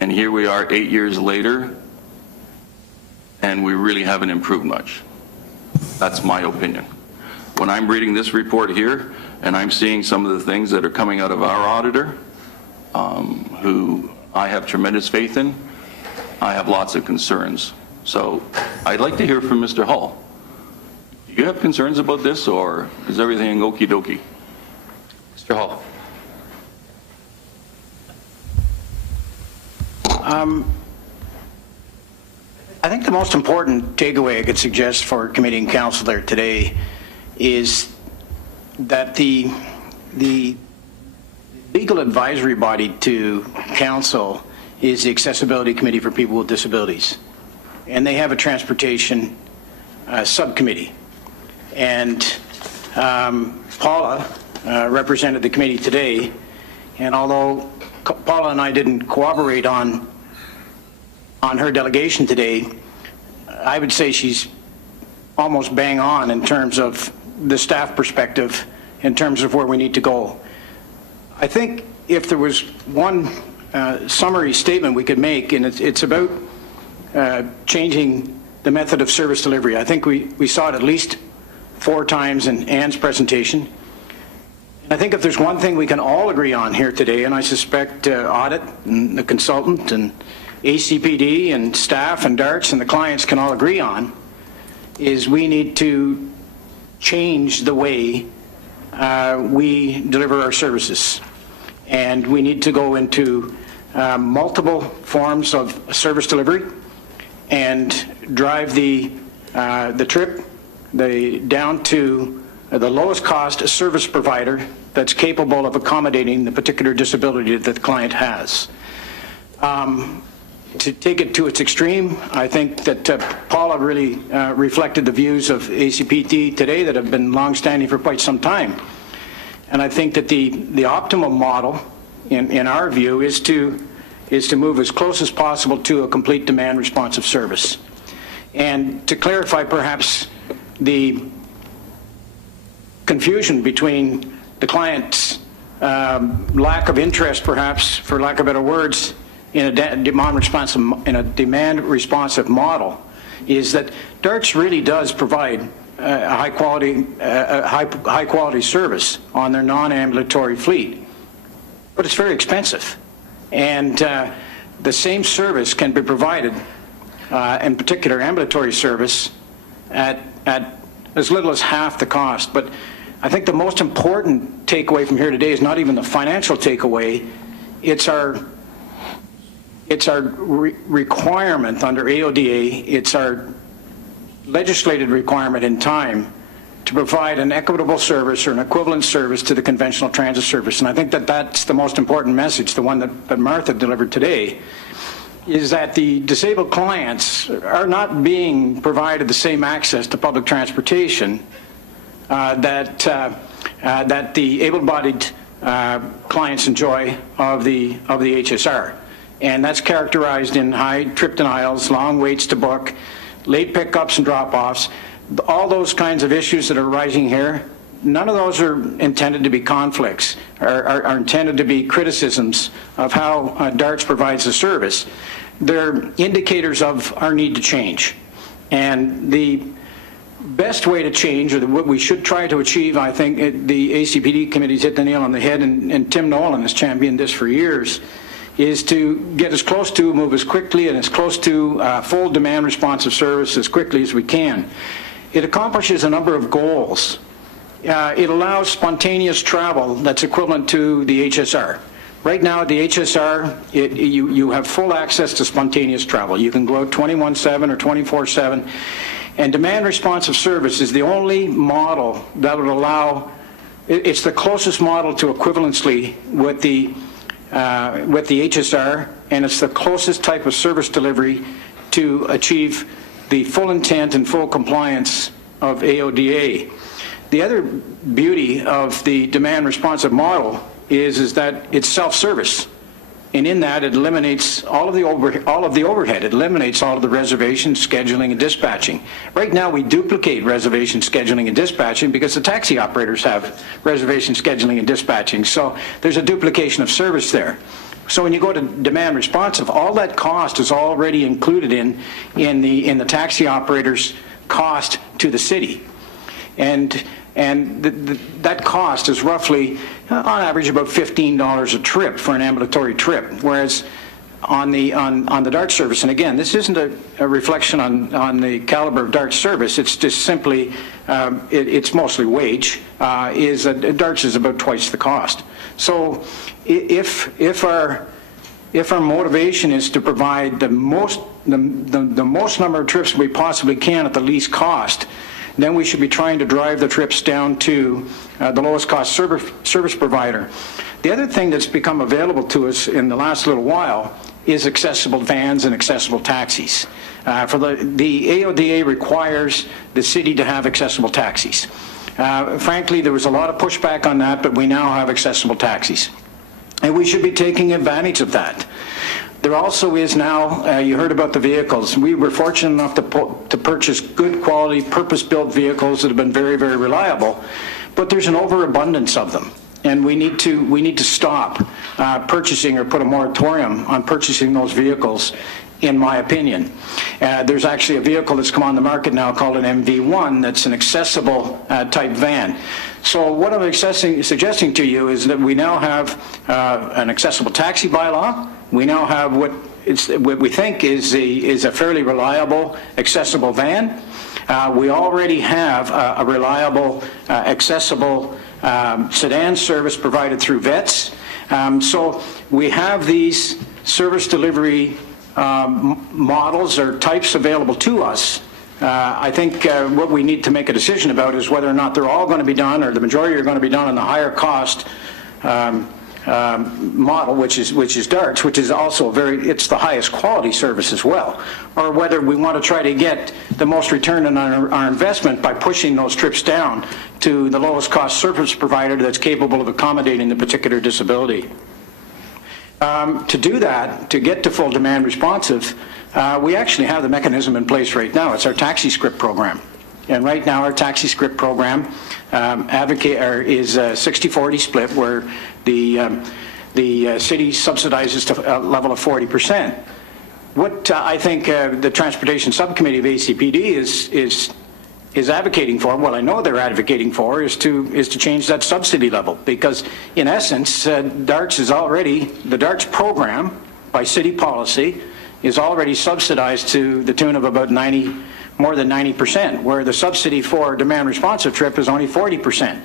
and here we are 8 years later, and we really haven't improved much. That's my opinion. When I'm reading this report here, and I'm seeing some of the things that are coming out of our auditor, who I have tremendous faith in, I have lots of concerns. So I'd like to hear from Mr. Hull. Do you have concerns about this, or is everything okie dokie? Mr. Hull. I think the most important takeaway I could suggest for committee and council there today is that the legal advisory body to council is the Accessibility Committee for People with Disabilities. And they have a transportation subcommittee. And Paula represented the committee today, and although Paula and I didn't cooperate on her delegation today, I would say she's almost bang on in terms of the staff perspective, in terms of where we need to go. I think if there was one summary statement we could make, and it's about changing the method of service delivery. I think we saw it at least 4 times in Ann's presentation. And I think if there's one thing we can all agree on here today, and I suspect audit and the consultant and ACPD and staff and DARTS and the clients can all agree on, is we need to change the way we deliver our services. And we need to go into multiple forms of service delivery and drive the trip down to the lowest cost service provider that's capable of accommodating the particular disability that the client has. To take it to its extreme, I think that Paula really reflected the views of ACPT today that have been long-standing for quite some time. And I think that the optimum model, in our view, is to move as close as possible to a complete demand responsive service. And to clarify perhaps the confusion between the client's lack of interest, perhaps, for lack of better words, in a demand responsive model, is that DARTS really does provide a high quality service on their non-ambulatory fleet, but it's very expensive, and the same service can be provided, in particular ambulatory service, at as little as half the cost. But I think the most important takeaway from here today is not even the financial takeaway. It's our requirement under AODA, it's our legislated requirement in time to provide an equitable service or an equivalent service to the conventional transit service. And I think that that's the most important message, the one that Martha delivered today, is that the disabled clients are not being provided the same access to public transportation that the able-bodied clients enjoy of the HSR. And that's characterized in high trip denials, long waits to book, late pickups and drop-offs, all those kinds of issues that are rising here. None of those are intended to be conflicts, are intended to be criticisms of how DARTS provides the service. They're indicators of our need to change. And the best way to change, or what we should try to achieve, I think the ACPD committee's hit the nail on the head, and Tim Nolan has championed this for years, is to get as close to, move as quickly and as close to full demand responsive service as quickly as we can. It accomplishes a number of goals. It allows spontaneous travel that's equivalent to the HSR. Right now at the HSR, you have full access to spontaneous travel. You can go out 21/7 or 24/7, and demand responsive service is the only model that would allow, it's the closest model to equivalency with the HSR, and it's the closest type of service delivery to achieve the full intent and full compliance of AODA. The other beauty of the demand responsive model is that it's self-service, and in that it eliminates all of the overhead. It eliminates all of the reservation, scheduling, and dispatching. Right now we duplicate reservation, scheduling, and dispatching because the taxi operators have reservation, scheduling, and dispatching. So there's a duplication of service there. So when you go to demand responsive, all that cost is already included in the taxi operator's cost to the city, and that cost is roughly, on average, about $15 a trip for an ambulatory trip, whereas on the DARTS service, and again, this isn't a reflection on the caliber of DARTS service, it's just simply, it's mostly wage, is that DARTS is about twice the cost. So if our motivation is to provide the most number of trips we possibly can at the least cost, then we should be trying to drive the trips down to the lowest cost service provider. The other thing that's become available to us in the last little while is accessible vans and accessible taxis. For the AODA requires the city to have accessible taxis. Frankly, there was a lot of pushback on that, but we now have accessible taxis, and we should be taking advantage of that. There also is now, you heard about the vehicles. We were fortunate enough to purchase good quality, purpose-built vehicles that have been very, very reliable, but there's an overabundance of them. And we need to stop purchasing or put a moratorium on purchasing those vehicles, in my opinion. There's actually a vehicle that's come on the market now called an MV1 that's an accessible type van. So what I'm suggesting to you is that we now have an accessible taxi bylaw. We now have what we think is a fairly reliable, accessible van. We already have a reliable, accessible sedan service provided through vets. So we have these service delivery models or types available to us. I think what we need to make a decision about is whether or not they're all going to be done, or the majority are going to be done on the higher cost model, which is DARTS, which is also it's the highest quality service as well, or whether we want to try to get the most return on our investment by pushing those trips down to the lowest cost service provider that's capable of accommodating the particular disability. To do that, to get to full demand responsive, we actually have the mechanism in place right now. It's our taxi script program. And right now our taxi script program is a 60-40 split, where the city subsidizes to a level of 40%. What I think the Transportation Subcommittee of ACPD is advocating for, well, I know they're advocating for, is to change that subsidy level, because in essence, DARTS is already, the DARTS program by city policy is already subsidized to the tune of about more than 90%, where the subsidy for demand responsive trip is only 40%.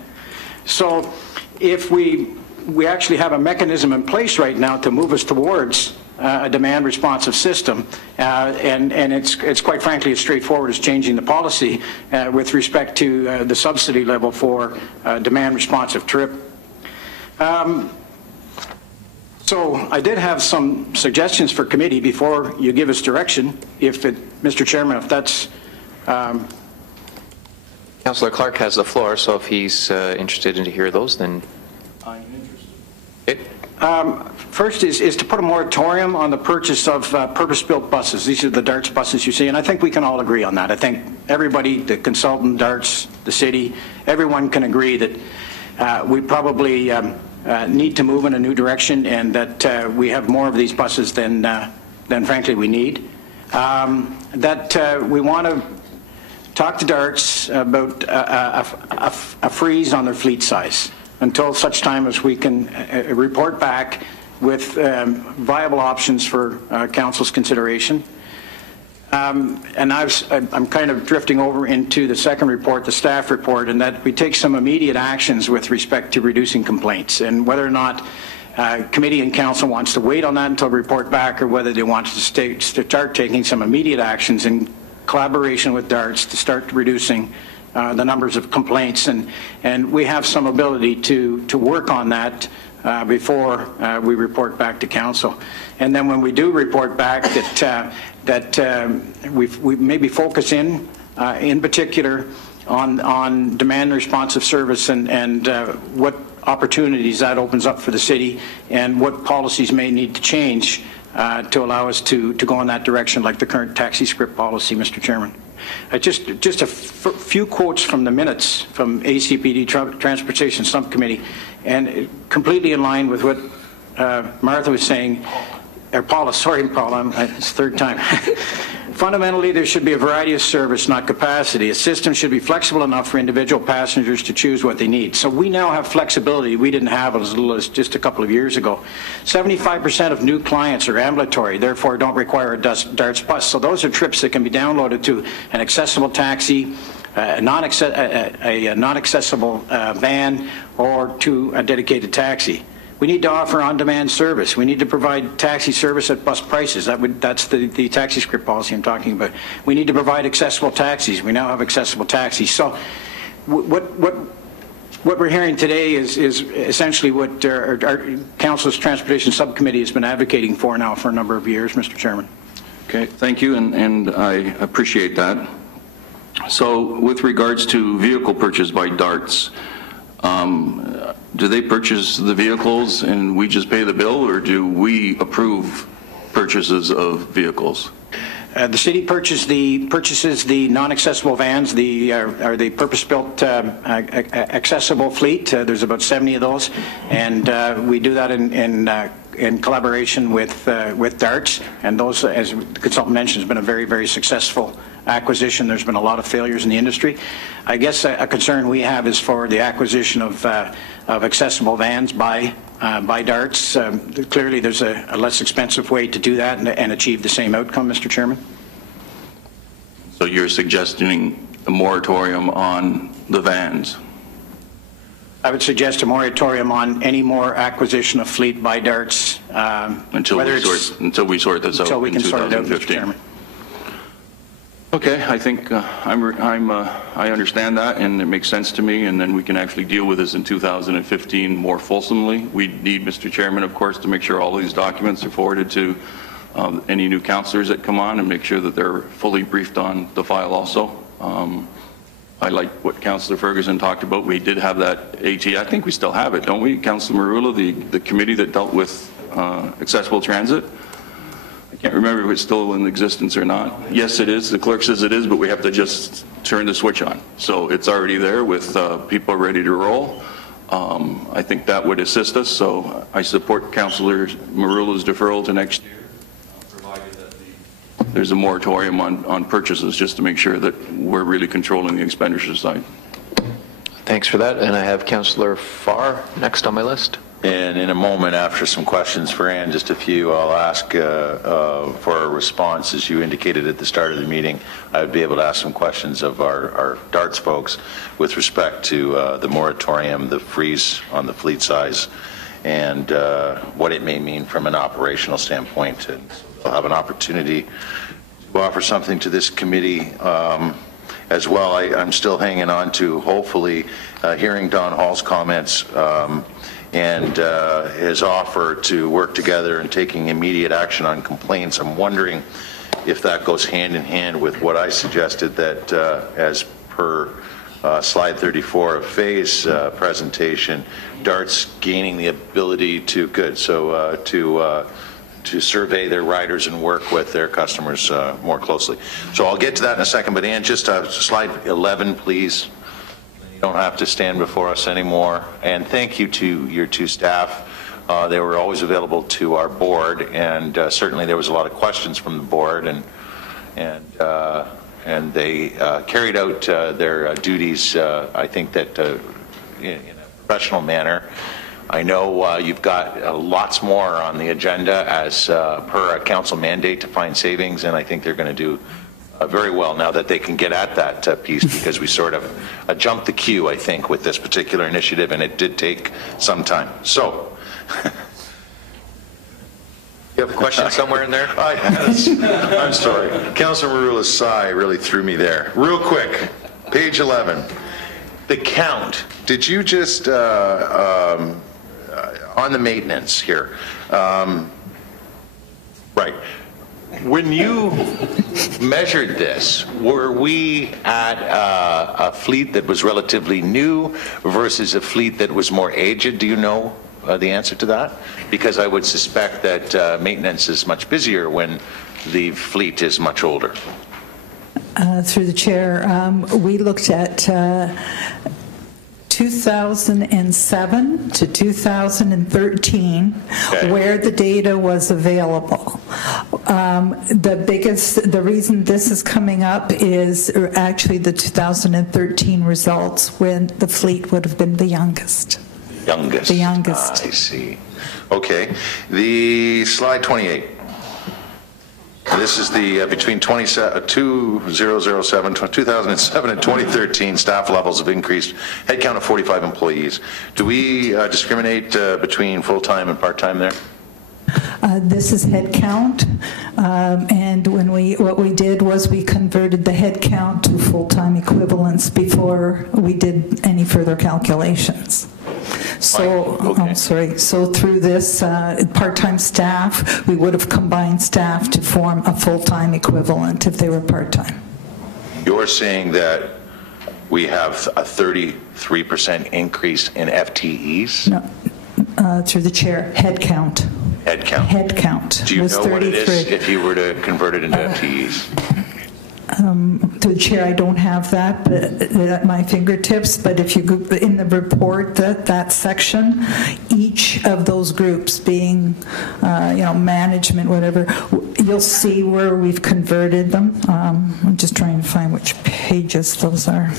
So if we actually have a mechanism in place right now to move us towards a demand responsive system, and it's quite frankly as straightforward as changing the policy with respect to the subsidy level for demand responsive trip. So I did have some suggestions for committee before you give us direction, Mr. Chairman, if that's... Councillor Clark has the floor, so if he's interested in to hear those, then... I'm interested. First is to put a moratorium on the purchase of purpose-built buses. These are the DARTS buses you see, and I think we can all agree on that. I think everybody, the consultant, DARTS, the city, everyone can agree that we probably need to move in a new direction, and that we have more of these buses than frankly we need. That we want to talk to DARTS about a freeze on their fleet size until such time as we can report back with viable options for council's consideration. And I'm kind of drifting over into the second report, the staff report, and that we take some immediate actions with respect to reducing complaints, and whether or not committee and council wants to wait on that until report back, or whether they want to start taking some immediate actions in collaboration with DARTS to start reducing the numbers of complaints, and we have some ability to work on that before we report back to council. And then when we do report back, we maybe focus in particular on demand responsive service and what opportunities that opens up for the city, and what policies may need to change to allow us to go in that direction, like the current taxi script policy, Mr. Chairman. Just a few quotes from the minutes from ACPD Transportation Subcommittee, and completely in line with what Martha was saying, or Paula, sorry Paula, it's the third time. Fundamentally, there should be a variety of service, not capacity. A system should be flexible enough for individual passengers to choose what they need. So we now have flexibility we didn't have as little as just a couple of years ago. 75% of new clients are ambulatory, therefore don't require a DARTS bus. So those are trips that can be downloaded to an accessible taxi, a non-accessible van, or to a dedicated taxi. We need to offer on-demand service. We need to provide taxi service at bus prices. That's the taxi script policy I'm talking about. We need to provide accessible taxis. We now have accessible taxis. So what we're hearing today is essentially what our Council's Transportation Subcommittee has been advocating for now for a number of years, Mr. Chairman. Okay, thank you, and I appreciate that. So with regards to vehicle purchase by DARTS, do they purchase the vehicles and we just pay the bill, or do we approve purchases of vehicles? The city purchases the non-accessible vans, the purpose-built accessible fleet. There's about 70 of those, and we do that in collaboration with DARTS. And those, as the consultant mentioned, has been a very, very successful acquisition. There's been a lot of failures in the industry. I guess a concern we have is for the acquisition of accessible vans by DARTS. Clearly, there's a less expensive way to do that and achieve the same outcome, Mr. Chairman. So you're suggesting a moratorium on the vans? I would suggest a moratorium on any more acquisition of fleet by DARTS until we sort this out in 2015. Okay, I think I understand that, and it makes sense to me, and then we can actually deal with this in 2015 more fulsomely. We need, Mr. Chairman, of course, to make sure all these documents are forwarded to any new councillors that come on, and make sure that they're fully briefed on the file also. I like what Councillor Ferguson talked about. We did have that AT. I think we still have it, don't we, Councillor Marula, the committee that dealt with accessible transit? I can't remember if it's still in existence or not. Yes, it is. The clerk says it is, but we have to just turn the switch on. So it's already there with people ready to roll. I think that would assist us. So I support Councillor Marula's deferral to next year, provided that there's a moratorium on purchases, just to make sure that we're really controlling the expenditure side. Thanks for that. And I have Councillor Farr next on my list. And in a moment, after some questions for Ann, just a few, I'll ask for a response. As you indicated at the start of the meeting, I would be able to ask some questions of our DARTS folks with respect to the moratorium, the freeze on the fleet size, and what it may mean from an operational standpoint. And I'll have an opportunity to offer something to this committee as well. I'm still hanging on to, hopefully, hearing Don Hall's comments and his offer to work together and taking immediate action on complaints. I'm wondering if that goes hand in hand with what I suggested, that as per slide 34 of Faye's presentation, DARTS gaining the ability to survey their riders and work with their customers more closely. So I'll get to that in a second, but Ann, just slide 11, please. You don't have to stand before us anymore. And thank you to your two staff. They were always available to our board, and certainly there was a lot of questions from the board, and they carried out their duties, I think, that in a professional manner. I know you've got lots more on the agenda as per a council mandate to find savings, and I think they're going to do very well now that they can get at that piece, because we sort of jumped the queue, I think, with this particular initiative, and it did take some time. So You have a question somewhere in there? I'm sorry. Councilor Marula's sigh really threw me there. Real quick, page 11. The count. Did you just, on the maintenance here, right. When you measured this, were we at a fleet that was relatively new versus a fleet that was more aged? Do you know the answer to that? Because I would suspect that maintenance is much busier when the fleet is much older. Through the chair, we looked at 2007 to 2013, where the data was available. The reason this is coming up is actually the 2013 results when the fleet would have been the youngest. The youngest. I see. Okay. The slide 28. This is the between 2007 and 2013 staff levels have increased, headcount of 45 employees. Do we discriminate between full-time and part-time there? This is head count, and what we did was we converted the head count to full-time equivalents before we did any further calculations. So, I'm sorry, so through this part-time staff, we would have combined staff to form a full-time equivalent if they were part-time. You're saying that we have a 33% increase in FTEs? No, through the chair, head count. Head count. Head count. Do you know what it is if you were to convert it into FTEs? Through the chair, I don't have that at my fingertips, but if you go in the report, that section, each of those groups being, management, whatever, you'll see where we've converted them. I'm just trying to find which pages those are.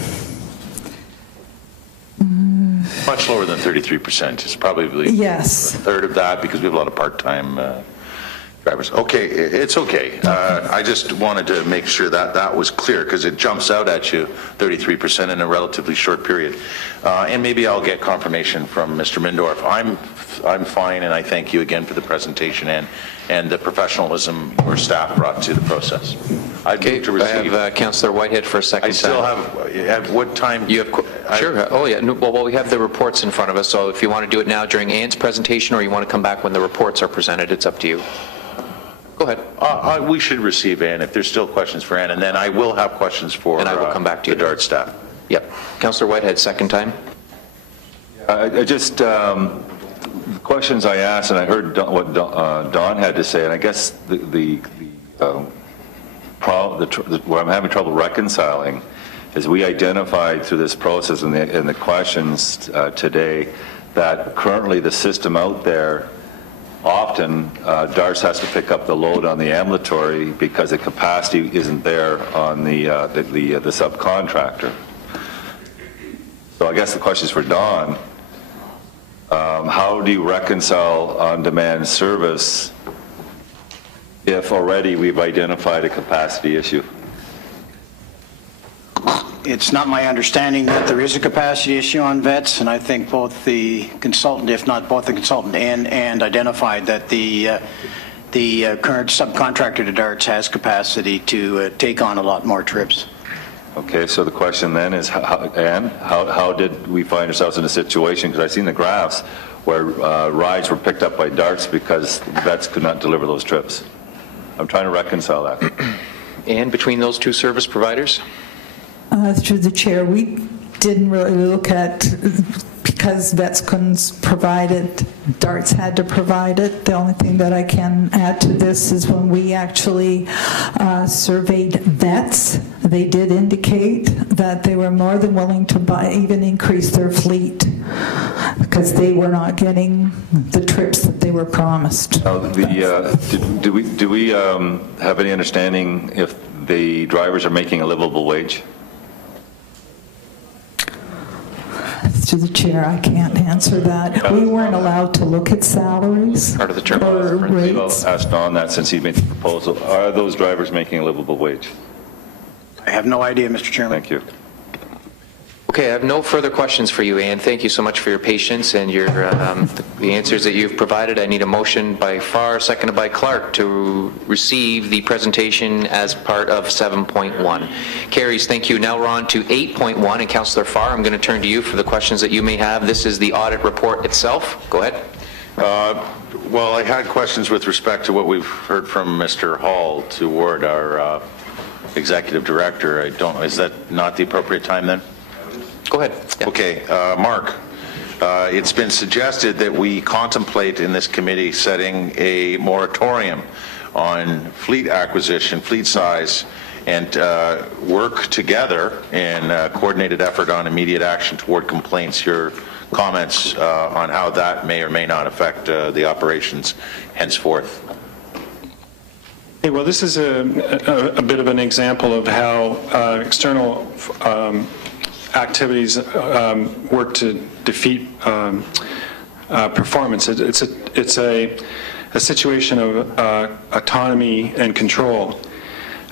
Much lower than 33%. It's probably a third of that because we have a lot of part-time drivers. Okay, it's okay. I just wanted to make sure that that was clear because it jumps out at you 33% in a relatively short period. And maybe I'll get confirmation from Mr. Mindorf. I'm fine, and I thank you again for the presentation and the professionalism your staff brought to the process. Okay, I have Councillor Whitehead for a second. I still have what time? You have sure. Oh yeah. No, well, we have the reports in front of us. So if you want to do it now during Anne's presentation, or you want to come back when the reports are presented, it's up to you. Go ahead. We should receive Anne if there's still questions for Anne, and then I will have questions for. And I will come back to you. The DARTS staff. Yep. Councillor Whitehead, second time. I just the questions I asked, and I heard what Don had to say, and I guess what I'm having trouble reconciling is we identified through this process and the questions today that currently the system out there, often DARTS has to pick up the load on the ambulatory because the capacity isn't there on the subcontractor. So I guess the question is for Don. How do you reconcile on-demand service if already we've identified a capacity issue? It's not my understanding that there is a capacity issue on vets, and I think both the consultant, if not both the consultant and identified that the current subcontractor to DARTS has capacity to take on a lot more trips. Okay, so the question then is, Anne, how did we find ourselves in a situation, because I've seen the graphs, where rides were picked up by DARTS because vets could not deliver those trips? I'm trying to reconcile that. And between those two service providers? Through the chair, we didn't really look at, because vets couldn't provide it, DARTS had to provide it. The only thing that I can add to this is when we actually surveyed vets, they did indicate that they were more than willing to even increase their fleet because they were not getting the trips that they were promised. Do we have any understanding if the drivers are making a livable wage? To the chair, I can't answer that. We weren't allowed to look at salaries part of the term or rates. I'll ask Don that since he made the proposal. Are those drivers making a livable wage? I have no idea, Mr. Chairman. Thank you. Okay, I have no further questions for you, Ann. Thank you so much for your patience and your the answers that you've provided. I need a motion by Farr, seconded by Clark, to receive the presentation as part of 7.1. Carries, thank you. Now we're on to 8.1, and Councillor Farr, I'm going to turn to you for the questions that you may have. This is the audit report itself. Go ahead. Well, I had questions with respect to what we've heard from Mr. Hall toward our executive director. Is that not the appropriate time then? Go ahead. Yeah. Okay, Mark, it's been suggested that we contemplate in this committee setting a moratorium on fleet acquisition, fleet size, and work together in a coordinated effort on immediate action toward complaints. Your comments on how that may or may not affect the operations henceforth. Hey, well, this is a bit of an example of how external activities work to defeat performance. It's a situation of autonomy and control.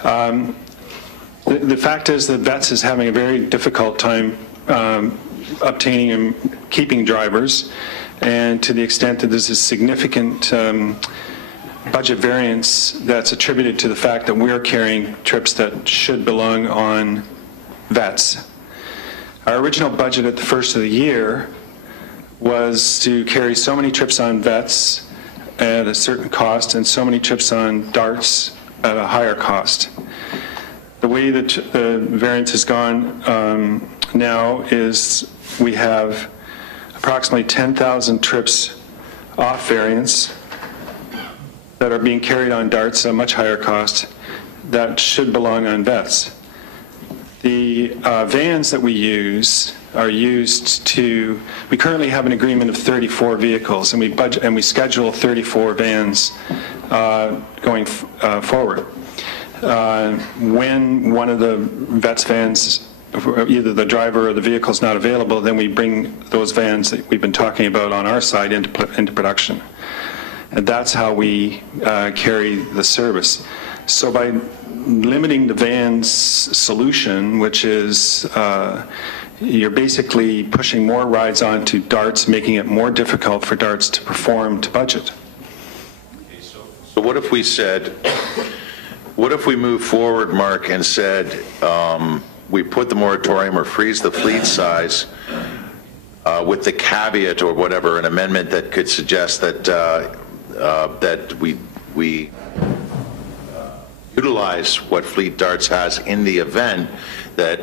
The fact is that VETS is having a very difficult time obtaining and keeping drivers, and to the extent that there's a significant budget variance that's attributed to the fact that we're carrying trips that should belong on VETS. Our original budget at the first of the year was to carry so many trips on VETS at a certain cost and so many trips on DARTS at a higher cost. The way that the variance has gone now is we have approximately 10,000 trips off variance that are being carried on DARTS at a much higher cost that should belong on VETS. The vans that we use are used to, we currently have an agreement of 34 vehicles, and we schedule 34 vans going forward. When one of the VETS vans, either the driver or the vehicle is not available, then we bring those vans that we've been talking about on our side into production. And that's how we carry the service. So by limiting the van's solution, which is you're basically pushing more rides onto DARTS, making it more difficult for DARTS to perform to budget. Okay, so what if we said, what if we move forward, Mark, and said we put the moratorium or freeze the fleet size with the caveat or whatever, an amendment that could suggest that that we utilize what Fleet DARTS has in the event that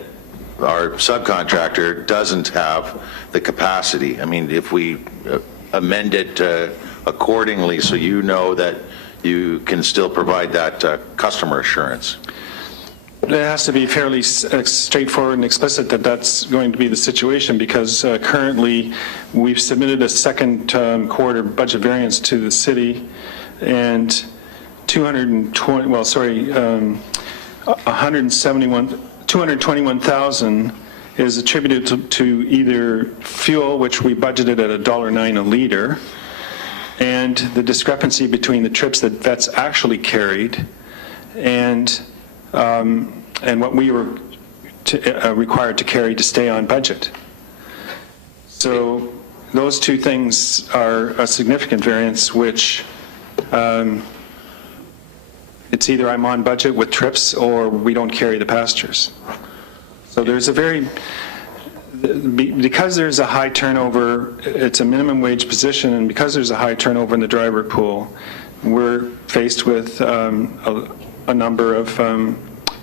our subcontractor doesn't have the capacity. I mean, if we amend it accordingly so you know that you can still provide that customer assurance. It has to be fairly straightforward and explicit that that's going to be the situation, because currently we've submitted a second quarter budget variance to the city, and 221,000 is attributed to either fuel, which we budgeted at $1.09 a liter, and the discrepancy between the trips that VETS actually carried and what we were required to carry to stay on budget. So those two things are a significant variance, which it's either I'm on budget with trips or we don't carry the passengers. So there's a because there's a high turnover, it's a minimum wage position, and because there's a high turnover in the driver pool, we're faced with a number of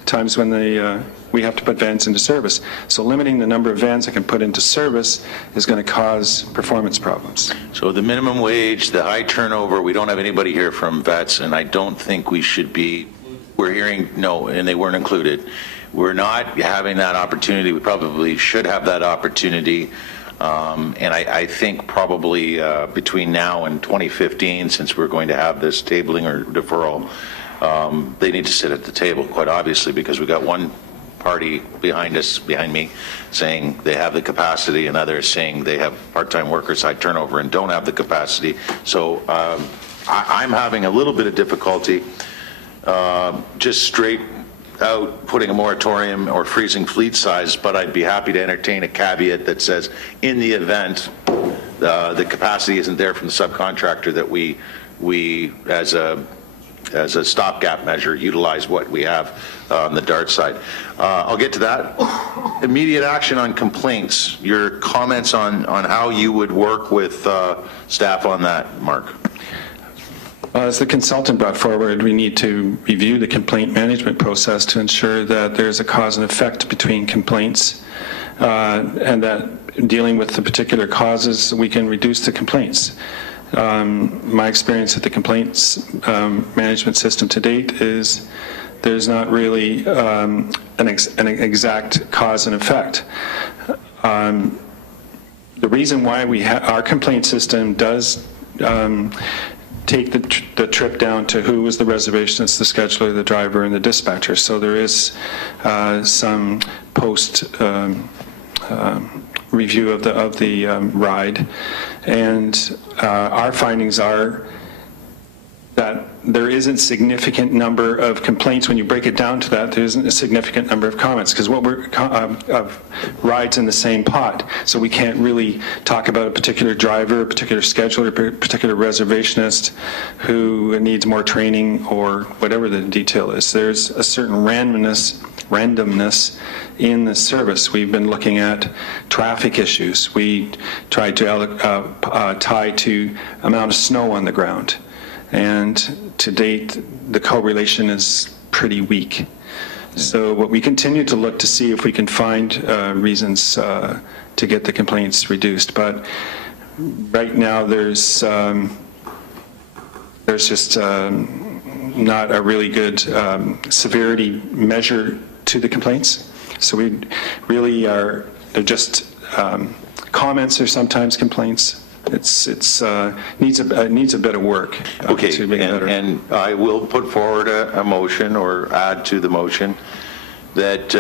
times when we have to put vans into service. So limiting the number of vans that can put into service is going to cause performance problems. So the minimum wage, the high turnover, we don't have anybody here from VETS, and I don't think we should be, we're hearing, no, and they weren't included. We're not having that opportunity. We probably should have that opportunity. And I think probably between now and 2015, since we're going to have this tabling or deferral, they need to sit at the table, quite obviously, because we've got one party behind us, behind me, saying they have the capacity, and others saying they have part-time workers, high turnover, and don't have the capacity. So I'm having a little bit of difficulty just straight out putting a moratorium or freezing fleet size, but I'd be happy to entertain a caveat that says, in the event the capacity isn't there from the subcontractor, that we as a stopgap measure, utilize what we have on the DARTS side. I'll get to that. Immediate action on complaints. Your comments on how you would work with staff on that, Mark. As the consultant brought forward, we need to review the complaint management process to ensure that there's a cause and effect between complaints and that dealing with the particular causes, we can reduce the complaints. My experience with the complaints management system to date is there's not really an exact cause and effect. The reason why our complaint system does take the trip down to who was the reservationist, the scheduler, the driver, and the dispatcher. So there is some post review of the ride, and our findings are that there isn't significant number of complaints. When you break it down to that, there isn't a significant number of comments, because what we're rides in the same pot. So we can't really talk about a particular driver, a particular scheduler, a particular reservationist who needs more training or whatever the detail is. There's a certain randomness in the service. We've been looking at traffic issues. We tried to tie to amount of snow on the ground. And to date, the correlation is pretty weak. So what we continue to look to see if we can find reasons to get the complaints reduced. But right now, there's just not a really good severity measure to the complaints. So we really they're just comments or sometimes complaints. It's needs a bit of work. Okay, to make it better. And I will put forward a motion or add to the motion that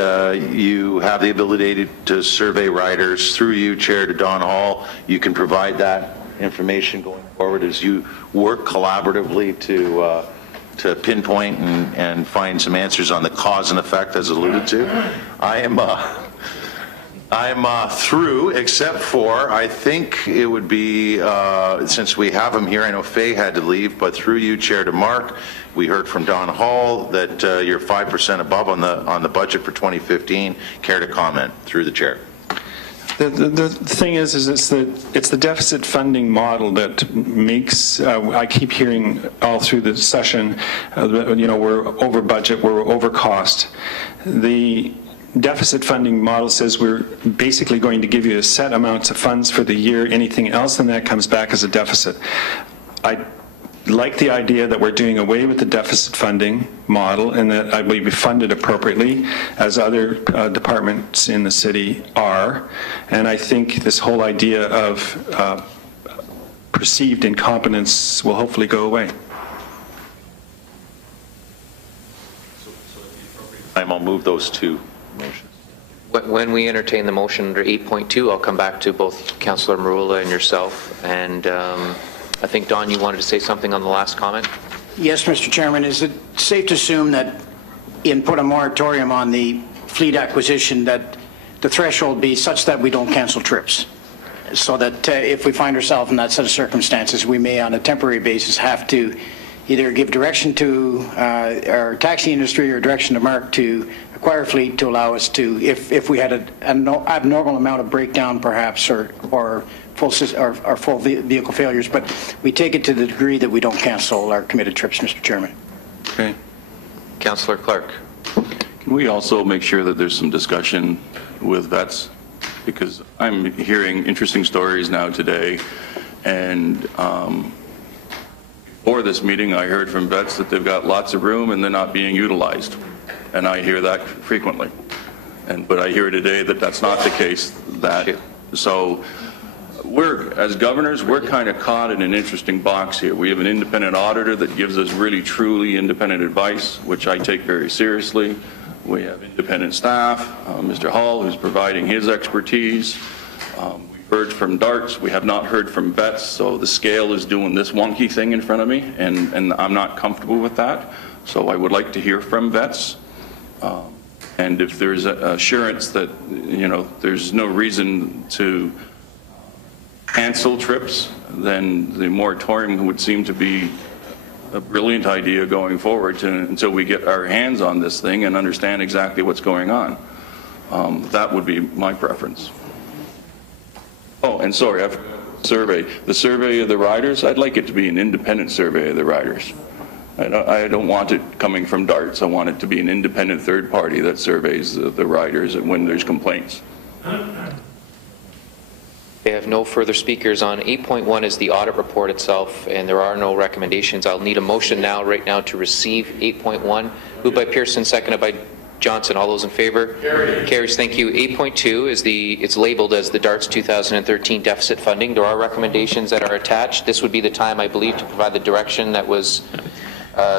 you have the ability to survey riders through you, Chair, to Don Hall. You can provide that information going forward as you work collaboratively to pinpoint and find some answers on the cause and effect as alluded to. I'm through, except for, I think it would be, since we have him here, I know Faye had to leave, but through you, Chair, to Mark, we heard from Don Hall that you're 5% above on the budget for 2015. Care to comment through the Chair? The thing is it's the deficit funding model that makes, I keep hearing all through the session, we're over budget, we're over cost. The deficit funding model says we're basically going to give you a set amounts of funds for the year. Anything else than that comes back as a deficit. I like the idea that we're doing away with the deficit funding model and that I believe we fund it appropriately, as other departments in the city are. And I think this whole idea of perceived incompetence will hopefully go away. I'll move those two motions. When we entertain the motion under 8.2, I'll come back to both Councillor Marula and yourself. And I think, Don, you wanted to say something on the last comment? Yes, Mr. Chairman. Is it safe to assume that in put a moratorium on the fleet acquisition, that the threshold be such that we don't cancel trips? So that if we find ourselves in that set of circumstances, we may on a temporary basis have to either give direction to our taxi industry or direction to Mark to acquire fleet to allow us to, if we had an abnormal amount of breakdown perhaps or full vehicle failures, but we take it to the degree that we don't cancel our committed trips, Mr. Chairman. Okay. Councillor Clark. Can we also make sure that there's some discussion with vets? Because I'm hearing interesting stories now today, and before this meeting I heard from vets that they've got lots of room and they're not being utilized, and I hear that frequently. But I hear today that that's not the case. So we're, as governors, we're kind of caught in an interesting box here. We have an independent auditor that gives us really truly independent advice, which I take very seriously. We have independent staff, Mr. Hall, who's providing his expertise. We've heard from DARTS. We have not heard from vets, so the scale is doing this wonky thing in front of me, and I'm not comfortable with that. So I would like to hear from vets. And if there's assurance that, there's no reason to cancel trips, then the moratorium would seem to be a brilliant idea going forward until we get our hands on this thing and understand exactly what's going on. That would be my preference. Oh, and sorry, the survey of the riders, I'd like it to be an independent survey of the riders. I don't want it coming from DARTS. I want it to be an independent third party that surveys the riders when there's complaints. They have no further speakers on 8.1 is the audit report itself, and there are no recommendations. I'll need a motion right now to receive 8.1. Moved by Pearson, seconded by Johnson. All those in favor? Carries. Thank you. 8.2 is it's labeled as the DARTS 2013 deficit funding. There are recommendations that are attached. This would be the time, I believe, to provide the direction that was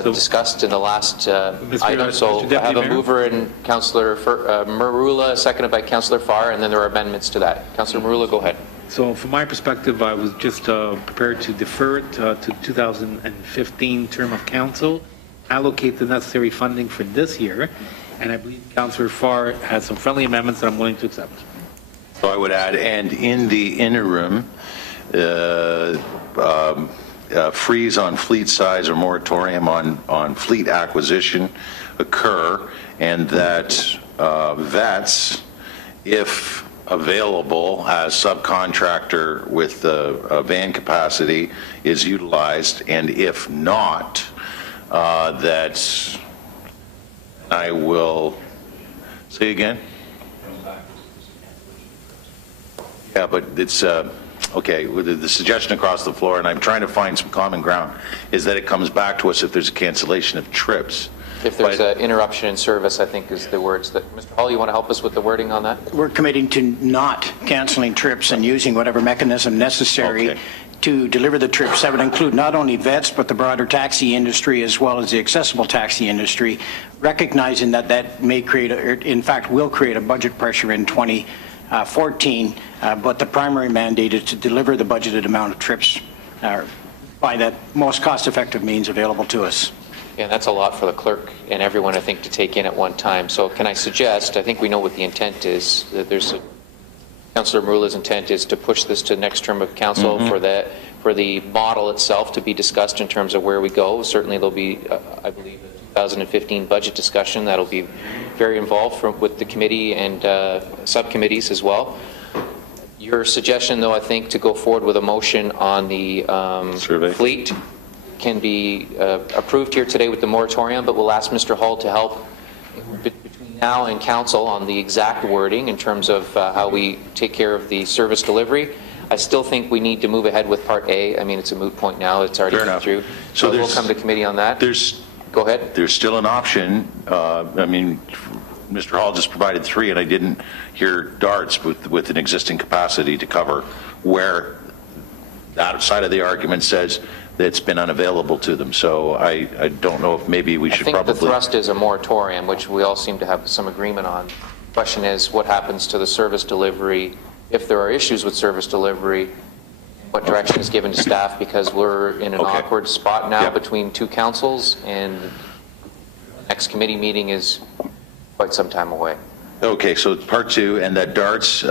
discussed in the last item. So I have a mover in Councillor Marula, seconded by Councillor Farr, and then there are amendments to that. Councillor Marula, go ahead. So from my perspective, I was just prepared to defer it to 2015 term of council, allocate the necessary funding for this year, and I believe Councillor Farr has some friendly amendments that I'm willing to accept. So I would add, and in the interim, freeze on fleet size or moratorium on fleet acquisition occur, and that vets, if available as subcontractor with the van capacity, is utilized, and if not, that I will say again. Yeah, but it's okay. The suggestion across the floor, and I'm trying to find some common ground, is that it comes back to us if there's a cancellation of trips. If there's an interruption in service, I think is the words that Mr. Hall. You want to help us with the wording on that? We're committing to not canceling trips and using whatever mechanism necessary to deliver the trips. That would include not only vets, but the broader taxi industry as well as the accessible taxi industry, recognizing that may create, in fact, will create a budget pressure in 2014, but the primary mandate is to deliver the budgeted amount of trips by that most cost-effective means available to us. Yeah, that's a lot for the clerk and everyone, I think, to take in at one time. So can I suggest, I think we know what the intent is, that Councillor Marula's intent is to push this to the next term of council for the model itself to be discussed in terms of where we go. Certainly there'll be, I believe, a 2015 budget discussion that'll be very involved with the committee and subcommittees as well. Your suggestion, though, I think, to go forward with a motion on the fleet can be approved here today with the moratorium, but we'll ask Mr. Hull to help between now and council on the exact wording in terms of how we take care of the service delivery. I still think we need to move ahead with Part A. I mean, it's a moot point now. It's already been through. So we'll come to committee on that. Go ahead. There's still an option. I mean, Mr. Hall just provided 3, and I didn't hear DARTS with an existing capacity to cover where that side of the argument says that it's been unavailable to them. So I don't know if maybe we should probably... I think the thrust is a moratorium, which we all seem to have some agreement on. The question is, what happens to the service delivery? If there are issues with service delivery, what direction is given to staff? Because we're in an awkward spot now between two councils, and the next committee meeting is quite some time away. Okay, so Part 2, and that DARTS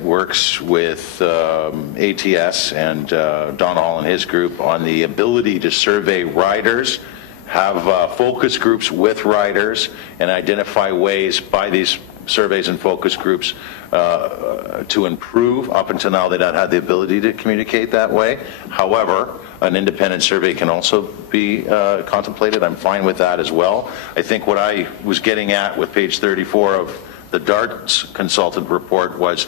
works with ATS and Don Hall and his group on the ability to survey riders, have focus groups with riders, and identify ways by these surveys and focus groups to improve. Up until now, they don't have the ability to communicate that way. However, an independent survey can also be contemplated. I'm fine with that as well. I think what I was getting at with page 34 of the DARTS consultant report was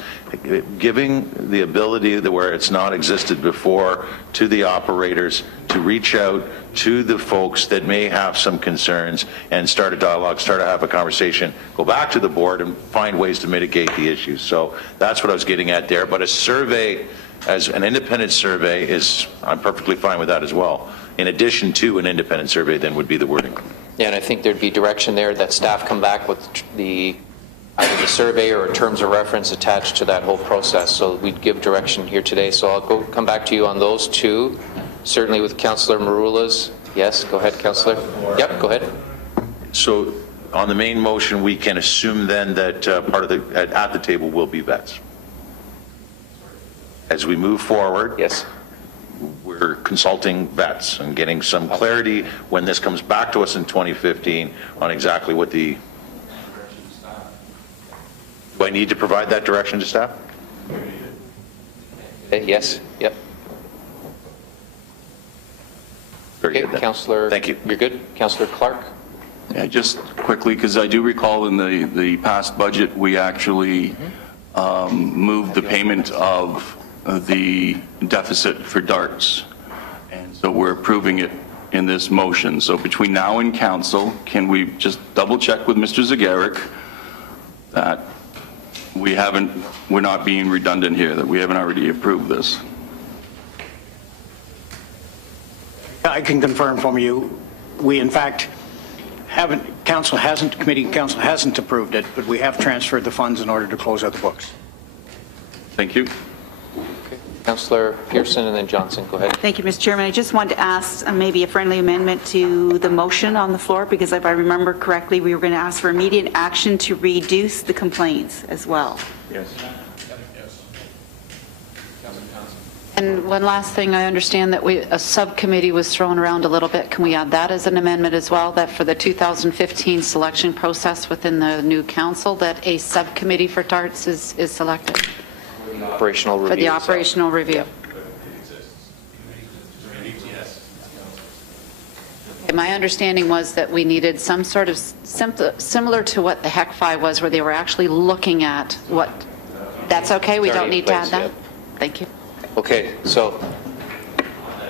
giving the ability where it's not existed before to the operators to reach out to the folks that may have some concerns and start a dialogue, start to have a conversation, go back to the board and find ways to mitigate the issues. So that's what I was getting at there. But a survey, as an independent survey, I'm perfectly fine with that as well. In addition to an independent survey, then would be the wording. Yeah, and I think there'd be direction there that staff come back with either the survey or terms of reference attached to that whole process. So we'd give direction here today. So I'll come back to you on those two. Certainly with Councillor Marula's. Yes, go ahead, Councillor. Yep, go ahead. So on the main motion, we can assume then that part of the, at the table will be vets. As we move forward, yes, we're consulting vets and getting some clarity when this comes back to us in 2015 on exactly what the... Do I need to provide that direction to staff? Yes, yep. Very good. Councillor, thank you. You're good. Councillor Clark? Yeah, just quickly, because I do recall in the past budget, we actually moved the payment of the deficit for DARTS. And so we're approving it in this motion. So between now and council, can we just double check with Mr. Zagaric that we're not being redundant here, that we haven't already approved this? I can confirm from you, we in fact haven't, committee council hasn't approved it, but we have transferred the funds in order to close out the books. Thank you. Okay. Councillor Pearson and then Johnson, go ahead. Thank you, Mr. Chairman. I just wanted to ask maybe a friendly amendment to the motion on the floor, because if I remember correctly, we were going to ask for immediate action to reduce the complaints as well. Yes. And one last thing, I understand that a subcommittee was thrown around a little bit. Can we add that as an amendment as well, that for the 2015 selection process within the new council, that a subcommittee for DARTS is selected? For the operational review. For the operational review. And my understanding was that we needed some sort of similar to what the HEC-5 was, where they were actually looking at what. That's okay. We don't need to add that. Thank you. Okay, so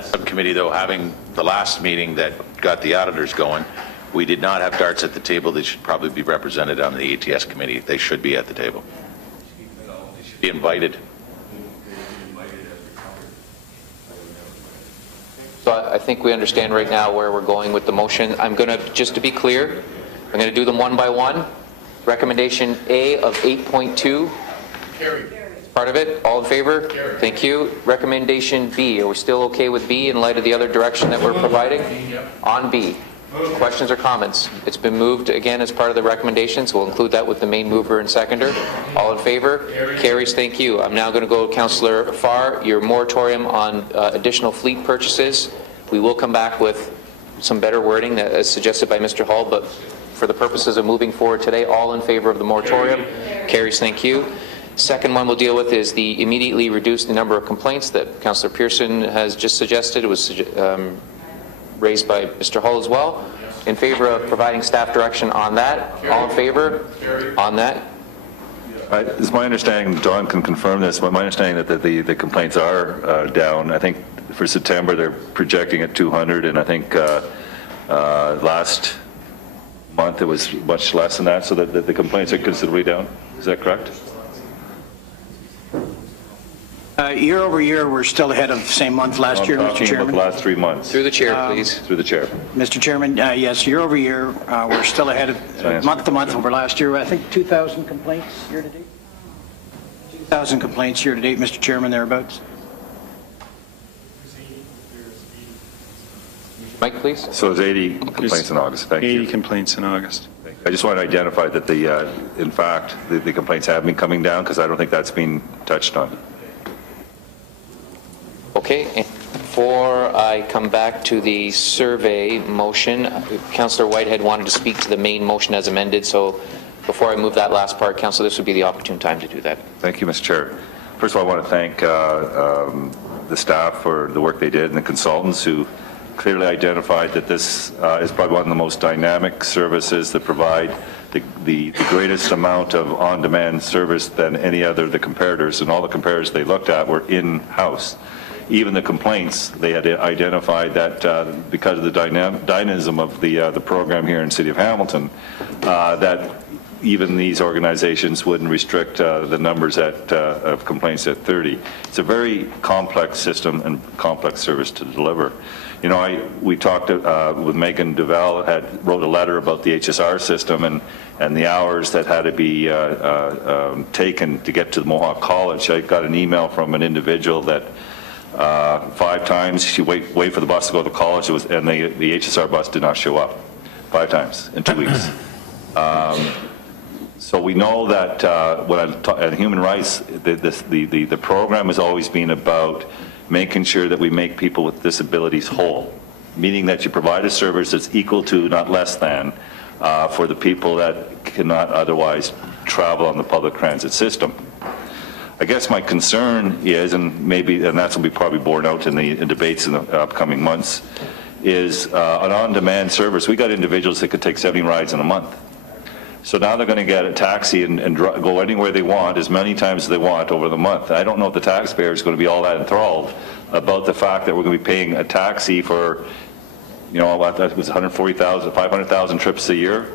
subcommittee, though, having the last meeting that got the auditors going, we did not have DARTS at the table. They should probably be represented on the ATS committee. They should be at the table. They should be invited. So I think we understand right now where we're going with the motion. I'm going to, just to be clear, I'm going to do them one by one. Recommendation A of 8.2. Carried. Part of it, all in favor? Carried. Thank you. Recommendation B, are we still okay with B in light of the other direction that we're providing? On B. Questions or comments? It's been moved again as part of the recommendations. We'll include that with the main mover and seconder. All in favor? Carries. Thank you. I'm now going to go to Councillor Farr. Your moratorium on additional fleet purchases. We will come back with some better wording as suggested by Mr. Hall, but for the purposes of moving forward today, all in favor of the moratorium? Carries. Thank you. Second one we'll deal with is the immediately reduce the number of complaints that Councillor Pearson has just suggested. It was raised by Mr. Hull as well. In favor of providing staff direction on that? All in favor? On that? It's my understanding, Don can confirm this, but my understanding that the complaints are down. I think for September they're projecting at 200, and I think last month it was much less than that, so that the complaints are considerably down. Is that correct? Year over year, we're still ahead of the same month last year, Mr. Chairman. About the last 3 months. Through the chair, please. Through the chair. Mr. Chairman, yes, year over year, we're still ahead of month to month over last year. I think 2,000 complaints year to date. 2,000 complaints year to date, Mr. Chairman, thereabouts. Mike, please. So it's 80 complaints in August. Thank you. 80 complaints in August. I just want to identify that in fact, the complaints have been coming down, because I don't think that's been touched on. Okay, and before I come back to the survey motion, Councillor Whitehead wanted to speak to the main motion as amended, so before I move that last part, Councillor, this would be the opportune time to do that. Thank you, Mr. Chair. First of all, I want to thank the staff for the work they did and the consultants who clearly identified that this is probably one of the most dynamic services that provide the greatest amount of on-demand service than any other of the comparators, and all the comparators they looked at were in-house. Even the complaints, they had identified that because of the dynamism of the program here in the City of Hamilton, that even these organizations wouldn't restrict the numbers of complaints at 30. It's a very complex system and complex service to deliver. You know, we talked with Megan Duval, wrote a letter about the HSR system and the hours that had to be taken to get to the Mohawk College. I got an email from an individual that 5 times she wait for the bus to go to college, and the HSR bus did not show up 5 times in 2 weeks. So we know that when I'm at human rights, the program has always been about making sure that we make people with disabilities whole, meaning that you provide a service that's equal to, not less than, for the people that cannot otherwise travel on the public transit system. I guess my concern is, and that's will be probably borne out in the debates in the upcoming months, is an on-demand service. We got individuals that could take 70 rides in a month. So now they're going to get a taxi and go anywhere they want, as many times as they want over the month. I don't know if the taxpayer is going to be all that enthralled about the fact that we're going to be paying a taxi for, you know, what, that was 140,000, 500,000 trips a year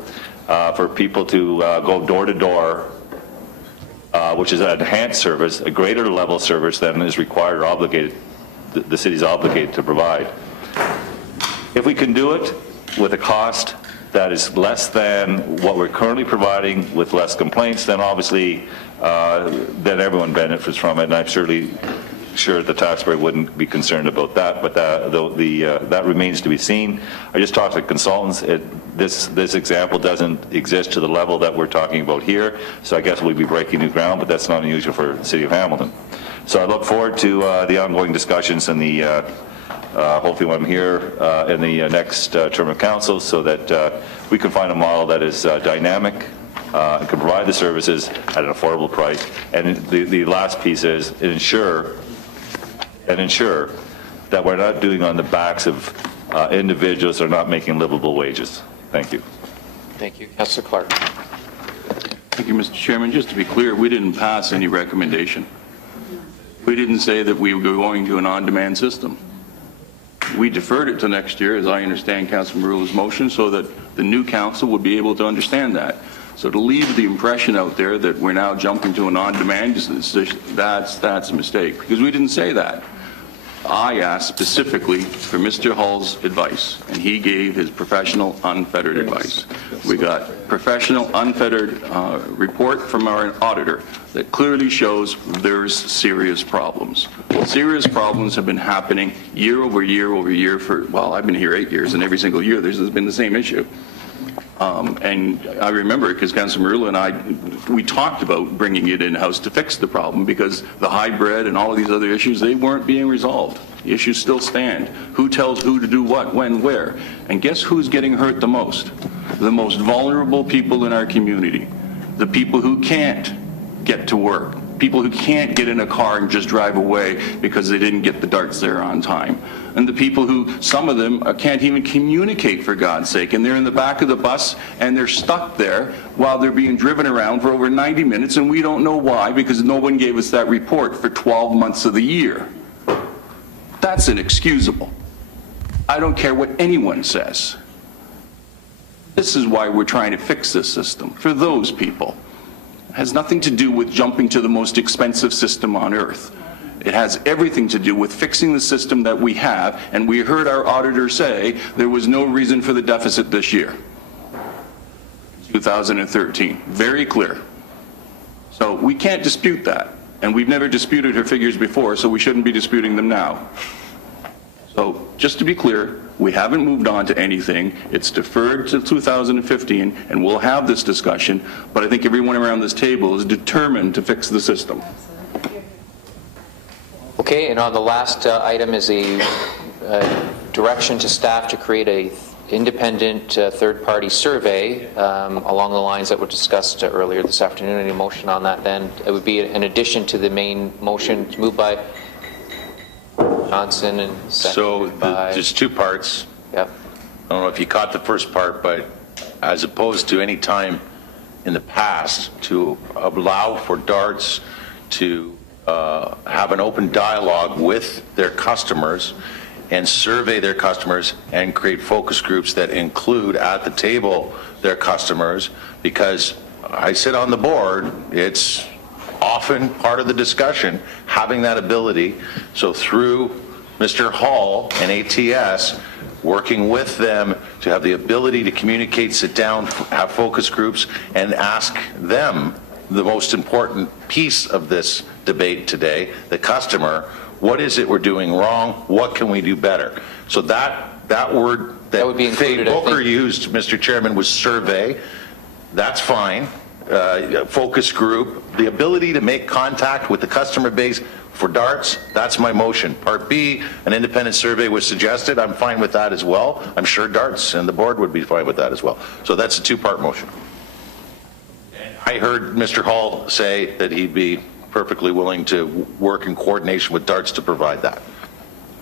for people to go door to door, which is an enhanced service, a greater level service than is required or obligated, the city's obligated to provide. If we can do it with a cost that is less than what we're currently providing with less complaints, then obviously then everyone benefits from it, and I'm certainly sure the taxpayer wouldn't be concerned about that, but that remains to be seen. I just talked to consultants. This example doesn't exist to the level that we're talking about here, so I guess we'll be breaking new ground, but that's not unusual for the City of Hamilton. So I look forward to the ongoing discussions and the hopefully when I'm here in the next term of council, so that we can find a model that is dynamic and can provide the services at an affordable price. And the last piece is ensure that we're not doing on the backs of individuals that are not making livable wages. Thank you. Thank you. Councillor Clark. Thank you, Mr. Chairman. Just to be clear, we didn't pass any recommendation. We didn't say that we were going to an on-demand system. We deferred it to next year, as I understand Councilor Marula's motion, so that the new council would be able to understand that. So to leave the impression out there that we're now jumping to an on-demand, that's a mistake, because we didn't say that. I asked specifically for Mr. Hull's advice, and he gave his professional, unfettered advice. We got professional, unfettered report from our auditor that clearly shows there's serious problems. Serious problems have been happening year over year over year for, well, I've been here 8 years, and every single year there's been the same issue. And I remember, because Councilor Marula and I, we talked about bringing it in-house to fix the problem, because the hybrid and all of these other issues, they weren't being resolved. The issues still stand. Who tells who to do what, when, where? And guess who's getting hurt the most? The most vulnerable people in our community. The people who can't get to work. People who can't get in a car and just drive away because they didn't get the DARTS there on time. And the people who, some of them, can't even communicate, for God's sake, and they're in the back of the bus and they're stuck there while they're being driven around for over 90 minutes, and we don't know why, because no one gave us that report for 12 months of the year. That's inexcusable. I don't care what anyone says. This is why we're trying to fix this system, for those people. It has nothing to do with jumping to the most expensive system on earth. It has everything to do with fixing the system that we have, and we heard our auditor say there was no reason for the deficit this year, 2013. Very clear. So we can't dispute that, and we've never disputed her figures before, so we shouldn't be disputing them now. So just to be clear, we haven't moved on to anything. It's deferred to 2015, and we'll have this discussion, but I think everyone around this table is determined to fix the system. Okay, and on the last item is a direction to staff to create a independent third-party survey along the lines that were discussed earlier this afternoon. Any motion on that then? It would be an addition to the main motion moved by Johnson and seconded by... There's two parts. Yep. I don't know if you caught the first part, but as opposed to any time in the past to allow for DARTS to have an open dialogue with their customers and survey their customers and create focus groups that include at the table their customers, because I sit on the board, it's often part of the discussion, having that ability. So through Mr. Hall and ATS, working with them to have the ability to communicate, sit down, have focus groups, and ask them the most important piece of this debate today, the customer, what is it we're doing wrong? What can we do better? So that word that Faye Booker used, Mr. Chairman, was survey. that's fine. Focus group, the ability to make contact with the customer base for DARTS, that's my motion. Part B, an independent survey was suggested. I'm fine with that as well. I'm sure DARTS and the board would be fine with that as well. So that's a two-part motion. I heard Mr. Hall say that he'd be perfectly willing to work in coordination with DARTS to provide that.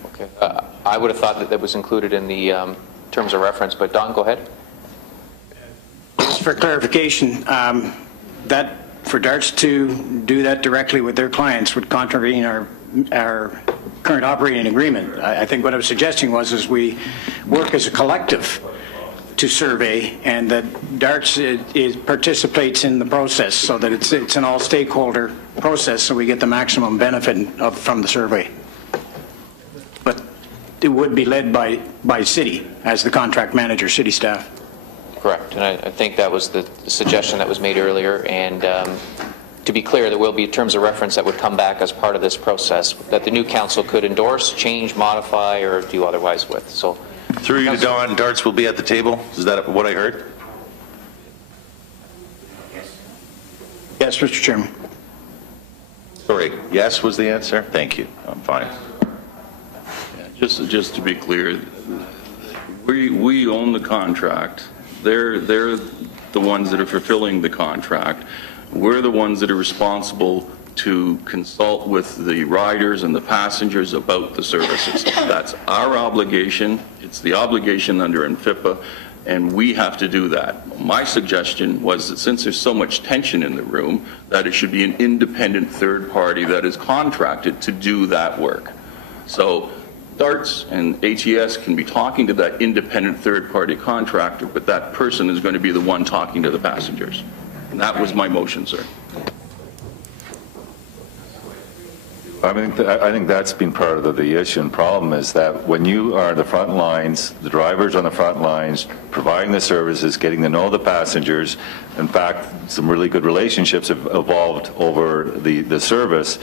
Okay. I would have thought that that was included in the terms of reference, but Don, go ahead. Just for clarification, that for DARTS to do that directly with their clients would contravene our current operating agreement. I think what I was suggesting was we work as a collective to survey, and that DARTS participates in the process so that it's an all-stakeholder process, so we get the maximum benefit from the survey. But it would be led by city as the contract manager, city staff. Correct, and I think that was the suggestion that was made earlier, and to be clear, there will be terms of reference that would come back as part of this process that the new council could endorse, change, modify, or do otherwise with. So, through you to Don, DARTS will be at the table. Is that what I heard? Yes, Mr. Chairman. Sorry, yes was the answer? Thank you. I'm fine. Yeah, just to be clear, we own the contract. They're the ones that are fulfilling the contract. We're the ones that are responsible to consult with the riders and the passengers about the services. That's our obligation. It's the obligation under NFIPA, and we have to do that. My suggestion was that since there's so much tension in the room, that it should be an independent third party that is contracted to do that work. So DARTS and ATS can be talking to that independent third-party contractor, but that person is going to be the one talking to the passengers. And that was my motion, sir. I think that's been part of the issue and problem is that when you are the front lines, the drivers on the front lines, providing the services, getting to know the passengers, in fact, some really good relationships have evolved over the service,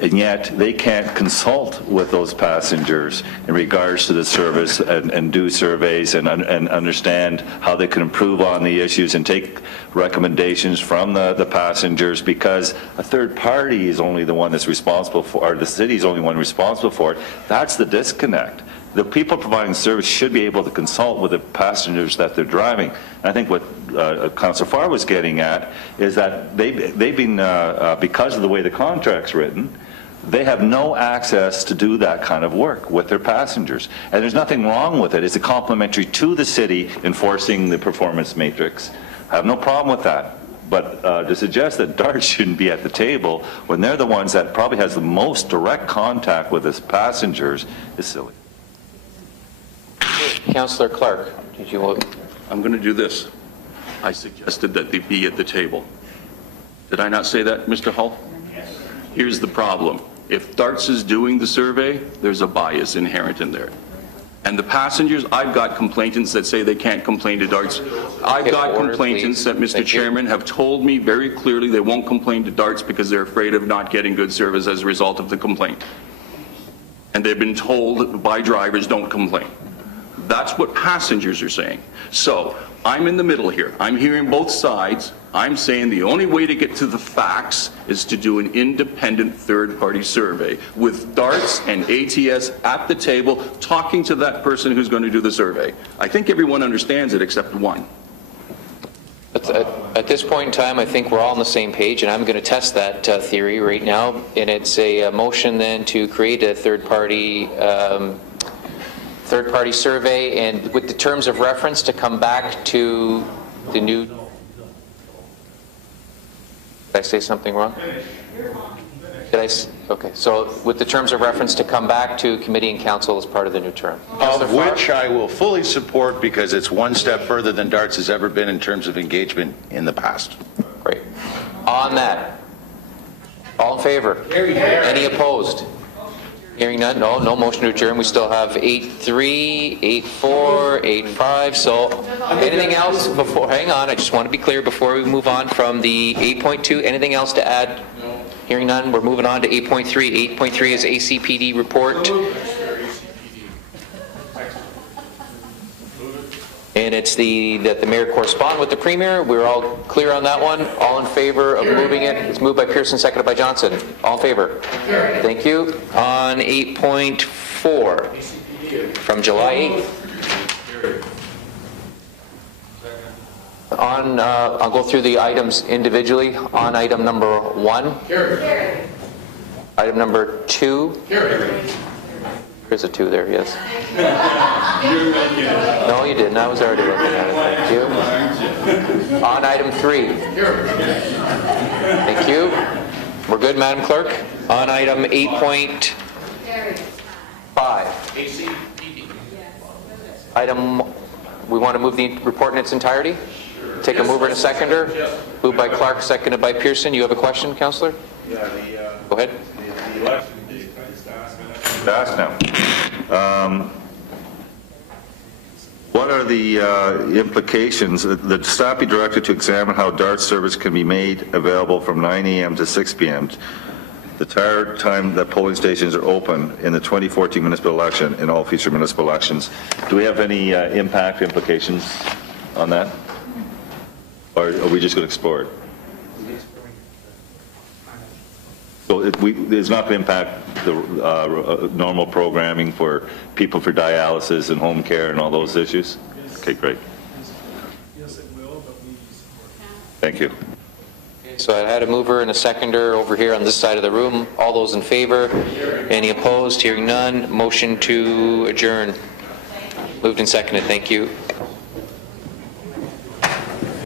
and yet they can't consult with those passengers in regards to the service and do surveys and understand how they can improve on the issues and take recommendations from the passengers, because a third party is only the one that's responsible for, or the city is only one responsible for it. That's the disconnect. The people providing service should be able to consult with the passengers that they're driving. And I think what Councillor Farr was getting at is that they've been, because of the way the contract's written, they have no access to do that kind of work with their passengers. And there's nothing wrong with it. It's a complementary to the city enforcing the performance matrix. I have no problem with that. But to suggest that DARTS shouldn't be at the table when they're the ones that probably has the most direct contact with its passengers is silly. Councillor Clark, did you vote? I'm going to do this. I suggested that they be at the table. Did I not say that, Mr. Hull? Yes. Here's the problem. If DARTS is doing the survey, there's a bias inherent in there. And the passengers, I've got complainants that say they can't complain to DARTS. I've got complainants that, Mr. Chairman, have told me very clearly they won't complain to DARTS because they're afraid of not getting good service as a result of the complaint. And they've been told by drivers, don't complain. That's what passengers are saying. So I'm in the middle here. I'm hearing both sides. I'm saying the only way to get to the facts is to do an independent third-party survey with DARTS and ATS at the table talking to that person who's going to do the survey. I think everyone understands it except one. At this point in time, I think we're all on the same page, and I'm going to test that theory right now. And it's a motion then to create a third-party survey, and with the terms of reference to come back to the new... Did I say something wrong? Did I? Okay, so with the terms of reference to come back to committee and council as part of the new term. Of which I will fully support because it's one step further than DARTS has ever been in terms of engagement in the past. Great. On that, all in favor? Any opposed? Hearing none, no motion to adjourn. We still have 8-3, 8-4, 8-5. So anything else before, hang on, I just want to be clear before we move on from the 8.2, anything else to add? Hearing none, we're moving on to 8.3. 8.3 is ACPD report. And it's that the mayor correspond with the premier. We're all clear on that one. All in favor of moving it? It's moved by Pearson, seconded by Johnson. All in favor? Thank you. On 8.4 from July 8th. On, I'll go through the items individually. On item number 1. Item number 2. There's a 2 there, yes. No, you didn't. I was already looking at it. Thank you. On item 3. Thank you. We're good, Madam Clerk. On item 8.5. Item, we want to move the report in its entirety? Take a mover and a seconder. Moved by Clark, seconded by Pearson. You have a question, Councillor? Go ahead. Ask now. What are the implications? The staff be directed to examine how DARTS service can be made available from 9 a.m. to 6 p.m. the entire time that polling stations are open in the 2014 municipal election and all future municipal elections. Do we have any implications on that? Or are we just going to explore it? So it's not going to impact the normal programming for people for dialysis and home care and all those issues? Okay, great. Yes, it will, but we support. Thank you. So I had a mover and a seconder over here on this side of the room. All those in favor? Any opposed? Hearing none. Motion to adjourn. Moved and seconded. Thank you.